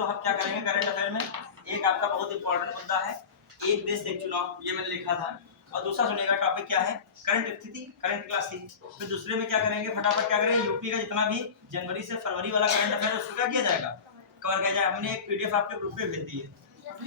तो हम क्या करेंगे करंट अफेयर में, एक आपका बहुत इंपॉर्टेंट मुद्दा है एक देश एक चुनाव, ये मैंने लिखा था। और दूसरा सुनेगा टॉपिक क्या है, करंट स्थिति, करंट क्लास थी। फिर दूसरे में क्या करेंगे, फटाफट क्या करेंगे, यूपी का जितना भी जनवरी से फरवरी वाला करंट अफेयर उसको क्या किया जाएगा, कवर किया जाए। हमने एक पीडीएफ आपके ग्रुप पे भेज दी है,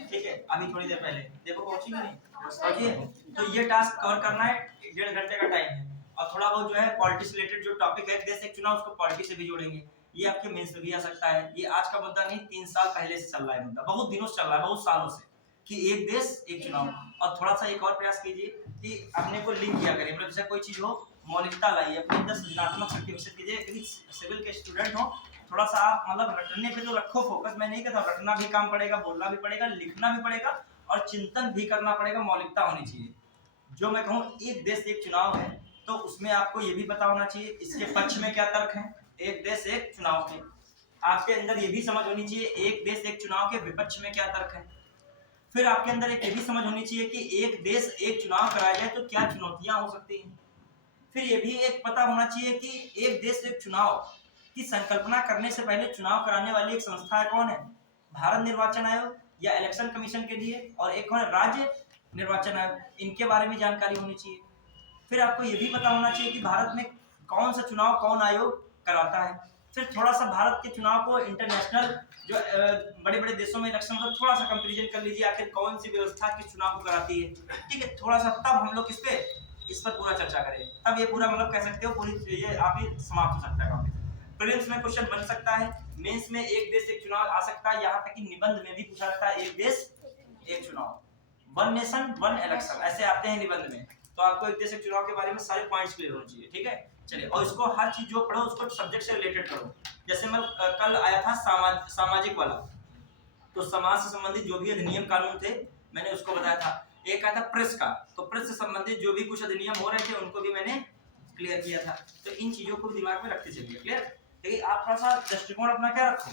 ठीक है, अभी थोड़ी देर पहले, देखो पहुंची कि नहीं पहुंची। तो ये टास्क कवर करना है, 1.5 घंटे का टाइम है। और थोड़ा बहुत जो है पॉलिटिक्स रिलेटेड जो टॉपिक है देश एक चुनाव, उसको पॉलिटिक्स से भी जोड़ेंगे। ये आपके मेंस में भी आ सकता है। ये आज का मुद्दा नहीं, 3 साल पहले से चल रहा है मुद्दा, बहुत दिनों से चल रहा है, बहुत सालों से, कि एक देश एक चुनाव। और थोड़ा सा एक और प्रयास कीजिए कि अपने को लिंक किया करें, मतलब जैसे कोई चीज हो मौलिकता लाइए, अपने अंदर सृजनात्मक शक्ति विकसित कीजिए। यदि सिविल के स्टूडेंट हो, थोड़ा सा आप मतलब रटने पे तो रखो फोकस, मैं नहीं कहता, रटना भी काम पड़ेगा, बोलना भी पड़ेगा, लिखना भी पड़ेगा और चिंतन भी करना पड़ेगा, मौलिकता होनी चाहिए। जो मैं कहूँ एक देश एक चुनाव है, तो उसमें आपको ये भी पता होना चाहिए इसके पक्ष में क्या तर्क है, एक देश एक चुनाव के। आपके अंदर ये भी समझ होनी चाहिए एक देश एक चुनाव के विपक्ष में क्या तर्क है। फिर आपके अंदर एक ये भी समझ होनी चाहिए कि एक देश एक चुनाव कराया जाए तो क्या चुनौतियां हो सकती हैं। फिर ये भी एक पता होना चाहिए कि एक देश एक चुनाव की संकल्पना करने से पहले चुनाव कराने वाली एक संस्था है, कौन है, भारत निर्वाचन आयोग या इलेक्शन कमीशन के लिए, और एक और राज्य निर्वाचन आयोग, इनके बारे में जानकारी होनी चाहिए। फिर आपको ये भी पता होना चाहिए कि भारत में कौन सा चुनाव कौन आयोग कराता है। फिर थोड़ा सा भारत के चुनाव को इंटरनेशनल जो बड़े बड़े देशों में इलेक्शन का थोड़ा सा कंपैरिजन कर लीजिए, आखिर कौन सी व्यवस्था किस चुनाव को कराती है, ठीक है, थोड़ा सा, तब हम लोग इस पर पूरा चर्चा करें। तब ये पूरा मतलब कह सकते हो पूरी ये आप ही समाप्त हो सकता है टॉपिक। प्रीलिम्स में क्वेश्चन बन सकता है, मेंस में एक देश एक चुनाव आ सकता है, यहाँ तक कि निबंध में भी पूछा जाता है एक देश एक चुनाव, वन नेशन वन इलेक्शन, ऐसे आते हैं निबंध में। तो आपको एक देश एक चुनाव के बारे में सारे पॉइंट्स क्लियर होने चाहिए, ठीक है। चलिए, और इसको हर चीज जो पढ़ो उसको सब्जेक्ट से रिलेटेड करो। जैसे मैं कल आया था सामाजिक वाला, तो समाज से संबंधित जो भी अधिनियम कानून थे मैंने उसको बताया था। एक आया था प्रेस का, तो प्रेस से संबंधित जो भी कुछ अधिनियम हो रहे थे उनको भी मैंने क्लियर किया था। तो इन चीजों को भी दिमाग में रखते चलिए, क्लियर। देखिए आप थोड़ा सा दृष्टिकोण अपना क्या रखो,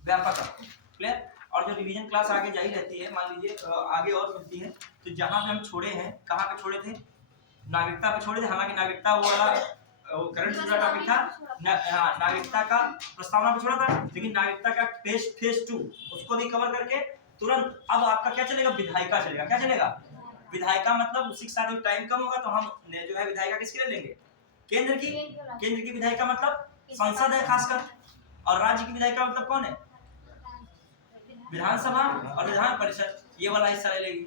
व्यापक रखो, क्लियर। और जो रिवीजन क्लास आगे जारी रहती है, मान लीजिए आगे और मिलती है, तो जहां पे हम छोड़े हैं, कहाँ पे छोड़े थे, नागरिकता पे छोड़े थे। हालांकि नागरिकता वो वाला करंट से जुड़ा टॉपिक था, नागरिकता का प्रस्तावना पे छोड़ा था, लेकिन नागरिकता का फेज 2 उसको भी कवर करके तुरंत अब आपका क्या चलेगा, विधायिका चलेगा। क्या चलेगा, विधायिका, मतलब उसी के साथ टाइम कम होगा तो हम जो है विधायिका किसके लिए लेंगे, केंद्र की विधायिका, मतलब संसद है खासकर, और राज्य की विधायिका मतलब कौन है, विधानसभा और विधान परिषद, ये वाला हिस्सा ले लेगी।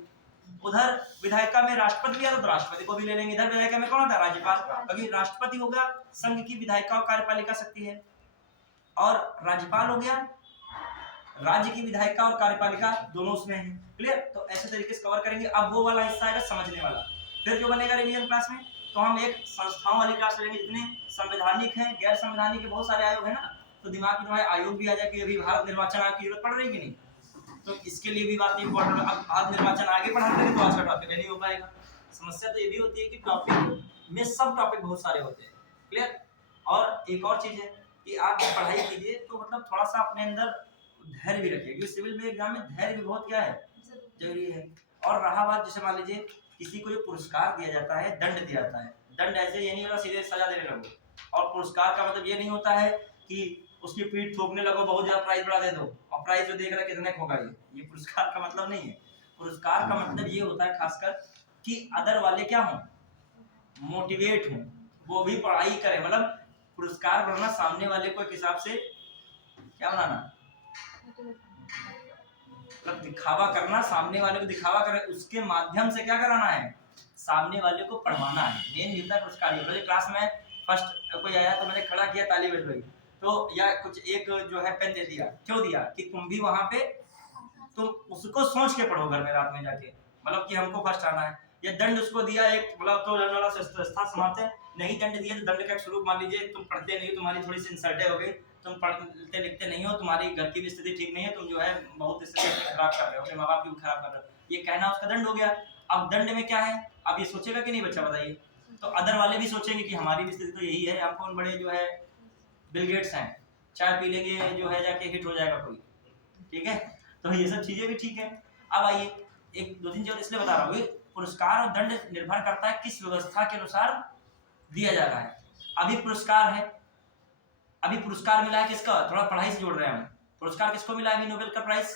उधर विधायिका में राष्ट्रपति भी आता तो राष्ट्रपति को भी ले लेंगे। इधर विधायिका में कौन आता है, राज्यपाल, क्योंकि राष्ट्रपति हो गया संघ की विधायिका और कार्यपालिका शक्ति है, और राज्यपाल हो गया राज्य की विधायिका और कार्यपालिका, दोनों उसमें है, क्लियर। तो ऐसे तरीके से कवर करेंगे। अब वो वाला हिस्सा है समझने वाला। फिर जो बनेगा रिवीजन क्लास में, तो हम एक संस्थाओं वाली क्लास लेंगे, जितने संवैधानिक है गैर संवैधानिक के बहुत सारे आयोग है ना, तो दिमाग में तुम्हारे आयोग भी आ जाए कि अभी भारत निर्वाचन आयोग की जरूरत पड़ रही कि नहीं, तो इसके लिए भी बात इंपॉर्टेंट है। अब भारत निर्वाचन आगे पढ़ाते हैं तो आज का टॉपिक नहीं हो पाएगा। समस्या तो ये भी होती है कि टॉपिक में सब टॉपिक बहुत सारे होते हैं, क्लियर। और एक और चीज है कि आप पढ़ाई कीजिए तो मतलब थोड़ा सा अपने अंदर धैर्य भी रखिए, क्योंकि सिविल में एग्जाम में धैर्य भी बहुत क्या है, जरूरी है। और रहा बात, जैसे मान लीजिए किसी को जो पुरस्कार दिया जाता है, दंड दिया जाता है, दंड ऐसे ये नहीं होता सीधे सजा देने लगो, और पुरस्कार का मतलब ये नहीं होता है कि उसकी पीठ ठोकने लगो, बहुत ज्यादा प्राइज बढ़ा दे दो और प्राइज जो देख रहा है कितने खोगा, ये पुरस्कार का मतलब नहीं है। पुरस्कार का मतलब ये होता है खासकर कि अदर वाले क्या हो, मोटिवेट हो, वो भी पढ़ाई करें। मतलब पुरस्कार बनाना सामने वाले को एक हिसाब से क्या बनाना, मतलब दिखावा करना, सामने वाले को दिखावा करें, उसके माध्यम से क्या कराना है, सामने वाले को पढ़वाना है। मेन मिलता है पुरस्कार। क्लास में फर्स्ट कोई आया तो मैंने खड़ा किया, ताली बजवाई, तो या कुछ एक जो है पेन दे दिया, क्यों दिया, कि तुम भी वहां पे तुम उसको सोच के पढ़ो घर में रात में जाके, मतलब कि हमको फर्स्ट आना है। या दंड उसको दिया एक, मतलब तो दंड वाला संस्था समाप्त है, नहीं दंड दिया तो दंड का स्वरूप मान लीजिए तुम पढ़ते नहीं, तुम्हारी थोड़ी सी इंसल्टे हो गई, तुम पढ़ते लिखते नहीं हो, तुम्हारी घर की भी स्थिति ठीक नहीं है, तुम जो है बहुत स्थिति खराब कर रहे हो, अपने माँ बाप की भी खराब कर रहे हो, ये कहना उसका दंड हो गया। अब दंड में क्या है, अब ये सोचेगा कि नहीं बच्चा, बताइए। तो अदर वाले भी सोचेंगे कि हमारी भी स्थिति तो यही है, हम कौन बड़े जो है बिल गेट्स हैं, चाय पी लेंगे जो है जाके हिट हो जाएगा कोई, ठीक है। तो ये सब चीजें भी ठीक है। अब आइए एक दो तीन चीज इसलिए बता रहा हूँ, पुरस्कार और दंड निर्भर करता है किस व्यवस्था के अनुसार दिया जा रहा है। अभी पुरस्कार है, अभी पुरस्कार मिला है किसका, थोड़ा पढ़ाई से जोड़ रहे हैं हम, पुरस्कार किसको मिला है अभी नोबेल का प्राइज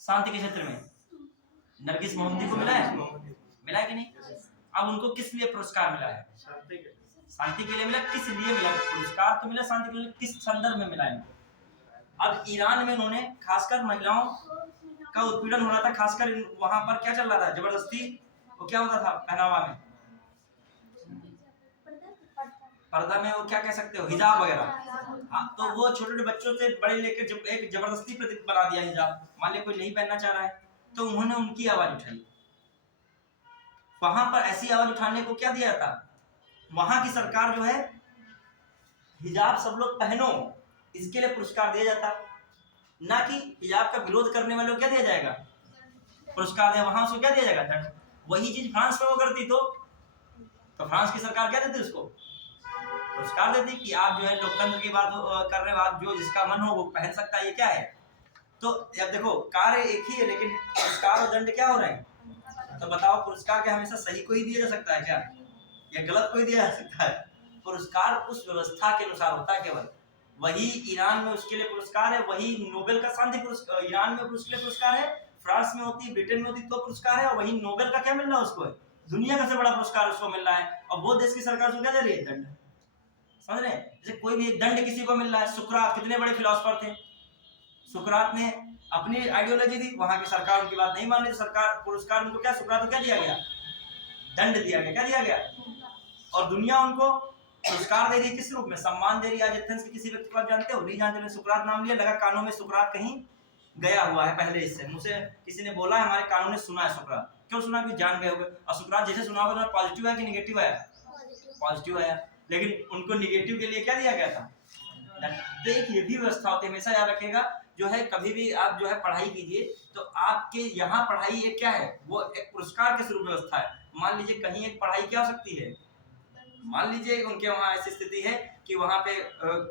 शांति के क्षेत्र में? नरगिस मोहम्मदी को मिला है कि नहीं? अब उनको किस लिए पुरस्कार मिला है? शांति के लिए मिला। किस लिए मिला पुरस्कार? तो मिला शांति के लिए, किस संदर्भ में मिला है? अब ईरान में उन्होंने खासकर महिलाओं का उत्पीड़न हो रहा था, खासकर वहां पर क्या चल रहा था, जबरदस्ती वो क्या होता था पहनावा में, पर्दा में, वो क्या कह सकते हो, हिजाब वगैरह। हाँ, तो वो छोटे छोटे बच्चों से बड़े लेकर जब एक जबरदस्ती बना दिया हिजाब। मान लिया कोई नहीं पहनना चाह रहा है तो उन्होंने उनकी आवाज उठाई। वहां पर ऐसी आवाज उठाने को क्या दिया था, वहां की सरकार जो है हिजाब सब लोग पहनो इसके लिए पुरस्कार दिया जाता, ना कि हिजाब का विरोध करने वालों को क्या दिया जाएगा, पुरस्कार दिया। वहां उसको क्या दिया जाएगा, दंड। वही चीज फ्रांस में वो करती तो फ्रांस की सरकार क्या देती, उसको पुरस्कार देती कि आप जो है लोकतंत्र की बात कर रहे हो, आप जो जिसका मन हो वो पहन सकता है, ये क्या है। तो अब देखो कार्य एक ही है लेकिन पुरस्कार और दंड क्या हो रहे हैं। तो बताओ पुरस्कार क्या हमेशा सही को ही दिया जा सकता है क्या, या गलत को ही दिया जा सकता है? पुरस्कार उस व्यवस्था के अनुसार होता है केवल। वही ईरान में उसके लिए पुरस्कार है, वही नोबेल का शांति पुरस्कार ईरान में उसके लिए पुरस्कार है, फ्रांस में होती, ब्रिटेन में होती तो पुरस्कार है, और वही नोबेल का क्या मिल रहा है उसको, दुनिया का सबसे बड़ा पुरस्कार उसको मिल रहा है। और वो देश की सरकार उसको क्या दे रही है, दंड। समझ रहे हैं? जैसे कोई भी दंड किसी को मिल रहा है, सुकरात कितने बड़े फिलोसोफर थे, सुकरात ने अपनी आइडियोलॉजी दी, वहां की सरकार उनकी बात नहीं मान रही, सरकार पुरस्कार उनको क्या, सुकरात को क्या दिया गया, दंड दिया गया। क्या दिया गया? और दुनिया उनको पुरस्कार दे रही है, किस रूप में, सम्मान दे रही है। आज एथेंस के किसी व्यक्ति को आप जानते हो, नहीं जानते, सुकरात नाम लिया, लगा कानों में सुकरात कहीं गया हुआ है पहले, इससे मुझे किसी ने बोला है हमारे कानों ने सुना है सुकरात। क्यों सुना, कि जान गए होगे। और सुकरात जैसे सुना होगा तो पॉजिटिव है कि निगेटिव है, पॉजिटिव आया, लेकिन उनको निगेटिव के लिए क्या दिया गया था, तो एक ये भी व्यवस्था होती है। हमेशा याद रखिएगा, जो है कभी भी आप जो है पढ़ाई कीजिए तो आपके यहाँ पढ़ाई एक क्या है, वो एक पुरस्कार के स्वरूप व्यवस्था है। मान लीजिए कहीं एक पढ़ाई क्या हो सकती है, मान लीजिए उनके वहाँ ऐसी स्थिति है कि वहाँ पे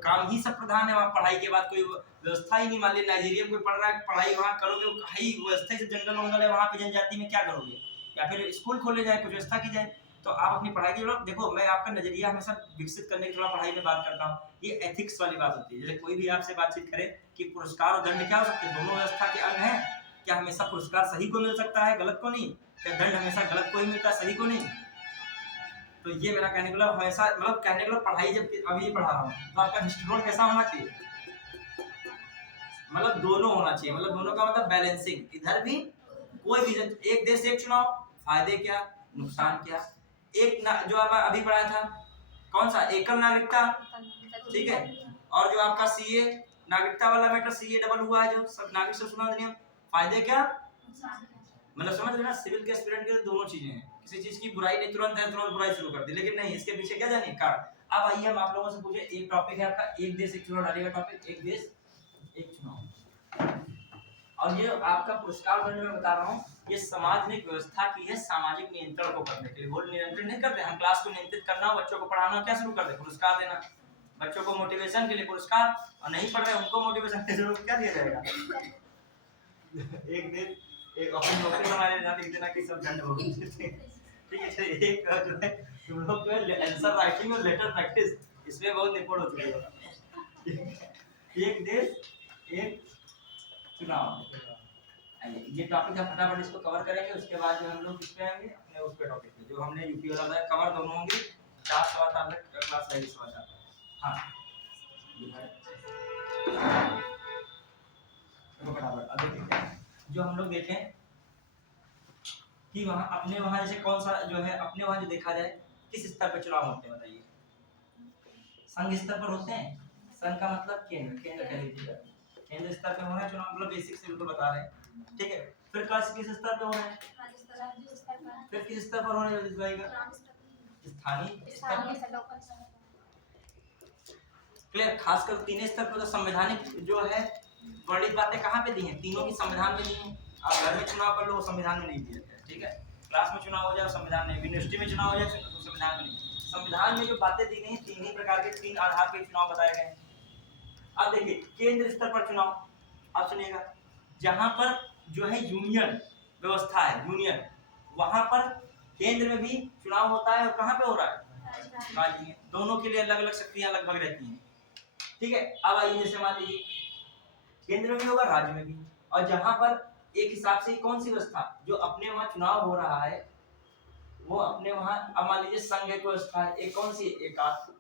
काम ही सब प्रधान है, वहाँ पढ़ाई के बाद कोई व्यवस्था ही नहीं। मान लीजिए नाइजीरिया में कोई पढ़ रहा है, पढ़ाई वहाँ करोगे, ही व्यवस्था से जंगल वंगल है, वहाँ पे जनजाति में क्या करोगे, या फिर स्कूल खोले जाए, कुछ व्यवस्था की जाए। तो आप अपनी पढ़ाई की जरूरत देखो, मैं आपका नजरिया हमेशा विकसित करने की थोड़ा पढ़ाई में बात करता हूँ, ये एथिक्स वाली बात होती है। जैसे कोई भी आपसे बातचीत करे कि पुरस्कार और दंड क्या हो सकते हैं, दोनों व्यवस्था के अंग हैं। क्या हमेशा पुरस्कार सही को मिल सकता है, गलत को नहीं? क्या दंड हमेशा गलत को ही मिलता है, सही को नहीं? तो ये मेरा कहने का मतलब हमेशा, मतलब कहने का मतलब पढ़ाई जब अभी पढ़ा रहा हूँ तो आपका दृष्टिकोण कैसा होना चाहिए, मतलब दोनों होना चाहिए, मतलब दोनों का मतलब बैलेंसिंग। इधर भी कोई भी, एक देश एक चुनाव, फायदे क्या नुकसान क्या। एक जो आप अभी पढ़ाया था कौन सा, एकल नागरिकता, ठीक है, और जो आपका सीए नागरिकता वाला मैटर, सीए डबल हुआ है, जो सब नागरिक से सुना नियम, फायदे क्या, मतलब समझ रहे ना, सिविल के एस्पिरेंट के दोनों चीजें हैं। किसी चीज की बुराई नहीं तुरंत है, तुरंत बुराई शुरू कर दी, लेकिन नहीं, इसके पीछे क्या जानिए कारण। अब आइए हम आप लोगों से पूछे, एक टॉपिक है आपका एक देश एक चुनाव, डालिएगा टॉपिक एक देश एक चुनाव। और ये आपका पुरस्कार मैं बता रहा हूँ, ये सामाजिक व्यवस्था की है, सामाजिक नियंत्रण को करने के लिए। बोर्ड नियंत्रण नहीं करते, हम क्लास को नियंत्रित करना, बच्चों को पढ़ाना, क्या शुरू कर दे, पुरस्कार देना। बच्चों को मोटिवेशन के लिए पुरस्कार, और नहीं पढ़ रहे उनको मोटिवेशन के जरूर क्या दिया जाएगा एक दिन एक अपनी नौकरी हमारे ना लिख देना कि सब दंड हो ठीक है। एक जो है तुम लोग जो है आंसर राइटिंग और लेटर प्रैक्टिस, इसमें बहुत निपुण हो चुके हो। एक देश एक चुनाव, ये टॉपिक हम फटाफट इसको कवर करेंगे। उसके बाद जो हम लोग किस पे आएंगे, अपने उस पे टॉपिक पे जो हमने यूपी वाला बताया, कवर दोनों होंगे, 4 सवा 4 तक क्लास रहेगी, सवा 4। हाँ फटाफट अब देखिए, जो हम लोग देखें कि वहाँ अपने वहाँ जैसे कौन सा जो है, अपने वहाँ जो देखा जाए किस स्तर पर चुनाव होते हैं बताइए, संघ स्तर पर होते हैं। संघ का मतलब केंद्र, केंद्र कह लीजिएगा, केंद्र स्तर पे हो रहा है चुनाव, मतलब बेसिक से बिल्कुल बता रहे हैं, ठीक है। फिर किस स्तर पे हो रहा है, फिर किस स्तर पर हो रहा है, स्थानीय स्तर। क्लियर, खासकर 3 स्तर पर तो संवैधानिक जो है वर्णित बातें कहाँ पे दी हैं, तीनों की संविधान में दी हैं। आप घर में चुनाव कर लो, संविधान में नहीं दिया गया, ठीक है। क्लास में चुनाव हो जाए संविधान में, यूनिवर्सिटी में चुनाव हो जाए तो संविधान में नहीं। संविधान में जो बातें दी गई 3 ही प्रकार के, 3 आधार पे चुनाव बताए गए। अब देखिए केंद्र स्तर पर चुनाव, आप सुनिएगा, जहां पर जो है यूनियन व्यवस्था है, यूनियन, वहां पर केंद्र में भी चुनाव होता है, और कहाँ पे हो रहा है, राज्य में। दोनों के लिए अलग अलग शक्तियां लगभग रहती हैं, ठीक है। अब आइए जैसे मान लीजिए केंद्र में भी होगा, राज्य में भी। और जहां पर एक हिसाब से कौन सी व्यवस्था जो अपने वहां चुनाव हो रहा है वो अपने वहां, अब मान लीजिए संघ एक व्यवस्था है, एक कौन सी, एकात्म।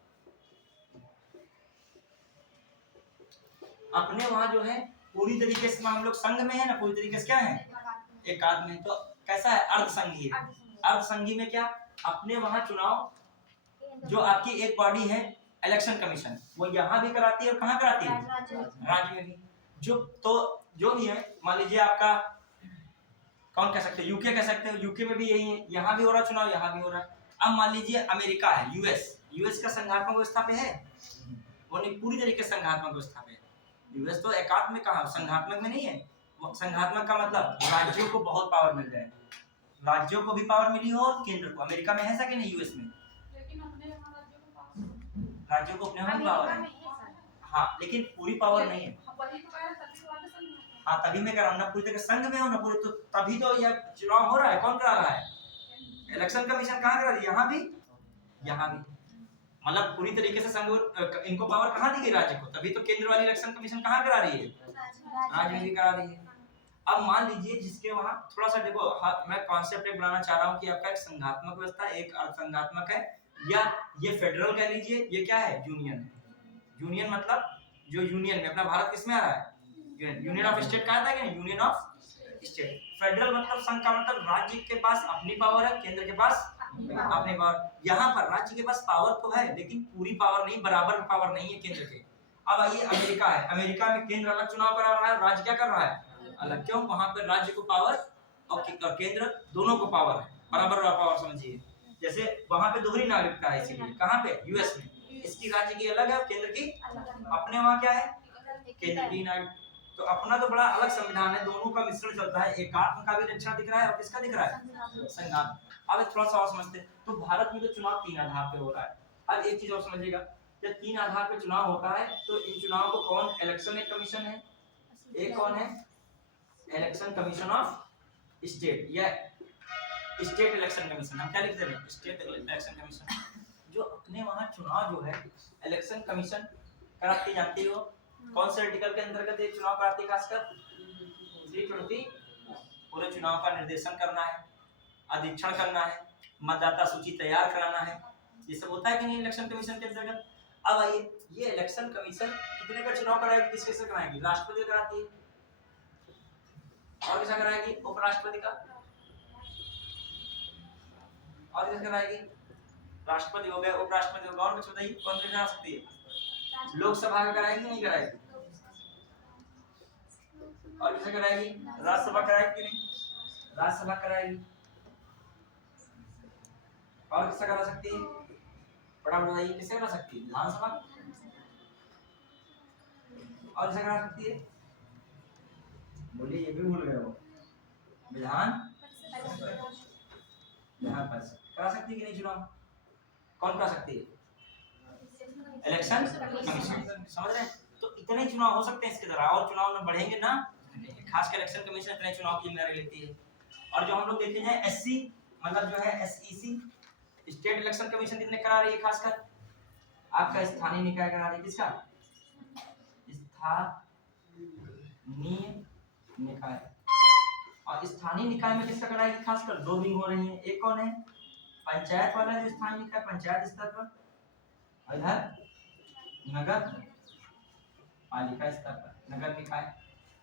अपने वहां जो है पूरी तरीके से हम लोग संघ में है ना, पूरी तरीके से क्या है, एकात्म में। तो कैसा है, अर्धसंघीय। अर्धसंघीय में क्या, अपने वहां चुनाव जो आपकी एक बॉडी है इलेक्शन कमीशन, वो यहाँ भी कराती है और कहाँ कराती है, राज्य में भी। जो तो जो भी है, मान लीजिए आपका कौन कह सकते हैं, यूके कह सकते हैं, यूके में भी यही है, यहाँ भी हो रहा चुनाव, यहाँ भी हो रहा है। अब मान लीजिए अमेरिका है, यूएस, यूएस का संघात्मक व्यवस्था पे है, वो नहीं पूरी तरीके से संघात्मक व्यवस्था पे है। यूएस तो एकात्म में कहा, संघात्मक में नहीं है। संघात्मक का मतलब राज्यों को बहुत पावर मिल जाए, राज्यों को भी पावर मिली हो और केंद्र को। अमेरिका में है ऐसा कि नहीं, यूएस में राज्यों को अपने वहां पावर है, हाँ, लेकिन पूरी पावर नहीं है। हाँ, तभी मैं कह रहा हूँ ना, पूरी तरह संघ में हो ना पूरे, तो तभी तो यह चुनाव हो रहा है। कौन करा रहा है, इलेक्शन कमीशन। कहाँ करा रही है, यहाँ भी, यहाँ भी। मतलब पूरी तरीके से संघ, इनको पावर कहाँ दी गई, राज्य को। तभी तो केंद्र वाली इलेक्शन कमीशन कहाँ करा रही है, राज्य में भी करा रही है। अब मान लीजिए जिसके वहां थोड़ा सा देखो, मैं कॉन्सेप्ट एक बनाना चाह रहा हूँ कि आपका एक संघात्मक व्यवस्था, एक अर्धसंघात्मक है, या ये फेडरल कह लीजिए, ये क्या है, यूनियन है। यूनियन मतलब जो यूनियन में, अपना भारत किसमें आ रहा है, यूनियन ऑफ स्टेट कहा था कि नहीं, यूनियन ऑफ स्टेट। फेडरल मतलब संघ का मतलब राज्य के पास अपनी पावर है, केंद्र के पास अपनी पावर। यहाँ पर राज्य के पास पावर तो है, लेकिन पूरी पावर नहीं, बराबर पावर नहीं है केंद्र के। अब आइए अमेरिका है, अमेरिका में केंद्र अलग चुनाव करा रहा है, राज्य क्या कर रहा है, अलग। क्यों, वहां पर राज्य को पावर और केंद्र दोनों को पावर है, बराबर पावर समझिए। जैसे वहां पे दोहरी नागरिकता है, इसीलिए कहाँ पे, यूएस में, इसकी राज्य की अलग है और केंद्र की अपने वहां क्या है, केंद्र की नागरिक। तो अपना तो बड़ा अलग संविधान है, दोनों का मिश्रण चलता है, एकात्म का भी लक्षण दिख रहा है और किसका दिख रहा है, संघात्म। अब थोड़ा सा और समझते हैं। तो भारत में तो चुनाव 3 आधार पे हो रहा है। अब एक चीज और समझिएगा, जब 3 आधार पे चुनाव होता है तो इन चुनाव को कौन, इलेक्शन कमीशन है, एक कौन है, इलेक्शन कमीशन ऑफ स्टेट, या स्टेट इलेक्शन कमीशन। हम क्या लिखते हैं, स्टेट इलेक्शन कमीशन। जो अपने वहां चुनाव जो है इलेक्शन कमीशन कराती जाती हो, कौन से आर्टिकल के अंतर्गत ये चुनाव कराती है, खासकर 320, पूरे चुनाव का निर्देशन करना है, अधीक्षण करना है, मतदाता सूची तैयार कराना है, ये सब होता है कि नहीं इलेक्शन कमीशन के अंतर्गत। अब आइए, ये इलेक्शन कमीशन कितने का चुनाव कराएगी, किसके से कराएगी, राष्ट्रपति कराती है, और किसका कराएगी, उपराष्ट्रपति का, और किसका कराएगी, राष्ट्रपति हो गए, उपराष्ट्रपति हो गए, और कुछ बताइए कौन सी करा सकती है, लोकसभा का कराएगी, नहीं कराएगी, और किसे कराएगी, राज्यसभा कराएगी कि नहीं, राज्यसभा कराएगी, और किसे करा सकती है, बड़ा बताइए किसे करा सकती है, विधानसभा, और किसे करा सकती है, बोलिए, ये भी भूल गए हो, विधान परिषद करा सकती है कि नहीं चुनाव, कौन करा सकती है, इलेक्शन कमीशन। समझ रहे हैं, तो इतने चुनाव हो सकते हैं इसके द्वारा, और चुनाव में बढ़ेंगे ना, खासकर इलेक्शन कमीशन इतने चुनाव की जिम्मेदारी लेती है। और जो हम लोग देखते हैं एससी, मतलब जो है एसईसी, स्टेट इलेक्शन कमीशन कितने करा रही है, खासकर आपका स्थानीय निकाय करा रही है, किसका, स्थानीय निकाय। और स्थानीय निकाय में किसका कराएगी, खासकर 2 विंग हो रही है, एक कौन है, पंचायत वाला जो स्थानीय निकाय, पंचायत स्तर पर, इधर नगर पालिका स्तर पर, नगर निकाय।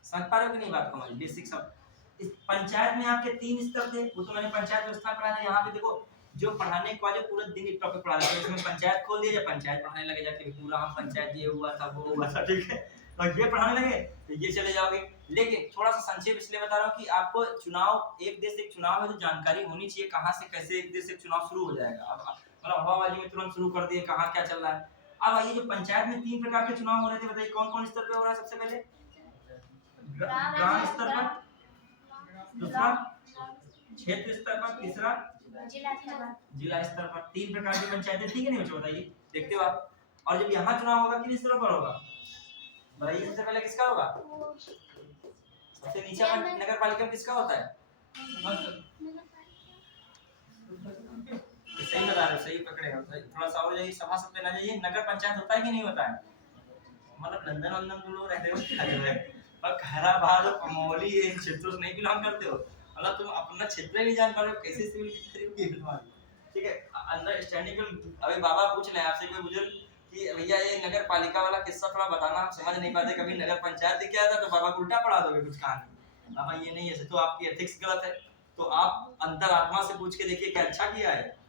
समझ पा रहे हो कि नहीं बात को, हमारी बेसिक सब। इस पंचायत में आपके 3 स्तर थे, वो तो मैंने पंचायत व्यवस्था पढ़ाया था। यहाँ पे देखो, जो पढ़ाने को वाले पूरा दिन एक टॉपिक पढ़ा रहे थे, इसमें पंचायत खोल दिया, पंचायत पढ़ाने लगे जाके पूरा, हम पंचायत ये हुआ था, वो हुआ था, ठीक है, और ये पढ़ाने लगे तो ये चले जाओगे। लेकिन थोड़ा सा संक्षेप इसलिए बता रहा हूँ कि आपको चुनाव, एक देश एक चुनाव है तो जानकारी होनी चाहिए, कहाँ से कैसे एक देश एक चुनाव शुरू हो जाएगा। अब मतलब हवाबाजी में तुरंत शुरू कर दिए, कहाँ क्या चल रहा है। अब आइए, जो पंचायत में 3 प्रकार के चुनाव हो रहे थे, बताइए कौन कौन स्तर पे हो रहा है, सबसे पहले ग्राम स्तर पर, दूसरा क्षेत्र स्तर पर, तीसरा जिला स्तर पर। 3 प्रकार की पंचायतें थी कि नहीं बच्चों, बताइए, देखते हो आप। और जब यहाँ चुनाव होगा किस स्तर पर होगा, बताइए, सबसे पहले किसका होगा, सबसे नीचे नगर पालिका में किसका होता है, सही बता रहे हो, सही पकड़े हो, थोड़ा सा और जाइए, सभा सत्य ना जाइए, नगर पंचायत होता है कि नहीं होता है, मतलब लंदन वंदन तुम लोग रहते हो क्या कर रहे हैं, और खैराबाद और कमौली ये क्षेत्रों से नहीं बिलोंग करते हो, मतलब तुम अपना क्षेत्र नहीं जान पा रहे हो, कैसे सिविल की तैयारी होगी तुम्हारी। ठीक है, अंडरस्टैंडिंग। अभी बाबा पूछ रहे हैं आपसे कोई बुजुर्ग कि भैया ये नगर पालिका वाला किस्सा थोड़ा बताना, हम समझ नहीं पाते, कभी नगर पंचायत से क्या था, तो बाबा को उल्टा पढ़ा दोगे कुछ कहानी। बाबा ये नहीं है, तो आपकी एथिक्स गलत है। तो आप अंतरात्मा से पूछ के देखिए क्या अच्छा किया है।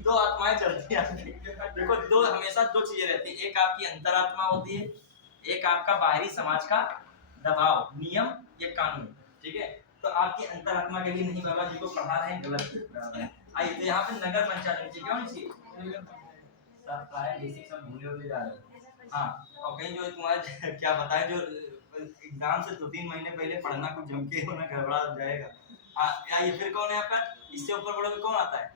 दो आत्माएं चलती हैं आपकी। देखो दो, हमेशा दो चीजें रहती है, एक आपकी अंतरात्मा होती है, एक आपका बाहरी समाज का दबाव, नियम या कानून। ठीक है, तो आपकी अंतरात्मा के लिए नहीं, बाबा जी को पढ़ा रहे हैं गलत। आइए, तो यहाँ पे नगर पंचायत नीचे क्या होनी चाहिए, सब सारे बेसिक सब भूले होते जा रहे हो। हाँ, और कहीं जो तुम्हारा क्या बताए, जो एग्जाम से 2-3 महीने पहले पढ़ना कुछ जम के होना गड़बड़ा हो जाएगा। हाँ, ये फिर कौन है आपका, इससे ऊपर बड़ोगे कौन आता है,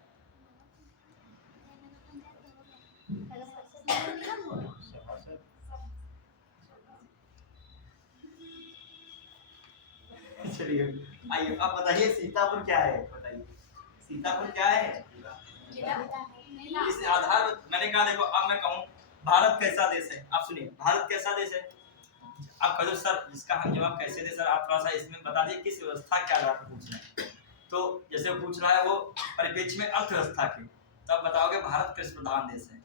चलिए आइए अब बताइए सीतापुर क्या है, बताइए सीतापुर क्या है। इस आधार मैंने कहा, देखो अब मैं कहूँ भारत कैसा देश है, आप सुनिए भारत कैसा देश है। आप कहो सर इसका हम जवाब कैसे दे, सर आप थोड़ा सा इसमें बता दिए किस व्यवस्था के आधार पर पूछ रहे हैं। तो जैसे वो पूछ रहा है वो परिप्रेक्ष्य में अर्थव्यवस्था के, तो आप बताओगे भारत कृषि प्रधान देश है।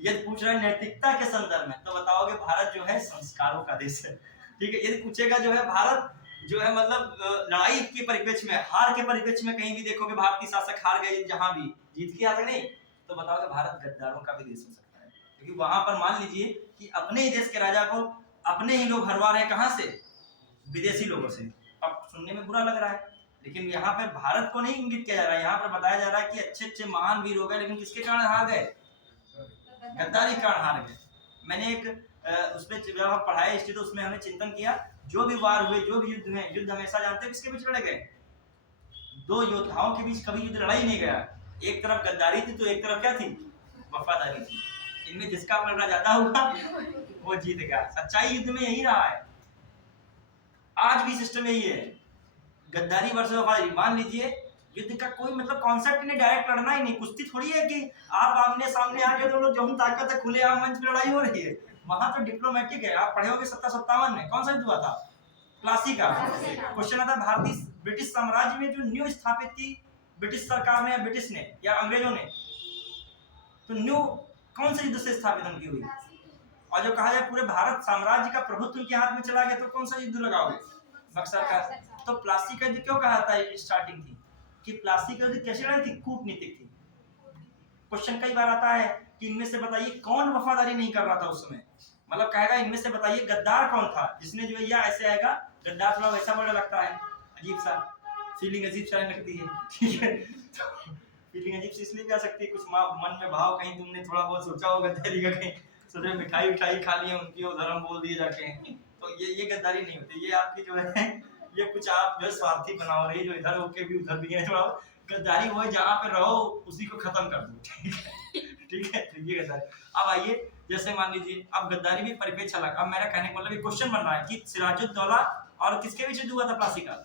यदि पूछ रहा है नैतिकता के संदर्भ में, तो बताओगे भारत जो है संस्कारों का देश है। ठीक है, यदि पूछेगा जो है भारत जो है मतलब लड़ाई के परिप्रेक्ष्य में, हार के परिप्रेक्ष्य में, कहीं भी देखोगे भारतीय शासक हार गए, जहां भी जीत के आते नहीं, तो बताओगे भारत गद्दारों का भी देश हो सकता है। क्योंकि वहां पर मान लीजिए कि अपने ही देश के राजा को अपने ही लोग हरवा रहे हैं, कहां से, विदेशी लोगों से। अब सुनने में बुरा लग रहा है, लेकिन यहाँ पर भारत को नहीं इंगित किया जा रहा है, यहाँ पर बताया जा रहा है कि अच्छे अच्छे महान वीर हो गए, लेकिन किसके कारण हार गए, गद्दारी के कारण हार गए। मैंने एक उसमें जब हम पढ़ाई हिस्ट्री, तो उसमें हमने चिंतन किया, जो भी वार हुए, जो भी युद्ध हुए, युद्ध हमेशा जानते हैं किसके बीच लड़े गए, दो योद्धाओं के बीच कभी युद्ध लड़ाई नहीं गया। एक तरफ गद्दारी थी तो एक तरफ क्या थी, वफादारी थी। इनमें जिसका पलड़ा ज्यादा हुआ वो जीत गया। सच्चाई युद्ध में यही रहा है, आज भी सिस्टम यही है, गद्दारी वर्सेस वफादारी। मान लीजिए युद्ध का कोई मतलब कॉन्सेप्ट नहीं, डायरेक्ट लड़ना ही नहीं, कुश्ती थोड़ी है कि आप आमने सामने आ गए दोनों, जो हम ताकत है खुले आम मंच पे लड़ाई हो रही है। वहां तो डिप्लोमेटिक है। आप पढ़े होंगे 1757 में कौन सा युद्ध हुआ था, प्लासी का। क्वेश्चन आता भारतीय ब्रिटिश साम्राज्य में जो न्यू स्थापित की ब्रिटिश सरकार ने, ब्रिटिश ने या अंग्रेजों ने, तो न्यू कौन से युद्ध से स्थापित उनकी हुई। और जो कहा जाए पूरे भारत साम्राज्य का प्रभुत्व उनके हाथ में चला गया, तो कौन सा युद्ध लगाओगे, बक्सर का। तो प्लासी का युद्ध क्यों कहा था, स्टार्टिंग थी कि प्लासी का युद्ध कैसे लड़ी थी, कूटनीतिक थी। क्वेश्चन कई बार आता है कि इनमें से बताइए कौन वफादारी नहीं कर रहा था उस समय, मतलब कहेगा इनमें से बताइए गद्दार कौन था, जिसने जो है, या ऐसे आएगा गद्दार थोड़ा वैसा बड़ा लगता है, अजीब सा फीलिंग, अजीब सा लगती है। ठीक है, फीलिंग अजीब सी इसलिए भी आ सकती है, कुछ मन में भाव, कहीं तुमने थोड़ा बहुत सोचा होगा गद्दारी का, कहीं सोचे मिठाई उठाई खा लिए उनकी, उधर हम बोल दिए जाके, तो ये गद्दारी नहीं होती, ये आपकी जो है ये कुछ आप जो है स्वार्थी बनाओ रही, जो इधर होके भी उधर भी है थोड़ा। गद्दारी वो है जहाँ पे रहो उसी को खत्म कर दो। ठीक है, ठीक है, तो ये गद्दारी। अब आइए, जैसे मान लीजिए अब गद्दारी भी परिपेक्ष अलग। अब मेरा कहने का मतलब ये क्वेश्चन बन रहा है कि सिराजुद्दौला और किसके बीच युद्ध हुआ था प्लासी का,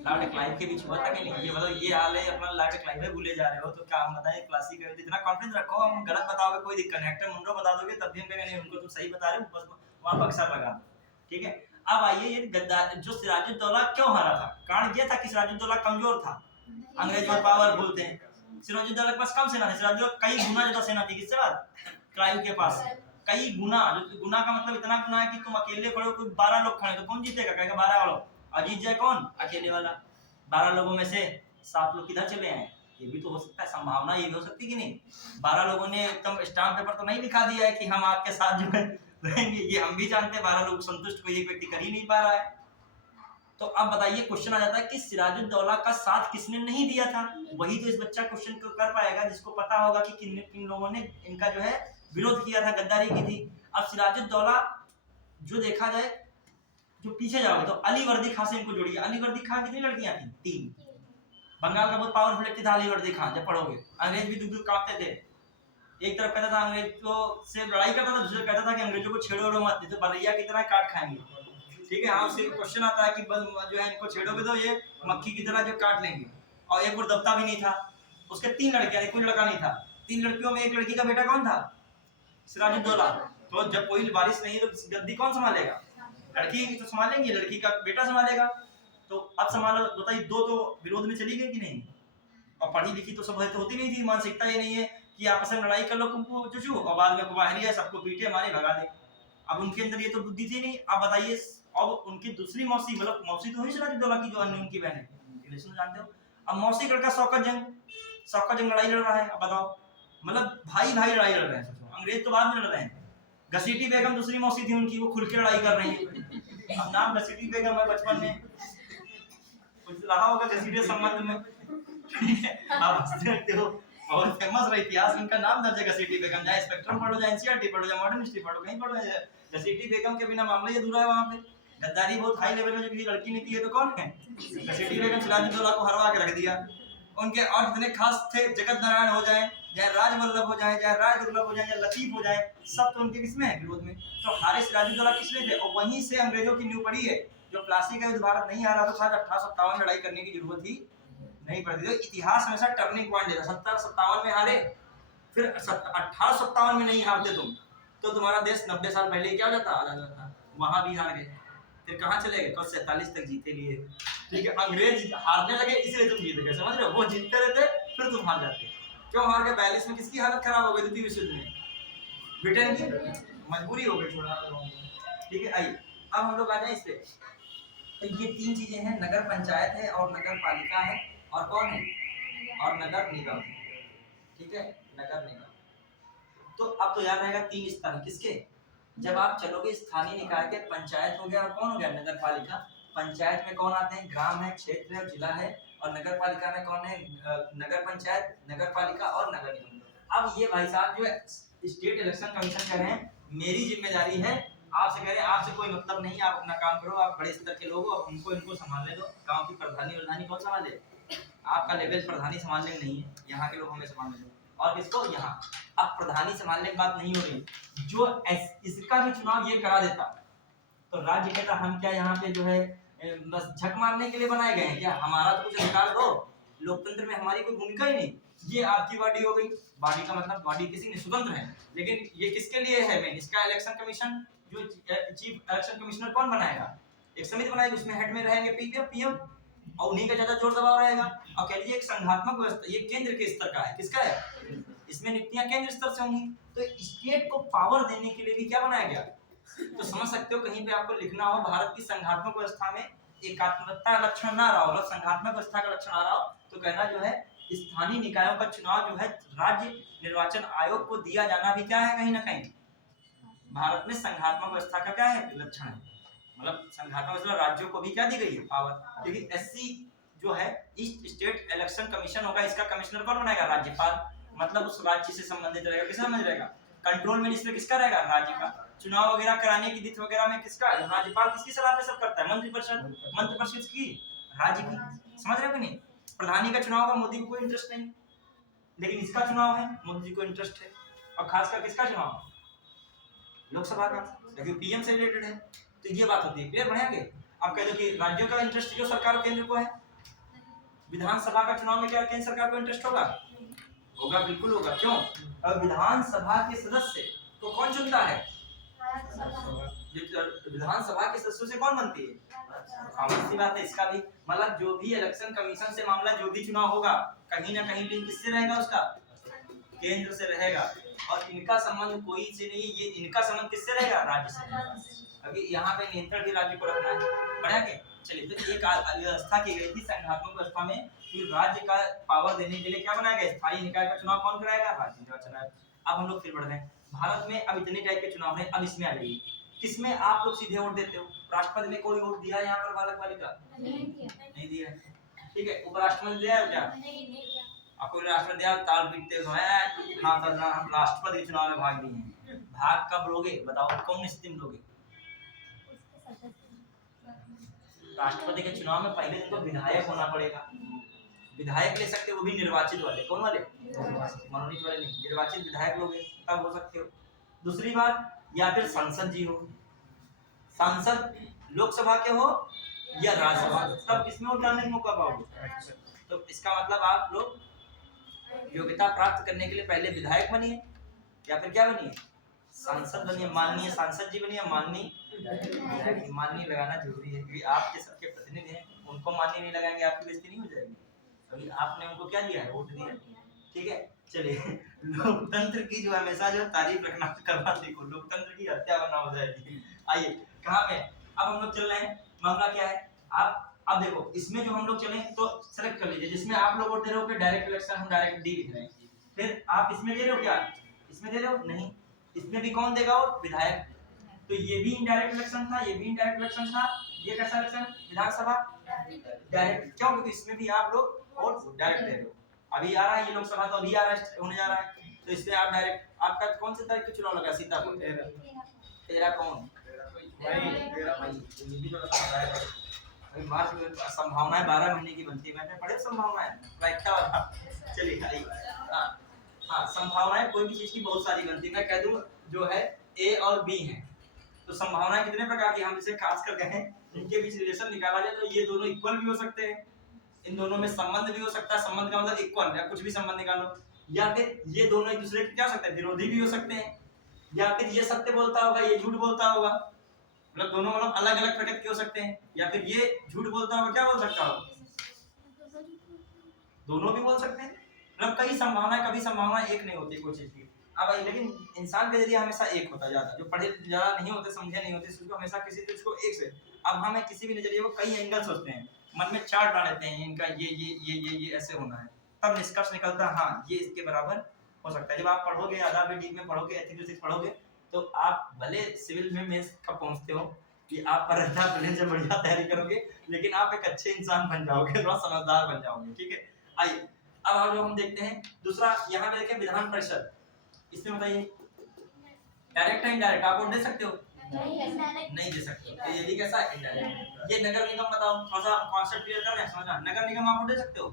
लॉर्ड क्लाइव के बीच हुआ था कि नहीं। ये मतलब ये हाल है, अपना लॉर्ड क्लाइव है, भूले जा रहे हो, तो क्या हम बताएं प्लासी का, इतना कॉन्फिडेंस रखो, हम गलत बताओगे कोई दिक्कत नहीं, एक्टर मुंडो बता दोगे तब भी हम कहेंगे नहीं, उनको तुम सही बता रहे हो, बस वहां पर अक्सर लगा दो। ठीक है, अब आइए ये गद्दार जो सिराजुद्दौला क्यों हारा था, कारण ये था कि सिराजुद्दौला कमजोर था, अंग्रेज और पावरफुल थे। सिराजुद्दौला के पास कम सेना थी, सिराजुद्दौला कई गुना ज्यादा सेना थी किससे बाद, क्लाइव के पास कई गुना। गुना का मतलब इतना गुना है कि तुम अकेले खड़े हो, कोई 12 लोग खड़े, तो कौन जीतेगा, कहेगा 12 वालों, और जीत जाए कौन, अकेले वाला। 12 लोगों में से 7 लोग किधर चले आए, ये भी तो हो सकता है, संभावना ये भी हो सकती है कि नहीं। 12 लोगों ने एकदम स्टाम्प पेपर तो नहीं दिखा दिया है कि हम आपके साथ जो है रहेंगे, ये हम भी जानते हैं 12 लोग संतुष्ट कोई एक व्यक्ति कर ही नहीं पा रहा है। तो अब बताइए क्वेश्चन आ जाता है कि सिराजुद्दौला का साथ किसने नहीं दिया था, वही तो इस बच्चा क्वेश्चन को कर पाएगा जिसको पता होगा कि किन किन लोगों ने इनका जो है विरोध किया था, गद्दारी की थी। अब सिराजुद्दौला जो देखा जाए, जो पीछे जाओगे तो अली वर्दी खां से इनको जोड़िए। अली वर्दी खां कितनी लड़कियां थी, 3। बंगाल का बहुत पावरफुल व्यक्ति था अली वर्दी खां, जब पढ़ोगे अंग्रेज भी दुख कांपते थे। एक तरफ कहता था अंग्रेजों से लड़ाई करता था, दूसरे कहता था कि अंग्रेजों को छेड़ो मत, नहीं तो बलैया की तरह काट खाएंगे। ठीक है, हाँ, उससे क्वेश्चन आता है कि जो है इनको छेड़ोगे तो ये मक्खी की तरह जो काट लेंगे। और एक और दबता भी नहीं था, उसके 3 लड़कियां, कोई लड़का नहीं था। 3 लड़कियों में एक लड़की का बेटा कौन था, सिराजुद्दौला। तो जब कोई वारिस नहीं है तो गद्दी कौन संभालेगा? लड़की तो संभालेंगी, लड़की का बेटा संभालेगा। तो अब संभालो, बताइए, दो तो विरोध में चली गई कि नहीं? और पढ़ी लिखी तो सब तो होती नहीं थी, मानसिकता ये नहीं है कि आपस में लड़ाई कर लो कुंकू चुचू और बाद में बाहरी है सबको पीटे मारे भगा दे। अब उनके अंदर ये तो बुद्धि थी नहीं। अब बताइए, अब उनकी दूसरी मौसी, मतलब मौसी तो हुई सिराजुद्दौला की जो अन्य उनकी बहन है, रिलेशन जानते हो। अब मौसी लड़का शौकत जंग लड़ाई लड़ रहा है। अब बताओ, मतलब भाई भाई लड़ाई लड़ रहे हैं। सोचो, अंग्रेज तो बाद में लड़ रहे हैं। घसीटी बेगम दूसरी मौसी थी उनकी, वो खुल के लड़ाई कर रही है। अब नाम घसीटी बेगम है, बचपन में कुछ रहा होगा घसीटे संबंध में। आप हंसते रहते हो, बहुत फेमस रहा इतिहास, उनका नाम दर्ज है घसीटी बेगम। चाहे स्पेक्ट्रम पढ़ो, चाहे एनसीईआरटी पढ़ो, चाहे मॉडर्न हिस्ट्री पढ़ो, कहीं पढ़ो, घसीटी बेगम के बिना मामला ही अधूरा है। वहां पे गद्दारी बहुत हाई लेवल में, जो किसी लड़की नहीं थी है तो कौन है? घसीटी बेगम। सिराजुद्दौला को हरवा के रख दिया। उनके और इतने खास थे, जगत नारायण हो जाए, चाहे राजवल्लभ हो जाए, चाहे राय दुर्लभ हो जाए, चाहे लतीफ हो जाए, सब तो उनके किसमें है? विरोध में। तो हारे सिराजुद्दौला किसमें थे? और वहीं से अंग्रेजों की नींव पड़ी है। जो प्लासी का युद्ध भारत नहीं हारा तो शायद 1857 लड़ाई करने की जरूरत ही नहीं पड़ती। तो इतिहास हमेशा टर्निंग पॉइंट देता। 1757 में हारे, फिर 1857 में नहीं हारते तुम तो तुम्हारा देश 90 साल पहले क्या हो जाता? आजाद हो जाता। वहां भी हार गए, फिर कहाँ चले गए? 47 तक जीते लिए। ठीक है, अंग्रेज हारने लगे इसलिए तुम जीत गए, समझ रहे हो? वो जीतते रहते फिर तुम हार जाते। क्यों हार गए? 42 में किसकी हालत खराब हो गई? द्वितीय विश्व युद्ध में ब्रिटेन की मजबूरी हो गई छोड़ा। ठीक है, आइए अब हम लोग आ जाए इस पे। तो ये तीन चीजें हैं, नगर पंचायत है और नगर पालिका है और कौन है? और नगर निगम। ठीक है, नगर निगम। तो अब तो याद रहेगा तीन स्तर किसके? जब आप चलोगे स्थानीय निकाय के, पंचायत हो गया और कौन हो गया? नगर पालिका। पंचायत में कौन आते हैं? ग्राम है, क्षेत्र है और जिला है। और नगर पालिका में कौन है? नगर पंचायत, नगर पालिका और नगर निगम। अब ये भाई साहब जो स्टेट इलेक्शन कमीशन कह रहे हैं, मेरी जिम्मेदारी है, आपसे कह रहे हैं, आपसे कोई मतलब नहीं, आप अपना काम करो, आप बड़े स्तर के लोग हो, अब इनको संभालने दो। गांव की प्रधानी कौन संभाले? आपका लेवल प्रधानी संभालने में नहीं है, यहाँ के लोग हमें संभालने दो। और किसको? यहाँ। अब प्रधानी संभालने की बात नहीं हो रही, जो इसका भी चुनाव ये करा देता तो राज्य कहता हम क्या यहाँ पे जो है बस झक मारने के लिए बनाए गए हैं क्या? हमारा तो कुछ अधिकार दो, लोकतंत्र में हमारी कोई भूमिका ही नहीं। ये आपकी बॉडी हो गई। बॉडी का मतलब बॉडी किसी ने स्वतंत्र है, लेकिन ये किसके लिए है? मैं इसका इलेक्शन कमीशन, जो चीफ इलेक्शन कमिश्नर कौन बनाएगा? एक समिति बनाएगी, उसमें हेड में रहेंगे पीएम और उन्हीं का ज्यादा जोर दबाव रहेगा। और कह लीजिए एक संघात्मक व्यवस्था, ये केंद्र के स्तर का है। किसका है? इसमें नियुक्तियां केंद्र स्तर से होंगी। तो स्टेट को पावर देने के लिए भी क्या बनाया गया? तो समझ सकते हो, कहीं पे आपको लिखना हो भारत की संघात्मक व्यवस्था में एकात्मकता का लक्षण ना रहा हो, मतलब संघात्मक व्यवस्था का लक्षण आ रहा हो, तो कहना जो है स्थानीय निकायों का चुनाव जो है राज्य निर्वाचन आयोग को दिया जाना भी क्या है? कहीं ना कहीं भारत में संघात्मक व्यवस्था का क्या है? लक्षण है। मतलब संघात्मक व्यवस्था राज्यों को भी क्या दी गई है? पावर। क्योंकि एससी जो है ईस्ट स्टेट इलेक्शन कमीशन होगा, इसका कमिश्नर कौन बनाएगा? राज्यपाल। मतलब उस राज्य से संबंधित रहेगा, किससे समझ रहेगा? कंट्रोल मिनिस्टर किसका रहेगा? राज्य का। चुनाव वगैरह कराने की तिथि वगैरह में किसका? राज्यपाल किसकी सलाह पे सब करता है? मंत्रिपरिषद की, राज्य की। समझ रहे हो कि नहीं? प्रधानी का चुनाव का मोदी को कोई इंटरेस्ट नहीं, लेकिन इसका चुनाव है, मोदी जी को इंटरेस्ट है। और खासकर किसका चुनाव? लोकसभा का, क्योंकि पीएम से रिलेटेड है। तो ये बात होती है, क्लियर? बढ़िया के अब कह दो कि राज्यों का इंटरेस्ट जो सरकार और केंद्र को है। विधानसभा का चुनाव में क्या केंद्र सरकार को इंटरेस्ट होगा? होगा, बिल्कुल होगा। क्यों? अब विधानसभा के सदस्य को कौन चुनता है? विधानसभा के सदस्यों से कौन बनती है? सी बात है। इसका भी मतलब जो भी इलेक्शन कमीशन से मामला, जो भी चुनाव होगा, कहीं ना कहीं लिंक किससे रहेगा? उसका केंद्र से रहेगा। और इनका संबंध कोई से नहीं, ये इनका संबंध किससे रहेगा? राज्य से। अभी यहाँ पे नियंत्रण भी राज्य को रखना है। बढ़िया के चलिए, तो एक व्यवस्था की गई थी संघात्मक व्यवस्था में कि राज्य का पावर देने के लिए क्या बनाया गया? स्थायी निकाय का चुनाव कौन कराएगा? राज्य निर्वाचन आयोग। अब हम लोग फिर बढ़ रहे हैं। भारत में अब इतने टाइप के चुनाव है। अब इसमें आ जाइए, किसमें आप लोग सीधे वोट देते हो? राष्ट्रपति में कोई वोट दिया यहाँ पर? बालक बालिका नहीं दिया। ठीक है, उपराष्ट्रपति दिया है क्या? और कोई राष्ट्रपति दिया ताल पीटते हो, हाँ सर हम राष्ट्रपति चुनाव में भाग लिए हैं। भाग कब लोगे बताओ? कौन स्थिति में लोगे? राष्ट्रपति के चुनाव में पहले तुमको विधायक होना पड़ेगा। विधायक ले सकते हो, वो भी निर्वाचित वाले। कौन वाले? मनोनीत वाले नहीं, निर्वाचित विधायक लोगे तब हो सकते हो। दूसरी बात, या फिर सांसद जी हो। सांसद लोकसभा के हो या राज्यसभा, तब किसमें वोट डालने का मौका पाओगे? तो इसका मतलब आप लोग योग्यता प्राप्त करने के लिए पहले विधायक बनिए या फिर क्या बनिए? सांसद बनिए, माननीय सांसद जी बनिए, माननीय माननीय लगाना जरूरी है क्योंकि आपके सबके प्रतिनिधि हैं, उनको माननीय नहीं लगाएंगे आपकी बेइज्जती नहीं हो जाएगी? अभी आपने उनको क्या दिया है? वोट दिया है, ठीक है। चलिए, लोकतंत्र की जो हमेशा जो तारीफ रखना करना सीखो, लोकतंत्र की हत्या करना हो जाएगी। आइए कहाँ पे अब हम लोग चल रहे हैं, मामला क्या है? आप अब देखो इसमें जो हम लोग चले तो सेलेक्ट कर लीजिए, जिसमें आप लोग वोट दे रहे हो कि डायरेक्ट इलेक्शन, हम डायरेक्ट डी लिख रहे हैं। फिर आप इसमें दे रहे हो क्या? इसमें दे रहे हो? नहीं। इसमें भी कौन देगा वोट? विधायक। तो ये भी इनडायरेक्ट इलेक्शन था, ये भी इनडायरेक्ट इलेक्शन था। ये कैसा इलेक्शन? विधानसभा डायरेक्ट। क्यों? क्योंकि इसमें भी आप लोग वोट डायरेक्ट दे रहे हो। अभी आ रहा है ये लोकसभा, तो अभी आ रहा है, होने जा रहा है, तो इसमें आप डायरेक्ट, आपका कौन से तारीख को चुनाव लगा? सीतापुर 13 कौन? मार्च में संभावनाएं 12 महीने की बनती है, मैंने पढ़े संभावनाएं व्याख्या वाला। चलिए आइए, हाँ संभावनाएं कोई भी चीज की बहुत सारी बनती है। मैं कह दूं जो है ए और बी है, तो संभावनाएं कितने प्रकार की, हम जिसे खास कर कहें इनके बीच रिलेशन निकाला जाए तो ये दोनों इक्वल भी हो सकते हैं, इन दोनों में संबंध भी हो सकता है, संबंध का मतलब इक्वल या कुछ भी संबंध निकालो, या फिर ये दोनों एक दूसरे के क्या हो सकते हैं? विरोधी भी हो सकते हैं, या फिर ये सत्य बोलता होगा ये झूठ बोलता होगा, मतलब दोनों मतलब अलग अलग प्रकृति के हो सकते हैं, या फिर ये झूठ बोलता होगा, क्या बोल सकता होगा? दोनों भी बोल सकते हैं। मतलब कई संभावनाएं, कभी संभावना एक नहीं होती कोई चीज की। अब लेकिन इंसान के जरिए हमेशा एक होता ज्यादा, जो पढ़े ज्यादा नहीं होते, समझे नहीं होते, उसको हमेशा किसी चीज को एक से, अब हमें किसी भी नजरिए को कई एंगल सोचते हैं, मन में चार्ट बना लेते हैं, इनका ये ऐसे होना है, तब निष्कर्ष निकलता हाँ ये इसके बराबर हो सकता है। जब आप पढ़ोगे, आधार में डीप में पढ़ोगे, एथिक्स पढ़ोगे, तो आप भले सिविल में मेंस कब पहुंचते हो कि आप परीक्षा प्रीलिम्स से बढ़िया तैयारी करोगे, लेकिन आप एक अच्छे इंसान बन जाओगे, थोड़ा समझदार बन जाओगे, ठीक है। आइए अब आप जो हम देखते हैं दूसरा, यहाँ पे देखें विधान परिषद, इसमें बताइए डायरेक्ट है इनडायरेक्ट? आप वोट दे सकते हो? नहीं दे सकते, तो ये भी कैसा है? इनडायरेक्ट। ये नगर निगम बताओ, थोड़ा सा कॉन्सेप्ट क्लियर कर रहे हैं, समझना। नगर निगम आप वोट दे सकते हो?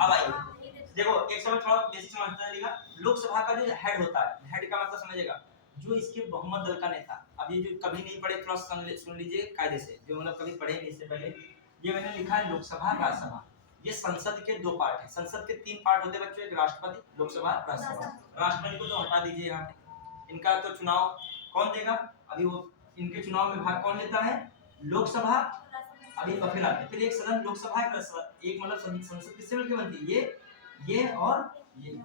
अब आइए देखो, एक समय थोड़ा बेसिक समझना चलेगा। लोकसभा का जो हेड होता है, हेड का मतलब समझेगा, जो इसके बहुमत दल का नेता। अब ये जो कभी नहीं पढ़े थोड़ा सुन लीजिए कायदे से, जो मतलब कभी पढ़े नहीं इससे पहले, ये मैंने लिखा है लोकसभा राज्यसभा, ये संसद के दो पार्ट हैं। संसद के 3 पार्ट होते हैं बच्चों, एक राष्ट्रपति, लोकसभा, राज्यसभा। राष्ट्रपति को तो हटा दीजिए यहाँ पे, इनका तो चुनाव कौन देगा? अभी वो इनके चुनाव में भाग कौन लेता है? लोकसभा। अभी फिर आते, फिर एक सदन लोकसभा, एक मतलब संसद किससे मिलकर बनती है? ये और ये।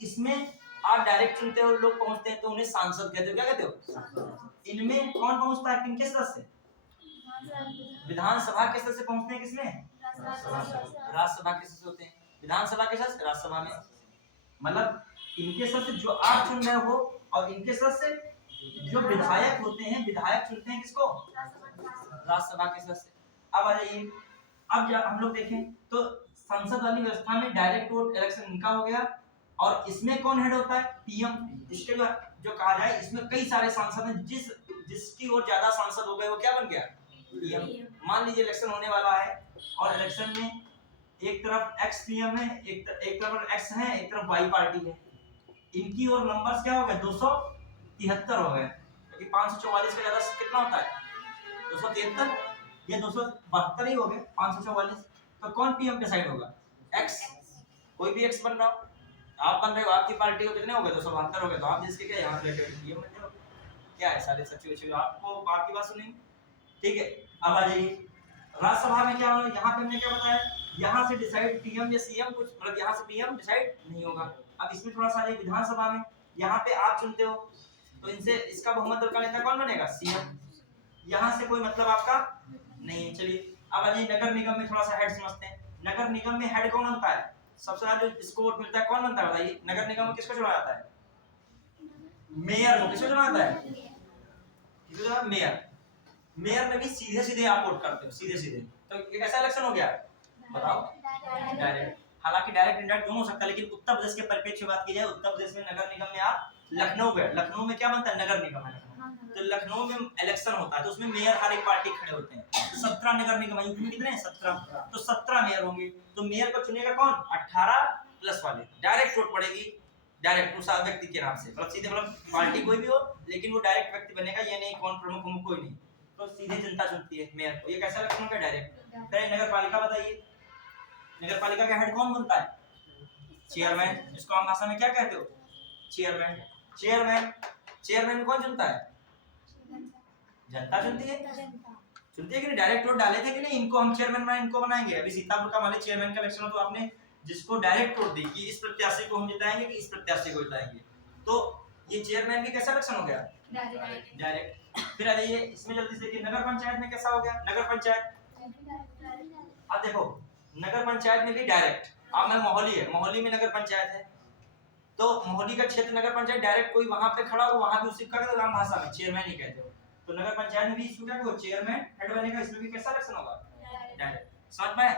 इसमें आप डायरेक्ट चुनते हो, लोग पहुंचते हैं तो उन्हें सांसद कहते हो। क्या कहते हो? इनमें कौन पहुंचता है? किनके सदस्य? विधानसभा के सदस्य पहुंचते हैं, किसमें? राज्यसभा के सदस्य होते हैं। विधानसभा के सदस्य राज्यसभा में, मतलब इनके सदस्य जो आप चुन रहे हो, और इनके सदस्य जो विधायक होते हैं, विधायक चुनते हैं किसको? राज्यसभा के सदस्य। अब आ जाइए, अब जब हम लोग देखें तो संसद वाली व्यवस्था में डायरेक्ट वोट इलेक्शन इनका हो गया, और इसमें कौन हेड होता है? पीएम। इसके जो कहा जाए, इसमें कई सारे सांसद हैं, जिसकी ओर ज्यादा सांसद हो गए वो क्या बन गया? पीएम। मान लीजिए इलेक्शन होने वाला है, और इलेक्शन में एक तरफ एक्स पीएम है, एक तरफ एक्स है, एक तरफ वाई पार्टी है। इनकी और नंबर्स क्या हो गए? 273 हो गए, क्योंकि 544 का ज्यादा कितना होता है? 273, ये 272 ही हो गए, 544। तो कौन पीएम डिसाइड होगा? एक्स। कोई भी एक्स बन रहा हो, आप बन रहे हो, आपकी पार्टी को कितने हो गए? 272 हो गए, तो आप जिसके क्या यहाँ से पीएम बन जाओ। क्या है सारे सचिव आपको आपकी बात सुनेंगे, ठीक है। अब आ जाइए राज्यसभा में क्या होगा? यहाँ पे हमने क्या बताया, यहाँ से डिसाइड पीएम या सीएम, कुछ मतलब यहाँ से पीएम डिसाइड नहीं होगा। अब इसमें थोड़ा सा विधानसभा में, यहाँ पे आप चुनते हो, तो इनसे इसका बहुमत दल का नेता कौन बनेगा? सीएम। यहाँ से कोई मतलब आपका नहीं है। चलिए अब आ जाइए नगर निगम में, थोड़ा सा हेड समझते हैं। नगर निगम में हेड कौन बनता है? सबसे ज्यादा जो इसको वोट मिलता है कौन बनता है? बताइए, नगर निगम में किसको चुना जाता है? मेयर को। किसको चुना जाता है? किसको चुना? मेयर। मेयर में भी सीधे सीधे आप वोट करते हो, सीधे सीधे। तो ये कैसा इलेक्शन हो गया? बताओ। डायरेक्ट। हालांकि डायरेक्ट इंडायरेक्ट दोनों हो सकता है, लेकिन उत्तर प्रदेश के परिप्रेक्ष्य बात की जाए, उत्तर प्रदेश में नगर निगम में आप लखनऊ गए, लखनऊ में क्या बनता है? नगर निगम है। तो लखनऊ में इलेक्शन होता है, तो उसमें मेयर हर एक पार्टी खड़े होते हैं। 17 नगर निगम, यूपी में कितने हैं? 17। तो 17 मेयर होंगे, तो मेयर को चुनेगा कौन? 18 प्लस वाले। डायरेक्ट वोट पड़ेगी, डायरेक्ट उस व्यक्ति के नाम से, मतलब सीधे, मतलब पार्टी कोई भी हो, लेकिन वो डायरेक्ट व्यक्ति बनेगा, ये नहीं कौन प्रमुख प्रमुख कोई नहीं, तो सीधे जनता चुनती है मेयर को। ये कैसा इलेक्शन होगा? डायरेक्ट। फिर नगर पालिका बताइए, नगर पालिका का हेड कौन बनता है? चेयरमैन, जिसको आम भाषा में क्या कहते हो? चेयरमैन। चेयरमैन चेयरमैन कौन चुनता है? जनता चुनती है। चुनती है कि नहीं? डायरेक्ट वोट डाले थे कि नहीं, इनको हम चेयरमैन बनाए, इनको बनाएंगे। अभी सीतापुर का माने चेयरमैन का इलेक्शन हो तो आपने जिसको डायरेक्ट वोट दी कि इस प्रत्याशी को हम जिताएंगे कि इस प्रत्याशी को जिताएंगे, तो ये चेयरमैन भी कैसा इलेक्शन हो गया? डायरेक्ट। फिर आ जाइए इसमें जल्दी से कि नगर पंचायत में कैसा हो गया? नगर पंचायत अब देखो, नगर पंचायत में भी डायरेक्ट। अब मैं मोहाली है, मोहाली में नगर पंचायत है, तो मोहाली का क्षेत्र नगर पंचायत डायरेक्ट कोई वहां पे खड़ा हो, वहां भी उसी का आम भाषा में चेयरमैन ही कहते हो। तो नगर पंचायत में भी इशू क्या, चेयरमैन हेड बनेगा, इसमें भी कैसा इलेक्शन होगा? डायरेक्ट। समझ में?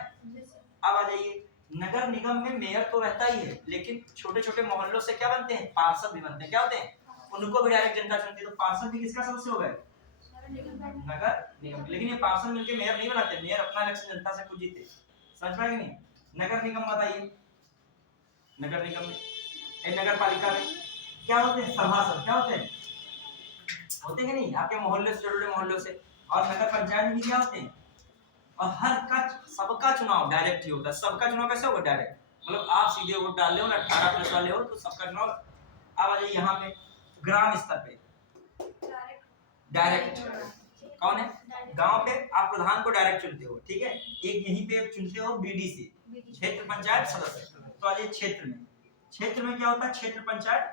अब आ जाइए, नगर निगम में मेयर तो रहता ही है, लेकिन छोटे छोटे मोहल्लों से क्या बनते हैं? पार्षद भी बनते हैं। क्या होते हैं? उनको भी डायरेक्ट जनता चुनती है। तो पार्षद भी किसका सदस्य हो गए? नगर निगम। लेकिन ये पार्षद मिलके मेयर नहीं बनाते, मेयर अपना इलेक्शन जनता से खुद जीते। समझ पाए कि नहीं? नगर निगम बताइए, नगर निगम में नगर पालिका में क्या होते हैं? सभासद। क्या होते हैं? होते हैं नहीं, आपके मोहल्ले से जुड़े मोहल्लों से। और नगर पंचायत में भी क्या होते हैं? और हर का सबका चुनाव डायरेक्ट ही होता है। सबका चुनाव कैसे होगा? डायरेक्ट। मतलब आप सीधे वोट डाल रहे हो ना, 18+ वाले हो तो सबका चुनाव। अब आ जाइए यहाँ पे ग्राम स्तर पे डायरेक्ट। कौन है? गांव पे आप प्रधान को डायरेक्ट चुनते हो, ठीक है। एक यहीं पे चुनते हो बीडीसी, क्षेत्र पंचायत सदस्य। तो आ जाइए क्षेत्र में, क्षेत्र में क्या होता है? क्षेत्र पंचायत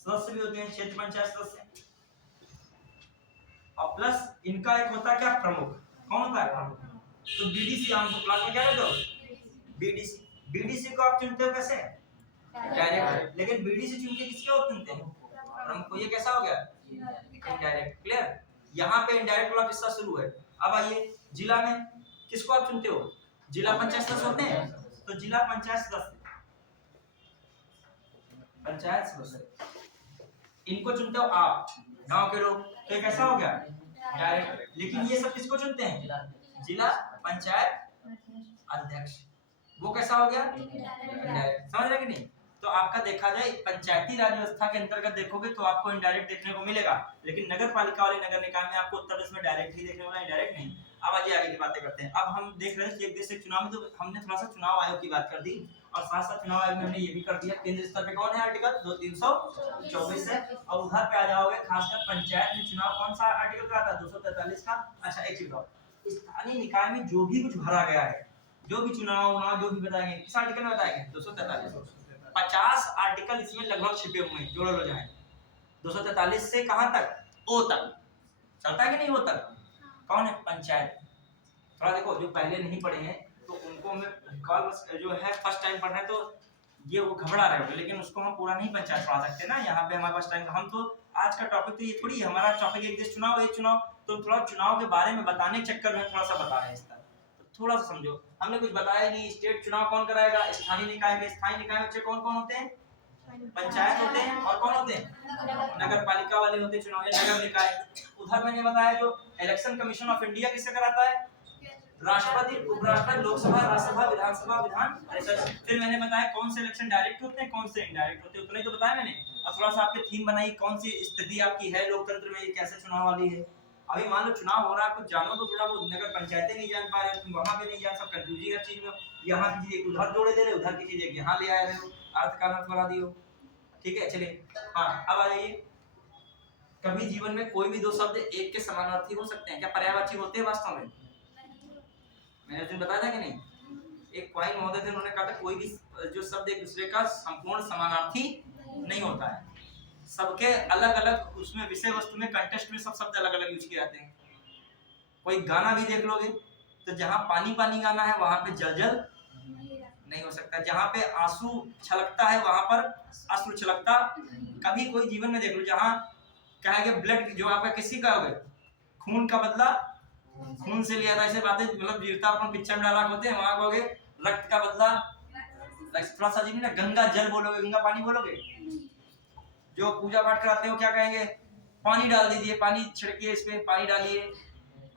सदस्य भी होते हैं, क्षेत्र पंचायत सदस्य। और प्लस इनका एक होता है क्या? प्रमुख। कौन होता है? प्रमुख। तो बीडीसी हम क्लास में क्या कहते हो? बीडीसी। बीडीसी को आप चुनते हो कैसे? डायरेक्ट। लेकिन बीडीसी चुन के किसके वोट चुनते हैं? प्रमुख को। ये कैसा हो गया? इनडायरेक्ट। क्लियर? यहाँ पे इनडायरेक्ट वाला किस्सा शुरू है। अब आइए जिला में किसको आप चुनते हो? जिला पंचायत सदस्य होते हैं। तो जिला पंचायत सदस्य, पंचायत सदस्य इनको चुनते हो आप, गांव के लोग। तो कैसा हो गया? डायरेक्ट। लेकिन ये सब किसको चुनते हैं? जिला पंचायत अध्यक्ष। वो कैसा हो गया? इनडायरेक्ट। समझ रहे कि नहीं? तो आपका देखा जाए पंचायती राज व्यवस्था के अंतर्गत देखोगे तो आपको इनडायरेक्ट देखने को मिलेगा, लेकिन नगर पालिका वाले नगर निकाय में आपको उत्तर प्रदेश में डायरेक्ट ही देखने को मिलेगा, इनडायरेक्ट नहीं। अब आगे की बातें करते हैं। अब हम देख रहे हैं कि एक देश एक चुनाव में, तो हमने थोड़ा सा चुनाव आयोग की बात कर दी और साथ साथ चुनाव आयोग में हमने ये भी कर दिया केंद्र स्तर पे कौन है आर्टिकल 324 है। और उधर पे आ जाओगे खासकर पंचायत में चुनाव कौन सा आर्टिकल का आता है? 243 का। अच्छा एक चीज और, स्थानीय निकाय में जो भी कुछ भरा गया है, जो भी चुनाव जो भी बताए गए, किस आर्टिकल में बताए गए? 243। 50 आर्टिकल इसमें लगभग छिपे हुए हैं, जोड़ लो जाए। 243 से कहां तक? ओ तक। चलता है कि नहीं? ओ तक। कौन है? पंचायत। थोड़ा देखो, जो पहले नहीं पढ़े हैं तो उनको हमें कॉल जो है फर्स्ट टाइम पढ़ रहे हैं तो ये वो घबरा रहे होंगे, लेकिन उसको हम पूरा नहीं पंचायत पढ़ा सकते ना। यहाँ पे हमारे पास टाइम, हम तो आज का टॉपिक तो ये थोड़ी है, हमारा टॉपिक एक देश चुनाव, एक चुनाव। तो थोड़ा चुनाव के बारे में बताने के चक्कर में थोड़ा सा बता रहे हैं इस तरह, तो थोड़ा सा समझो। हमने कुछ बताया नहीं। स्टेट चुनाव कौन कराएगा? स्थानीय निकाय में। स्थानीय निकाय में कौन कौन होते हैं? पंचायत होते हैं। और कौन होते हैं? नगर पालिका वाले होते हैं चुनाव, नगर निकाय। उधर मैंने बताया जो इलेक्शन कमीशन ऑफ इंडिया किससे कराता है? राष्ट्रपति, उपराष्ट्रपति, लोकसभा, राज्यसभा, विधानसभा, विधान परिषद। फिर मैंने बताया कौन से इलेक्शन डायरेक्ट होते हैं, कौन से इनडायरेक्ट होते हैं, उतना ही तो बताया मैंने। अब थोड़ा सा आपके थीम बनाई, कौन सी स्थिति आपकी है लोकतंत्र में, कैसे चुनाव वाली है। अभी मान लो चुनाव हो रहा है, कुछ जानो तो थोड़ा वो नगर पंचायतें नहीं जान पा रहे हो, तुम वहां पे नहीं जान, सब कंफ्यूजी हर चीज में। यहाँ की चीज उधर जोड़े दे रहे हो, उधर की चीज यहाँ ले आए रहे हो, अर्थ का अर्थ बना दियो। ठीक है, चलिए। हाँ, अब आ जाइए, कभी जीवन में कोई भी दो शब्द एक के समानार्थी हो सकते हैं क्या? पर्यायवाची होते हैं वास्तव में? मैंने तुम्हें बताया था कि नहीं? एक क्वाइन महोदय थे, उन्होंने कहा था कोई भी जो शब्द एक दूसरे का संपूर्ण समानार्थी नहीं होता है। सबके अलग अलग उसमें विषय वस्तु में, कंटेस्ट में सब शब्द अलग अलग यूज किए जाते हैं। कोई गाना भी देख लोगे तो जहाँ पानी पानी गाना है वहां पे जल जल नहीं हो सकता। जहाँ पे आंसू छलकता है वहां पर अश्रु छलकता। कभी कोई जीवन में देख लो जहाँ कहेंगे ब्लड, जो आपका किसी का हो खून का बदला खून से लिया था, ऐसे बातें मतलब वीरता अपन पिक्चर में डायलॉग होते हैं, वहां कहोगे रक्त का बदला। थोड़ा सा जी ना, गंगा जल बोलोगे, गंगा पानी बोलोगे। जो पूजा पाठ कराते हो क्या कहेंगे? पानी डाल दीजिए, पानी छिड़किए, इस पे पानी डालिए।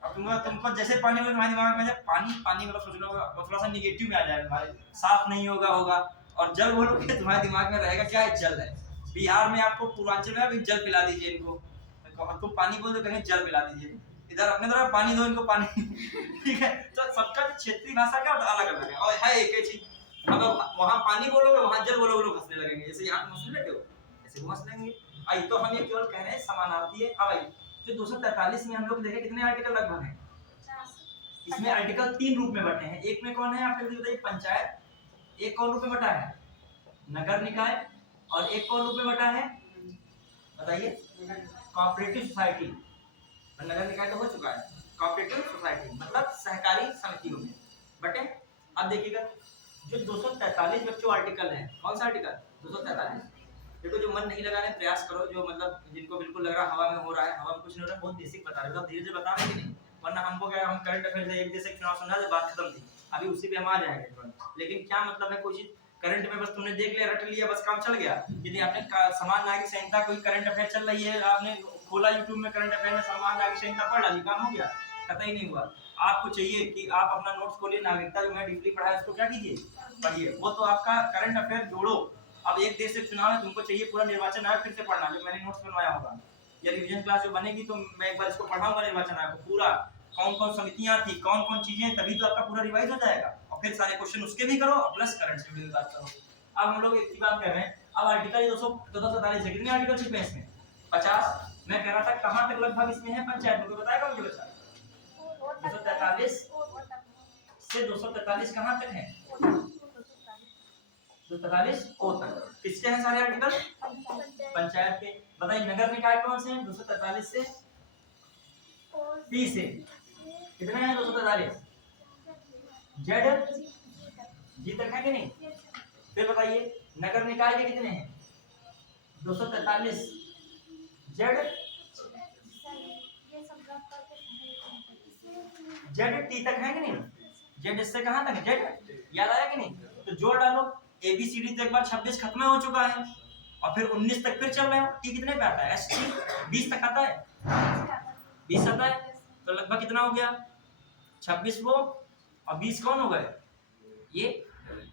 अब तुमको जैसे पानी बोले तुम्हारे दिमाग में जब पानी पानी मतलब सोचना होगा, थोड़ा सा निगेटिव में आ जाएगा, तुम्हारे साफ नहीं होगा। और जल बोलोगे तुम्हारे दिमाग में रहेगा क्या? जल है। बिहार में आपको पूर्वांचल में अभी जल पिला दीजिए इनको, तुम पानी बोल तो कहेंगे जल पिला दीजिए। इधर अपने तरफ पानी दो इनको पानी। ठीक है, तो सबका क्षेत्रीय भाषा क्या अलग अलग है और है एक ही चीज। अब वहां पानी बोलोगे वहां जल बोलोगे, लोग हंसने लगेंगे। जैसे यहाँ हंसने लगे हो ऐसे वो हंस लेंगे। आई तो हम ये केवल कह रहे हैं समानार्थी है। अब आई जो 243 में हम लोग देखें कितने आर्टिकल लगभग हैं, इसमें आर्टिकल 3 रूप में बटे हैं। एक में कौन है आप बताइए, पंचायत, एक कौन रूप में बटा है, नगर निकाय, और एक कौन रूप में बटा है बताइए, कोऑपरेटिव सोसाइटी। नगर निकाय तो हो चुका है, कोऑपरेटिव सोसाइटी मतलब सहकारी समितियों में बटे। अब देखिएगा जो 243 बच्चों आर्टिकल है, कौन सा आर्टिकल 243। देखो जो मन नहीं लगाने प्रयास करो, जो मतलब जिनको बिल्कुल लग रहा हवा में हो रहा है, हवा में कुछ नहीं हो रहा है, बहुत बेसिक बता रहे हो, धीरे धीरे बता रहे कि नहीं, वरना हमको क्या, हम करंट अफेयर से एक देश एक चुनाव सुना दे, बात खत्म थी, अभी उसी पे हम आ जाएंगे तुरंत। लेकिन क्या मतलब है, कोई चीज करंट में बस तुमने देख लिया, रट लिया, बस काम चल गया। यदि आपने समान नागरिक संहिता कोई करंट अफेयर चल रही है, आपने खोला यूट्यूब में करंट अफेयर में समान नागरिक संहिता पढ़ डाली, काम हो गया, कतई नहीं हुआ। आपको चाहिए कि आप अपना नोट्स खोलिए, नागरिकता जो मैं डीपली पढ़ा है उसको क्या कीजिए, पढ़िए, वो तो आपका करंट अफेयर जोड़ो। अब एक देश से चुनाव है, तुमको चाहिए पूरा निर्वाचन आयोग फिर से पढ़ना, जो मैंने नोट्स बनवाया होगा, या रिवीजन क्लास जो बनेगी तो मैं एक बार इसको पढ़ाऊंगा निर्वाचन आयोग को पूरा, कौन कौन समितियां थी, कौन कौन चीजें, तभी तो आपका पूरा रिवाइज हो जाएगा, और फिर सारे क्वेश्चन उसके भी करो और प्लस करंट से भी बात करो। अब हम लोग एक ही बात कर रहे हैं, अब आर्टिकल 247 है, कितने आर्टिकल छिपे हैं इसमें, 50। मैं कह रहा था कहां तक लगभग इसमें है पंचायत, मुझे बताएगा मुझे बच्चा, 243 से 243 कहां तक है, 243 ओ तक किसके हैं सारे आर्टिकल, पंचायत के। बताइए नगर निकाय कौन से हैं, 243 से 30 से कितने हैं, 243 जेड जी तक है कि नहीं। फिर बताइए नगर निकाय के कितने हैं, 243 जेड जेड टी तक है कि नहीं, जेड इससे कहां तक, जेड याद आया कि नहीं, तो जोड़ डालो, ए बी सी डी तो एक बार 26 खत्म हो चुका है, और फिर 19 तक फिर चल रहे हो, टी कितने पे आता है, एस टी 20 तक आता है, 20 आता है, तो लगभग कितना हो गया, 26 वो और 20 कौन हो गए ये,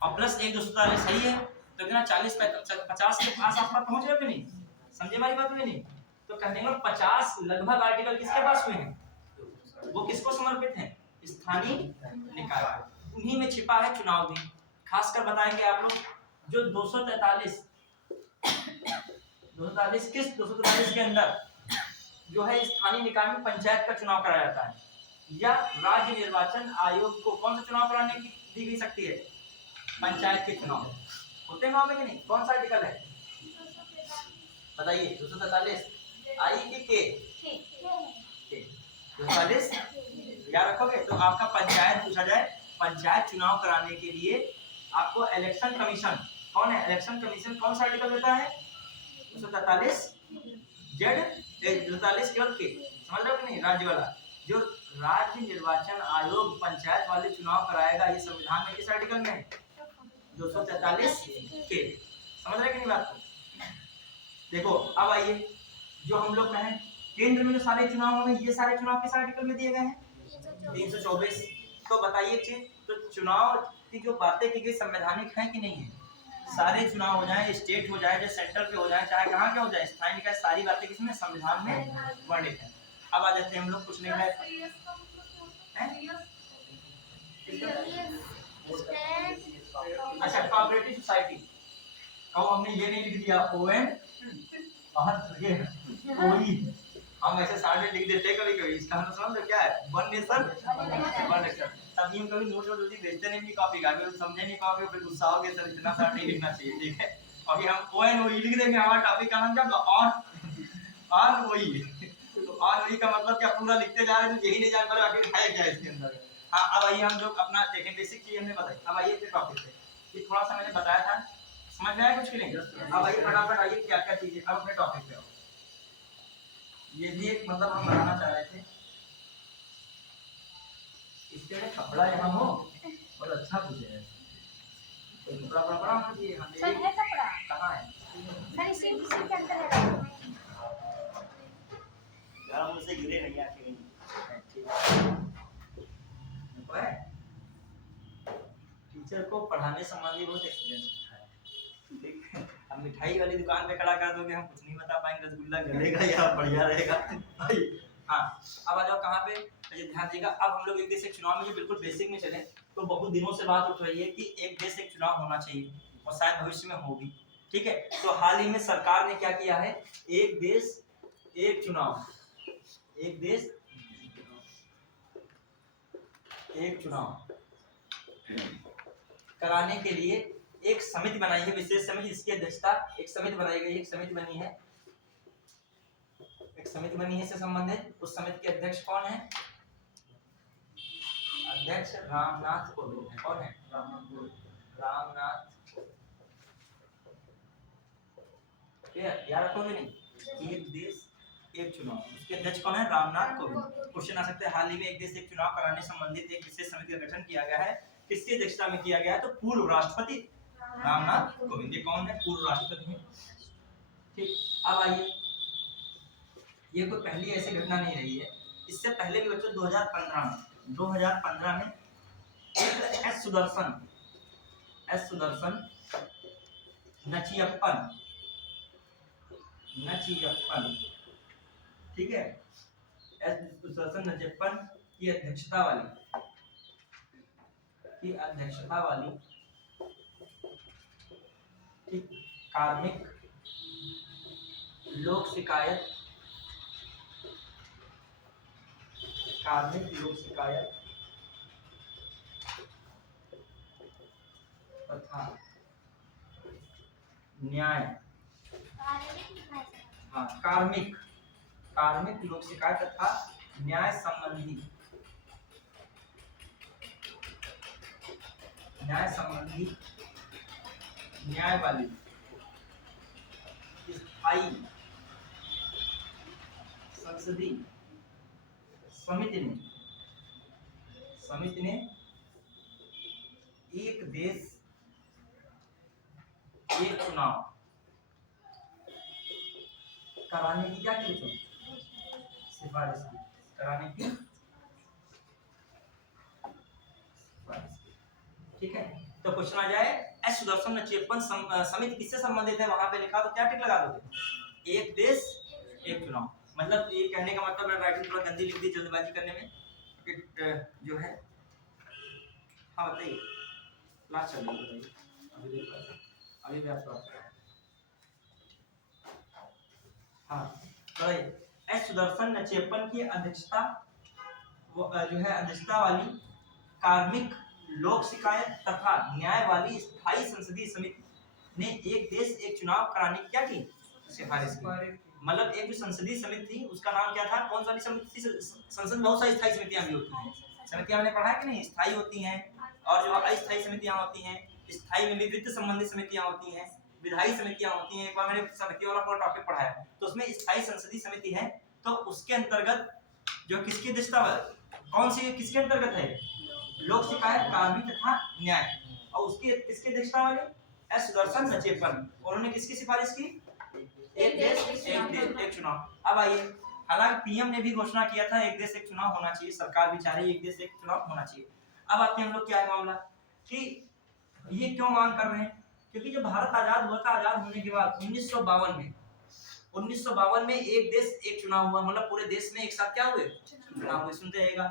और प्लस 1 243 सही है, तो कितना 40 50 के पास आप पहुंच रहे हो कि नहीं, समझे हमारी बात में नहीं। तो कहने का 50 लगभग आर्टिकल किसके पास हुए हैं, वो किसको समर्पित हैं, स्थानीय निकाय, उन्हीं में छिपा है चुनाव भी। खासकर बताएंगे आप लोग जो 243 किस 243 के अंदर जो है स्थानीय निकाय में पंचायत का चुनाव कराया जाता है, या राज्य निर्वाचन आयोग को कौन सा चुनाव कराने की दी गई सकती है, पंचायत के चुनाव होते गांव में कि नहीं, कौन सा आर्टिकल है बताइए, 243 आई के 243 याद रखोगे। तो आपका पंचायत पूछा जाए, पंचायत चुनाव कराने के लिए आपको इलेक्शन कमीशन कौन है, इलेक्शन कमीशन कौन सा आर्टिकल देता है, 243 जेड 243 केवल के, समझ रहे हो कि नहीं, राज्य वाला, जो राज्य निर्वाचन आयोग पंचायत वाले चुनाव कराएगा, ये संविधान में किस आर्टिकल में है, 243 के, समझ रहे कि नहीं बात को। देखो अब आइए जो हम लोग कहें केंद्र में जो सारे चुनाव में, ये सारे चुनाव किस आर्टिकल में दिए गए हैं, 324। तो बताइए एक चीज, तो चुनाव की जो बातें की गई संवैधानिक है कि नहीं है, सारे चुनाव हो जाए, स्टेट हो जाए, सेंट्रल पे हो जाए, चाहे कहाँ के हो जाए, स्थानीय निकाय, सारी बातें किसमें, संविधान में वर्णित है। अब आ जाते हैं हम लोग कुछ नहीं है, अच्छा कोऑपरेटिव सोसाइटी, कहो हमने ये नहीं लिख दिया ओएन हम ऐसे सारे लिख देते हैं कभी कभी, इसका मतलब समझ क्या है, वन नेशन वन इलेक्शन। तभी हम कभी नोट जल्दी भेजते नहीं कॉपी का, अगर समझे नहीं पाओगे फिर गुस्सा होगे, सर इतना सारा नहीं लिखना चाहिए, ठीक है। अभी हम ओएन ओई लिख देंगे, हमारा टॉपिक का नाम क्या ऑन ओई, तो ऑन ओई का मतलब क्या, पूरा लिखते जा रहे हैं तो यही नहीं जान पा रहे आखिर है क्या इसके अंदर। हाँ अब आइए हम लोग अपना देखें, बेसिक चीज हमने बताई, अब आइए फिर टॉपिक पे, ये थोड़ा सा मैंने बताया था, समझ में आया कुछ कि नहीं। अब आइए फटाफट आइए क्या क्या चीजें, अब अपने टॉपिक पे आओ। ये भी एक मतलब हम बताना चाह रहे थे, इसके लिए कपड़ा यहाँ हो और अच्छा पूछे है, कोई कपड़ा बड़ा होना चाहिए, हम सर है कपड़ा कहाँ है, सर इसी के अंदर है यार, मुझसे गिरे नहीं आके ठीक है। टीचर को पढ़ाने संबंधी बहुत एक्सपीरियंस होता है, ठीक है। अब मिठाई वाली दुकान पे खड़ा कर दोगे, हम कुछ नहीं बता पाएंगे, रसगुल्ला गलेगा या बढ़िया रहेगा भाई। हाँ अब आ जाओ कहाँ पे, ध्यान देगा। अब हम लोग एक देश एक चुनाव में जो बिल्कुल बेसिक में चले, तो बहुत दिनों से बात उठ रही है कि एक देश एक चुनाव होना चाहिए, और शायद भविष्य में हो भी, ठीक है। तो हाल ही में सरकार ने क्या किया है, एक देश एक चुनाव, एक देश एक चुनाव कराने के लिए एक समिति बनाई है, विशेष समिति, जिसकी अध्यक्षता, एक समिति बनाई गई, एक समिति बनी है, एक समिति बनी है इससे संबंधित। उस समिति के अध्यक्ष कौन है? अध्यक्ष रामनाथ कोविंद है। कौन है? रामनाथ। याद रखोगे नहीं, एक देश एक चुनाव, उसके अध्यक्ष कौन है? रामनाथ कोविंद। क्वेश्चन आ सकते हैं, हाल ही में एक देश एक चुनाव कराने संबंधित एक विशेष समिति का गठन किया गया है, किसकी अध्यक्षता में किया गया है? तो पूर्व राष्ट्रपति रामनाथ कोविंद। ये कौन है? पूर्व राष्ट्रपति हैं। ठीक, अब आइए, ये कोई पहली ऐसी घटना नहीं रही है, इससे पहले भी बच्चों 2015 में एस सुदर्शन नचियप्पन, ठीक है, एस सुदर्शन नचियप्पन की अध्यक्षता वाली ठीक कार्मिक लोक शिकायत तथा न्याय, हाँ, कार्मिक लोक शिकायत तथा न्याय संबंधी न्याय वाली स्थायी संसदीय समिति ने एक देश एक चुनाव कराने की क्या की सिफारिश की, कराने की ठीक है। तो क्वेश्चन आ जाए, एस सुदर्शन नचियप्पन समिति किससे संबंधित है? वहां पे लिखा तो क्या टिक लगा दोगे? एक देश एक चुनाव। मतलब ये कहने का मतलब, मैं राइटिंग थोड़ा गंदी लिख दी जल्दबाजी करने में, जो है। हाँ बताइए, क्लास चल रही है, अभी भी आपको हाँ बताइए। एस सुदर्शन नचियप्पन की अध्यक्षता जो है, अध्यक्षता वाली कार्मिक लोक शिकायत तथा न्याय वाली स्थायी संसदीय समिति ने एक देश एक चुनाव कराने की क्या की? सिफारिश की। मतलब एक जो संसदीय समिति थी उसका नाम क्या था? कौन सी समिति थी? संसद में बहुत सारी स्थायी समितियां भी होती हैं, समितियां मैंने पढ़ा है कि नहीं? स्थायी होती हैं और जो अस्थायी समितियां होती हैं। स्थायी में भी वित्त संबंधी समितियां होती हैं, विधायी समितियां होती हैं। एक बार मैंने समिति वाला पूरा टॉपिक पढ़ा है, तो उसमें स्थायी संसदीय समिति है, तो उसके अंतर्गत जो किसकी अध्यक्षता, कौन सी किसके अंतर्गत है? लोक शिकायत कार्मिक तथा न्याय, और उसकी किसकी अध्यक्षता वाली? एस सुदर्शन नचियप्पन। उन्होंने किसकी सिफारिश की? एक देश एक चुनाव। अब आइए, हालांकि पीएम ने भी घोषणा किया था एक देश एक चुनाव होना चाहिए, सरकार भी चाह रही है एक देश एक चुनाव होना चाहिए। अब आते हैं हम लोग क्या है मामला कि ये क्यों मांग कर रहे हैं? क्योंकि जब भारत आजाद हुआ था, आजाद होने के बाद 1952 में एक देश एक चुनाव हुआ, मतलब पूरे देश में एक साथ क्या हुए? चुनाव हुए। सुनते रहेगा।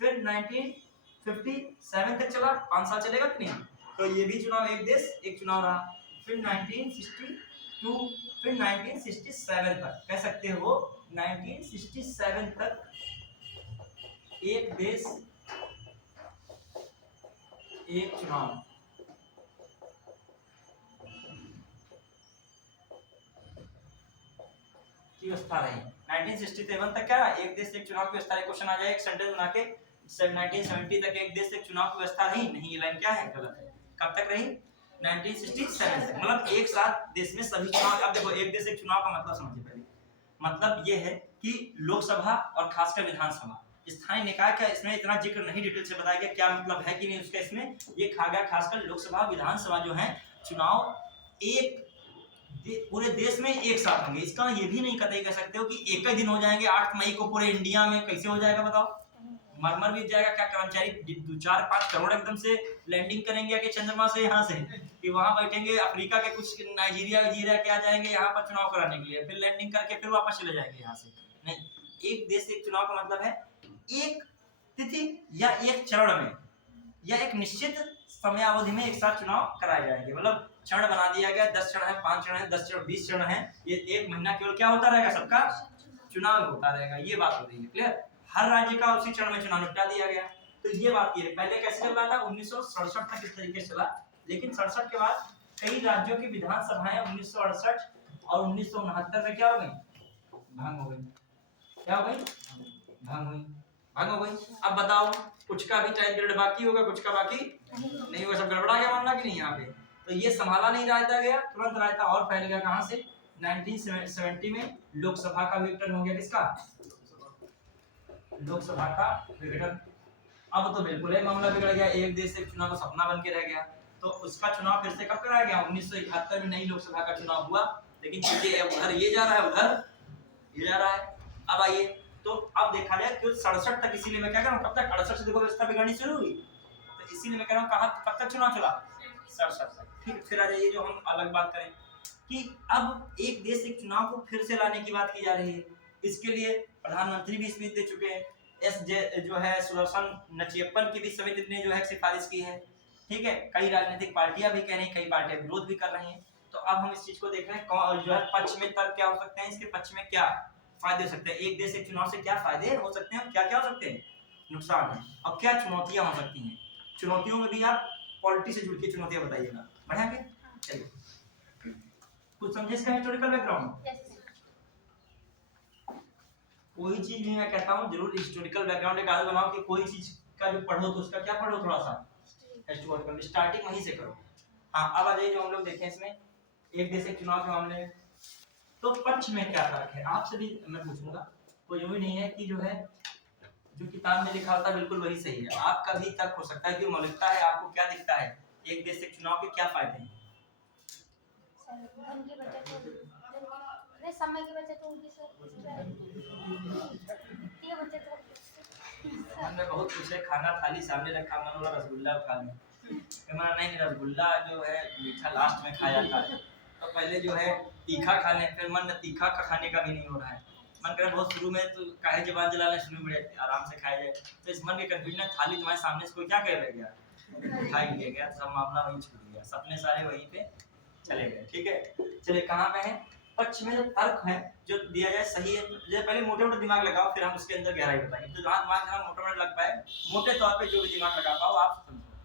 फिर 1957 तक चला, 5 साल चलेगा कि नहीं? तो ये भी चुनाव एक देश एक चुनाव रहा। फिर 1962, फिर 1967 तक, कह सकते हो 1967 तक एक देश एक चुनाव की व्यवस्था रही। 1967 तक क्या एक देश एक चुनाव की व्यवस्था रही। क्वेश्चन आ जाए एक सेंटेंस बना के, 1970 तक एक देश एक चुनाव की व्यवस्था रही? नहीं, ये लाइन क्या है? गलत है। कब तक रही? 1967 तक, मतलब एक साथ देश में सभी चुनाव। अब देखो, एक देश एक चुनाव का मतलब समझिए पहले। मतलब ये है कि लोकसभा और खासकर विधानसभा, स्थानीय निकाय का इसमें इतना जिक्र नहीं डिटेल से बताया गया, क्या मतलब है कि नहीं उसका इसमें। ये खा गया खासकर लोकसभा विधानसभा जो है चुनाव एक पूरे देश में एक साथ होंगे। इसका ये भी नहीं कतई कह सकते हो कि एक ही दिन हो जाएंगे 8 मई को पूरे इंडिया में। कैसे हो जाएगा बताओ? मरमर भी जाएगा क्या? कर्मचारी 4-5 करोड़ एकदम से लैंडिंग करेंगे कि चंद्रमा से यहाँ से, कि वहां बैठेंगे अफ्रीका के कुछ नाइजीरिया के आ जाएंगे यहाँ पर चुनाव कराने के लिए, फिर लैंडिंग करके फिर वापस चले जाएंगे यहाँ से। नहीं, एक देश एक चुनाव का मतलब है एक तिथि या एक चरण में या एक निश्चित समयावधि में एक साथ चुनाव कराए जाएंगे। मतलब क्षण बना दिया गया, 10 क्षण है, 5 क्षण है, 10 क्षण, 20 क्षण है, ये 1 महीना केवल क्या होता रहेगा, सबका चुनाव होता रहेगा। ये बात हो रही है, क्लियर। हर राज्य का उसी क्षण में चुनाव निपटा दिया गया। तो ये बात की है। पहले कैसे चल रहा था, 1967 तक इस तरीके से चला, लेकिन 67 के बाद कई राज्यों की विधानसभाएं 1968 और 1969 में क्या हो गई, भंग हो गई। क्या हो गई, भंग हो गई। अब बताओ, कुछ का भी टाइम पीरियड बाकी होगा, कुछ का बाकी नहीं होगा, सब गड़बड़ा गया मामला कि नहीं यहाँ पे। तो ये संभाला नहीं रहता गया, तुरंत रायता और फैल गया। कहां से, 1970 में लोकसभा का विघटन हो गया। किसका, लोकसभा का विघटन। अब तो बिल्कुल ही मामला बिगड़ गया, एक देश एक चुनाव का सपना बन के रह गया। तो उसका चुनाव फिर से कब कराया गया, 1971 में नई लोकसभा का चुनाव हुआ। लेकिन क्योंकि उधर ये जा रहा है, उधर ये जा रहा है। अब आइए, तो अब देखा जाए कि 67 तक, इसीलिए मैं क्या कह रहा हूँ, कब तक 68 से देखो व्यवस्था बिगड़नी शुरू हुई। तो इसीलिए मैं कह रहा हूँ, कहाँ कब तक चुनाव चला, 67 तक। ठीक, फिर आ जाइए जो हम अलग बात करें कि अब एक देश एक चुनाव को फिर से लाने की बात की जा रही है। इसके लिए प्रधानमंत्री भी स्पीच दे चुके हैं। जो है सुदर्शन नचियप्पन की भी समिति ने जो है सिफारिश की है। ठीक है, कई राजनीतिक पार्टियां भी कह रही हैं, कई पार्टियां विरोध भी कर रही हैं। तो अब हम इस चीज को देख रहे हैं, जो है पक्ष में तर्क क्या हो सकते हैं, इसके पक्ष में क्या फायदे हो सकते हैं, एक देश एक चुनाव से क्या फायदे हो सकते हैं, क्या क्या हो सकते हैं नुकसान है, और क्या चुनौतियां हो सकती हैं। चुनौतियों में भी आप पॉलिटिक्स से जुड़ के चुनौतियां बताइएगा, बढ़िया के चलिए। कुछ समझे इसका हिस्टोरिकल बैकग्राउंड। कोई चीज भी मैं कहता हूँ जरूर हिस्टोरिकल बैकग्राउंड एक आदत बनाओ कि कोई चीज का जो पढ़ो तो उसका क्या पढ़ो, थोड़ा सा हिस्टोरिकल, स्टार्टिंग वहीं से करो। हाँ, अब आ जाइए जो हम लोग देखें इसमें एक देश एक चुनाव के मामले में, तो पक्ष में क्या फर्क है आपसे भी मैं पूछूंगा। कोई भी नहीं है कि जो है जो किताब में लिखा होता है बिल्कुल वही सही है, आपका भी तर्क हो सकता है कि मौलिकता है, आपको क्या दिखता है, एक देश एक चुनाव के क्या फायदे हैं। समय की बचत होगी सर, हमने बहुत कुछ है, खाना थाली सामने रखा, मन वाला रसगुल्ला खा लें, हमारा नहीं, रसगुल्ला जो है मीठा लास्ट में खाया जाता है। तो पहले जो है तीखा खा लें, फिर मन तीखा का खाने का भी नहीं हो रहा है, मन कर बहुत शुरू में तो काहे जबान जलाना शुरू में आराम से खाया जाए। तो इस मन के कंफ्यूजन, थाली तुम्हारे सामने से कोई क्या कर रह गया, खा ही लिया गया, सब मामला वहीं छूट गया, सपने सारे वहीं पे चले गए। ठीक है, चलिए कहाँ पे है, पक्ष में जो तर्क है जो दिया जाए सही है। जो पहले मोटे मोटे दिमाग लगाओ, फिर हम उसके अंदर गहराई बताएंगे। तो जहाँ दिमाग जहाँ मोटा मोटा लग पाए, मोटे तौर पे जो भी दिमाग लगा पाओ आप समझो।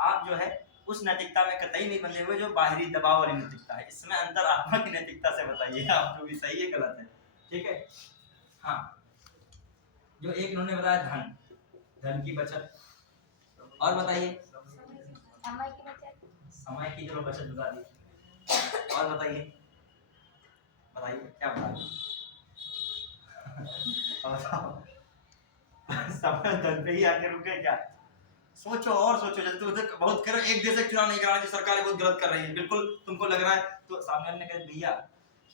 आप जो है उस नैतिकता में कतई नहीं बंधे हुए जो बाहरी दबाव वाली नैतिकता है, इसमें अंतर आत्मा की नैतिकता से बताइए आप जो भी सही है गलत है। ठीक है, हाँ, जो एक उन्होंने बताया धन, धन की बचत, और बताइए समय की बचत, समय की जो बचत बता दी, और बताइए बताइए क्या बताइए समय धन पे ही आके रुके क्या, सोचो और सोचो। जैसे तुम बहुत कह रहे एक देश एक चुनाव नहीं कराना, सरकार बहुत गलत कर रही है, बिल्कुल तुमको लग रहा है, तो सामने वाले ने कहा भैया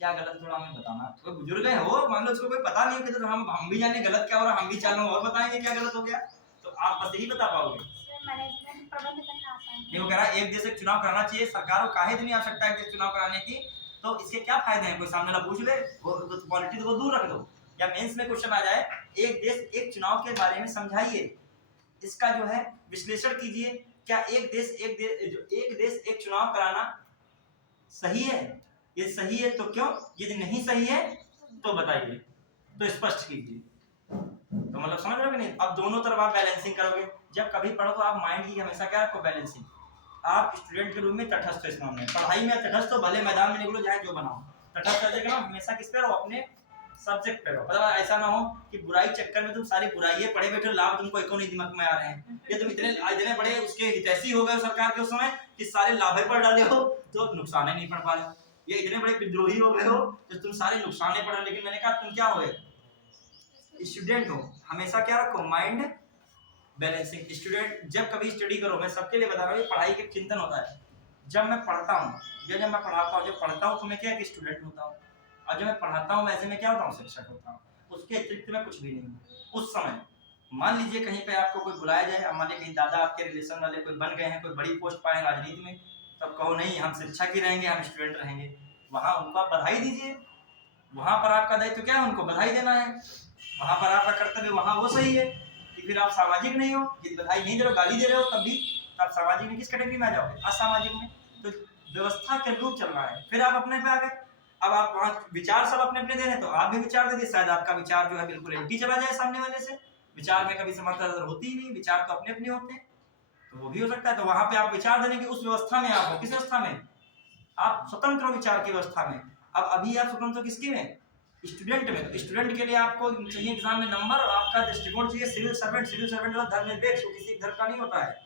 क्या गलत, थोड़ा हमें बताना। तो बुजुर्ग हो, मान लो उसको कोई पता नहीं हो कि तो हम भी जाने गलत क्या हो रहा, हम भी चालू और बताएंगे क्या गलत हो गया, तो आप बस यही बता पाओगे। मैनेजमेंट प्रबंध करना आसान नहीं, वो कह रहा है एक देश एक चुनाव कराना चाहिए, सरकार को काहे इतनी आवश्यकता है एक देश चुनाव कराने की, तो इसके क्या फायदे हैं, कोई सामने वाला पूछ ले, वो पॉलिटिक्स को दूर रख दो, या मेंस में क्वेश्चन आ जाए एक देश एक चुनाव के बारे में समझाइए, इसका जो है विश्लेषण कीजिए, क्या एक देश एक चुनाव कराना सही है, ये सही है तो क्यों, यदि नहीं सही है तो बताइए, तो स्पष्ट कीजिए। तो मतलब समझ रहे हो कि नहीं। अब दोनों तरफ आप बैलेंसिंग करोगे, जब कभी पढ़ो तो आप माइंड की हमेशा क्या रखो, बैलेंसिंग। आप स्टूडेंट के रूप में तटस्थ हो इस मामले में, पढ़ाई में तटस्थ हो, भले मैदान में निकलो चाहे जो बनाओ, तटस्थ रहते हो हमेशा किस पे रहो, अपने सब्जेक्ट पे रहो। मतलब ऐसा ना हो कि बुराई चक्कर में तुम सारी बुराइयां पढ़े बैठे, लाभ तुमको एको नहीं दिमाग में आ रहे हैं, ये तुम इतने बड़े उसके हितैषी हो गए सरकार के उस समय कि सारे लाभे पर डाले हो तो नुकसान नहीं पढ़ पा रहे हो, ये इतने बड़े विद्रोही हो गए हो तो तुम सारे नुकसान पढ़ रहे हो। लेकिन मैंने कहा तुम क्या हो गए, स्टूडेंट हो, हमेशा क्या रखो, माइंड बैलेंसिंग। स्टूडेंट जब कभी स्टडी करो, मैं सबके लिए बता रहा हूँ, ये पढ़ाई के चिंतन होता है। जब मैं पढ़ता हूँ या जब मैं पढ़ाता हूँ, जब पढ़ता हूँ तो मैं क्या एक स्टूडेंट होता हूँ, और जब मैं पढ़ाता हूँ वैसे मैं क्या होता हूँ, शिक्षक होता हूँ, उसके अतिरिक्त मैं कुछ भी नहीं हूँ। उस समय मान लीजिए कहीं पे आपको कोई बुलाया जाए, मान लीजिए कहीं दादा आपके रिलेशन वाले कोई बन गए हैं, कोई बड़ी पोस्ट पाए राजनीति में, तब कहो नहीं हम शिक्षक ही रहेंगे, हम स्टूडेंट रहेंगे, वहाँ उनको आप बधाई दीजिए, वहाँ पर आपका दायित्व क्या है, उनको बधाई देना है, वहाँ पर आपका कर्तव्य वहाँ वो सही है कि फिर आप सामाजिक नहीं हो, यदि बधाई नहीं दे रहे हो, गाली दे रहे हो, तब भी तो आप सामाजिक में किस कैटेगरी में आ जाओगे? असामाजिक में। तो व्यवस्था के अनुरूप चल रहा है। फिर आप अपने पे आ गए। अब आप वहाँ विचार सब अपने अपने दे रहे हैं, तो आप भी विचार दे दिए, शायद आपका विचार जो है बिल्कुल एंटी चला जाए सामने वाले से। विचार में कभी समानता होती ही नहीं, विचार तो अपने अपने होते हैं, तो वो भी हो सकता है। तो वहां पे आप विचार देने की उस व्यवस्था में आप हो, किस व्यवस्था में? आप स्वतंत्र विचार की व्यवस्था में। अब अभी आप स्वतंत्र किसकी में? स्टूडेंट में। तो स्टूडेंट के लिए आपको चाहिए एग्जाम में नंबर, और आपका दृष्टिकोण चाहिए सिविल सर्वेंट। सिविल सर्वेंट धर्मनिरपेक्ष, किसी धर्म का नहीं होता है।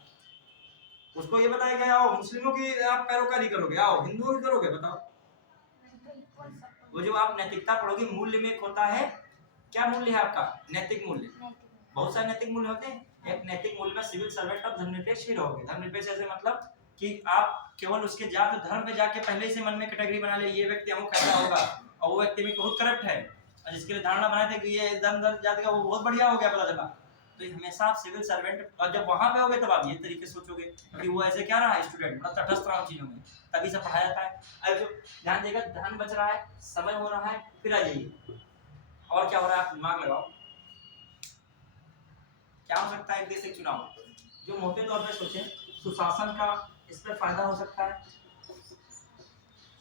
उसको ये बताया गया, आओ मुस्लिमों की आप पैरोकारी करोगे, आओ हिंदुओं की करोगे, बताओ। वो जो आप नैतिकता पढ़ोगे, मूल्य में एक होता है, क्या मूल्य है आपका? नैतिक मूल्य। बहुत सारे नैतिक मूल्य होते हैं। एक नैतिक मूल्य में सिविल सर्वेंट आप धर्मनिरपेक्ष ही रहोगे। धर्मनिरपेक्ष ऐसे मतलब कि आप केवल उसके जात धर्म पे जाके पहले से मन में कैटेगरी बना ले, ये व्यक्ति अमुक ऐसा होगा, और वो व्यक्ति भी बहुत करप्ट है, और जिसके लिए धारणा बनाए थे कि ये धर्म जाति का, वो बहुत बढ़िया हो गया, पता चला। तो हमेशा आप सिविल सर्वेंट, और जब वहां पे होगे तब आप ये तरीके से सोचोगे, क्योंकि वो ऐसे क्या रहा है स्टूडेंट, मतलब तटस्थ रहा चीजों में, तभी से पढ़ाया जाता है। अब जो ध्यान देगा, ध्यान बच रहा है, समय हो रहा है, फिर आ जाइए और क्या हो रहा है, आप दिमाग लगाओ। क्या हो सकता है? देश एक चुनाव जो मोटे तौर पे सोचे, सुशासन का इस पर फायदा हो सकता है।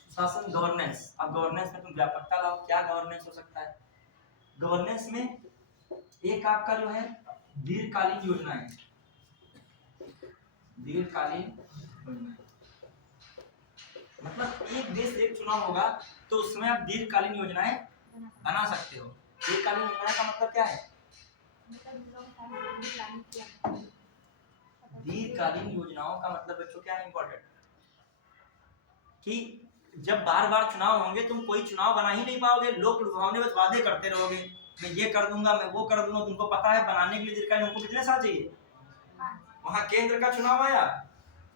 सुशासन, गवर्नेंस। अब गवर्नेंस में तुम व्यापकता लाओ, क्या गवर्नेंस हो सकता है? गवर्नेंस में एक आपका जो है दीर्घकालीन योजनाएं, दीर्घकालीन योजनाएं, मतलब एक देश एक चुनाव होगा तो उसमें आप दीर्घकालीन योजनाएं बना सकते हो। दीर्घकालीन योजना का मतलब क्या है? दीर्घकालीन योजनाओं का मतलब बच्चों क्या है इंपॉर्टेंट, कि जब बार बार चुनाव होंगे तुम कोई चुनाव बना ही नहीं पाओगे, लोग लुभावने बस वादे करते रहोगे, मैं ये कर दूंगा, मैं वो कर दूंगा। तुमको पता है बनाने के लिए दीर्घकालीन हमको कितने साल चाहिए? वहां केंद्र का चुनाव आया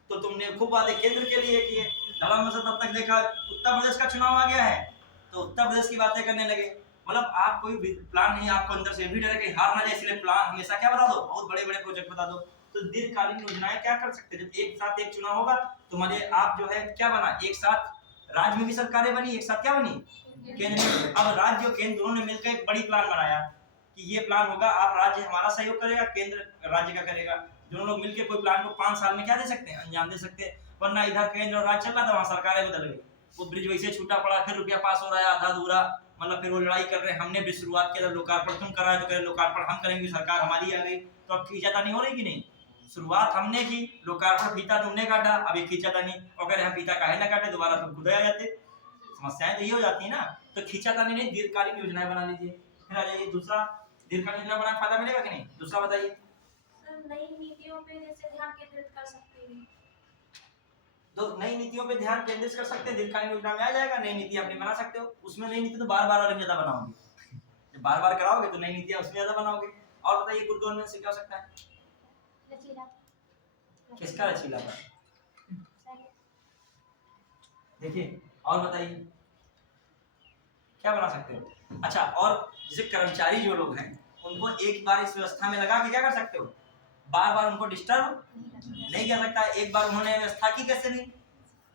तो तुमने खूब वादे केंद्र के लिए किए, धड़म से तब तक देखा उत्तर प्रदेश का चुनाव आ गया है तो उत्तर प्रदेश की बातें करने लगे। मतलब आप कोई प्लान नहीं, आपको अंदर से भी डर है कि हार ना जाए, इसलिए प्लान हमेशा क्या बता दो, बहुत बड़े बड़े प्रोजेक्ट बता दो। तो दीर्घकालीन योजनाएं क्या कर सकते हैं? जब एक साथ एक चुनाव होगा तुम्हारे, आप जो है क्या बना, एक साथ राज्य में भी सरकारें बनी, एक साथ क्या बनी, केंद्र में। अब राज्य और केंद्र दोनों ने मिलकर एक बड़ी प्लान बनाया कि ये प्लान होगा, आप राज्य हमारा सहयोग करेगा, केंद्र राज्य का करेगा। दोनों लोग मिलकर कोई प्लान को 5 साल में क्या दे सकते हैं, अंजाम दे सकते हैं। वरना इधर केंद्र और राज्य चल रहा था, वहां सरकारें बदल गई, वो ब्रिज वैसे छूटा पड़ा, फिर रुपया पास हो रहा है आधा अधूरा, मतलब फिर वो लड़ाई कर रहे हैं, हमने भी शुरुआत किया, लोकार्पण तुम कराए तो कह लोकार्पण हम करेंगे, सरकार हमारी आ गई। तो अब खींचातानी हो रही कि नहीं? शुरुआत हमने की, लोकार्पण फीता तुमने काटा, अब ये खींचातानी, और कह रहे हम फीता काहे ना काटे, दोबारा तुम खुद आ जाते। समस्याएं तो ये हो जाती है ना। तो खींचातानी नहीं, दीर्घकालीन योजनाएं बना लीजिए। फिर आ जाइए दूसरा, दीर्घकालीन योजना बनाने फायदा मिलेगा कि नहीं? दूसरा बताइए। सर नई नीतियों पे जैसे ध्यान केंद्रित कर सकते हैं। तो नई नीतियों पे ध्यान केंद्रित कर सकते हैं, दीर्घकालीन योजना में आ जाएगा। नई नीति अपनी बना सकते हो, उसमें नई नीति तो बार बार वाले में ज्यादा बनाओगे, जब बार बार कराओगे तो नई नीतियां उसमें ज्यादा बनाओगे। और बताइए गुड गवर्नेंस से क्या हो सकता है? लचीला। किसका लचीलापन? देखिए और बताइए क्या बना सकते हो? अच्छा, और जैसे कर्मचारी जो लोग हैं उनको एक बार इस व्यवस्था में लगा के क्या कर सकते हो, बार बार उनको डिस्टर्ब नहीं कर सकता। एक बार उन्होंने व्यवस्था की कैसे नहीं,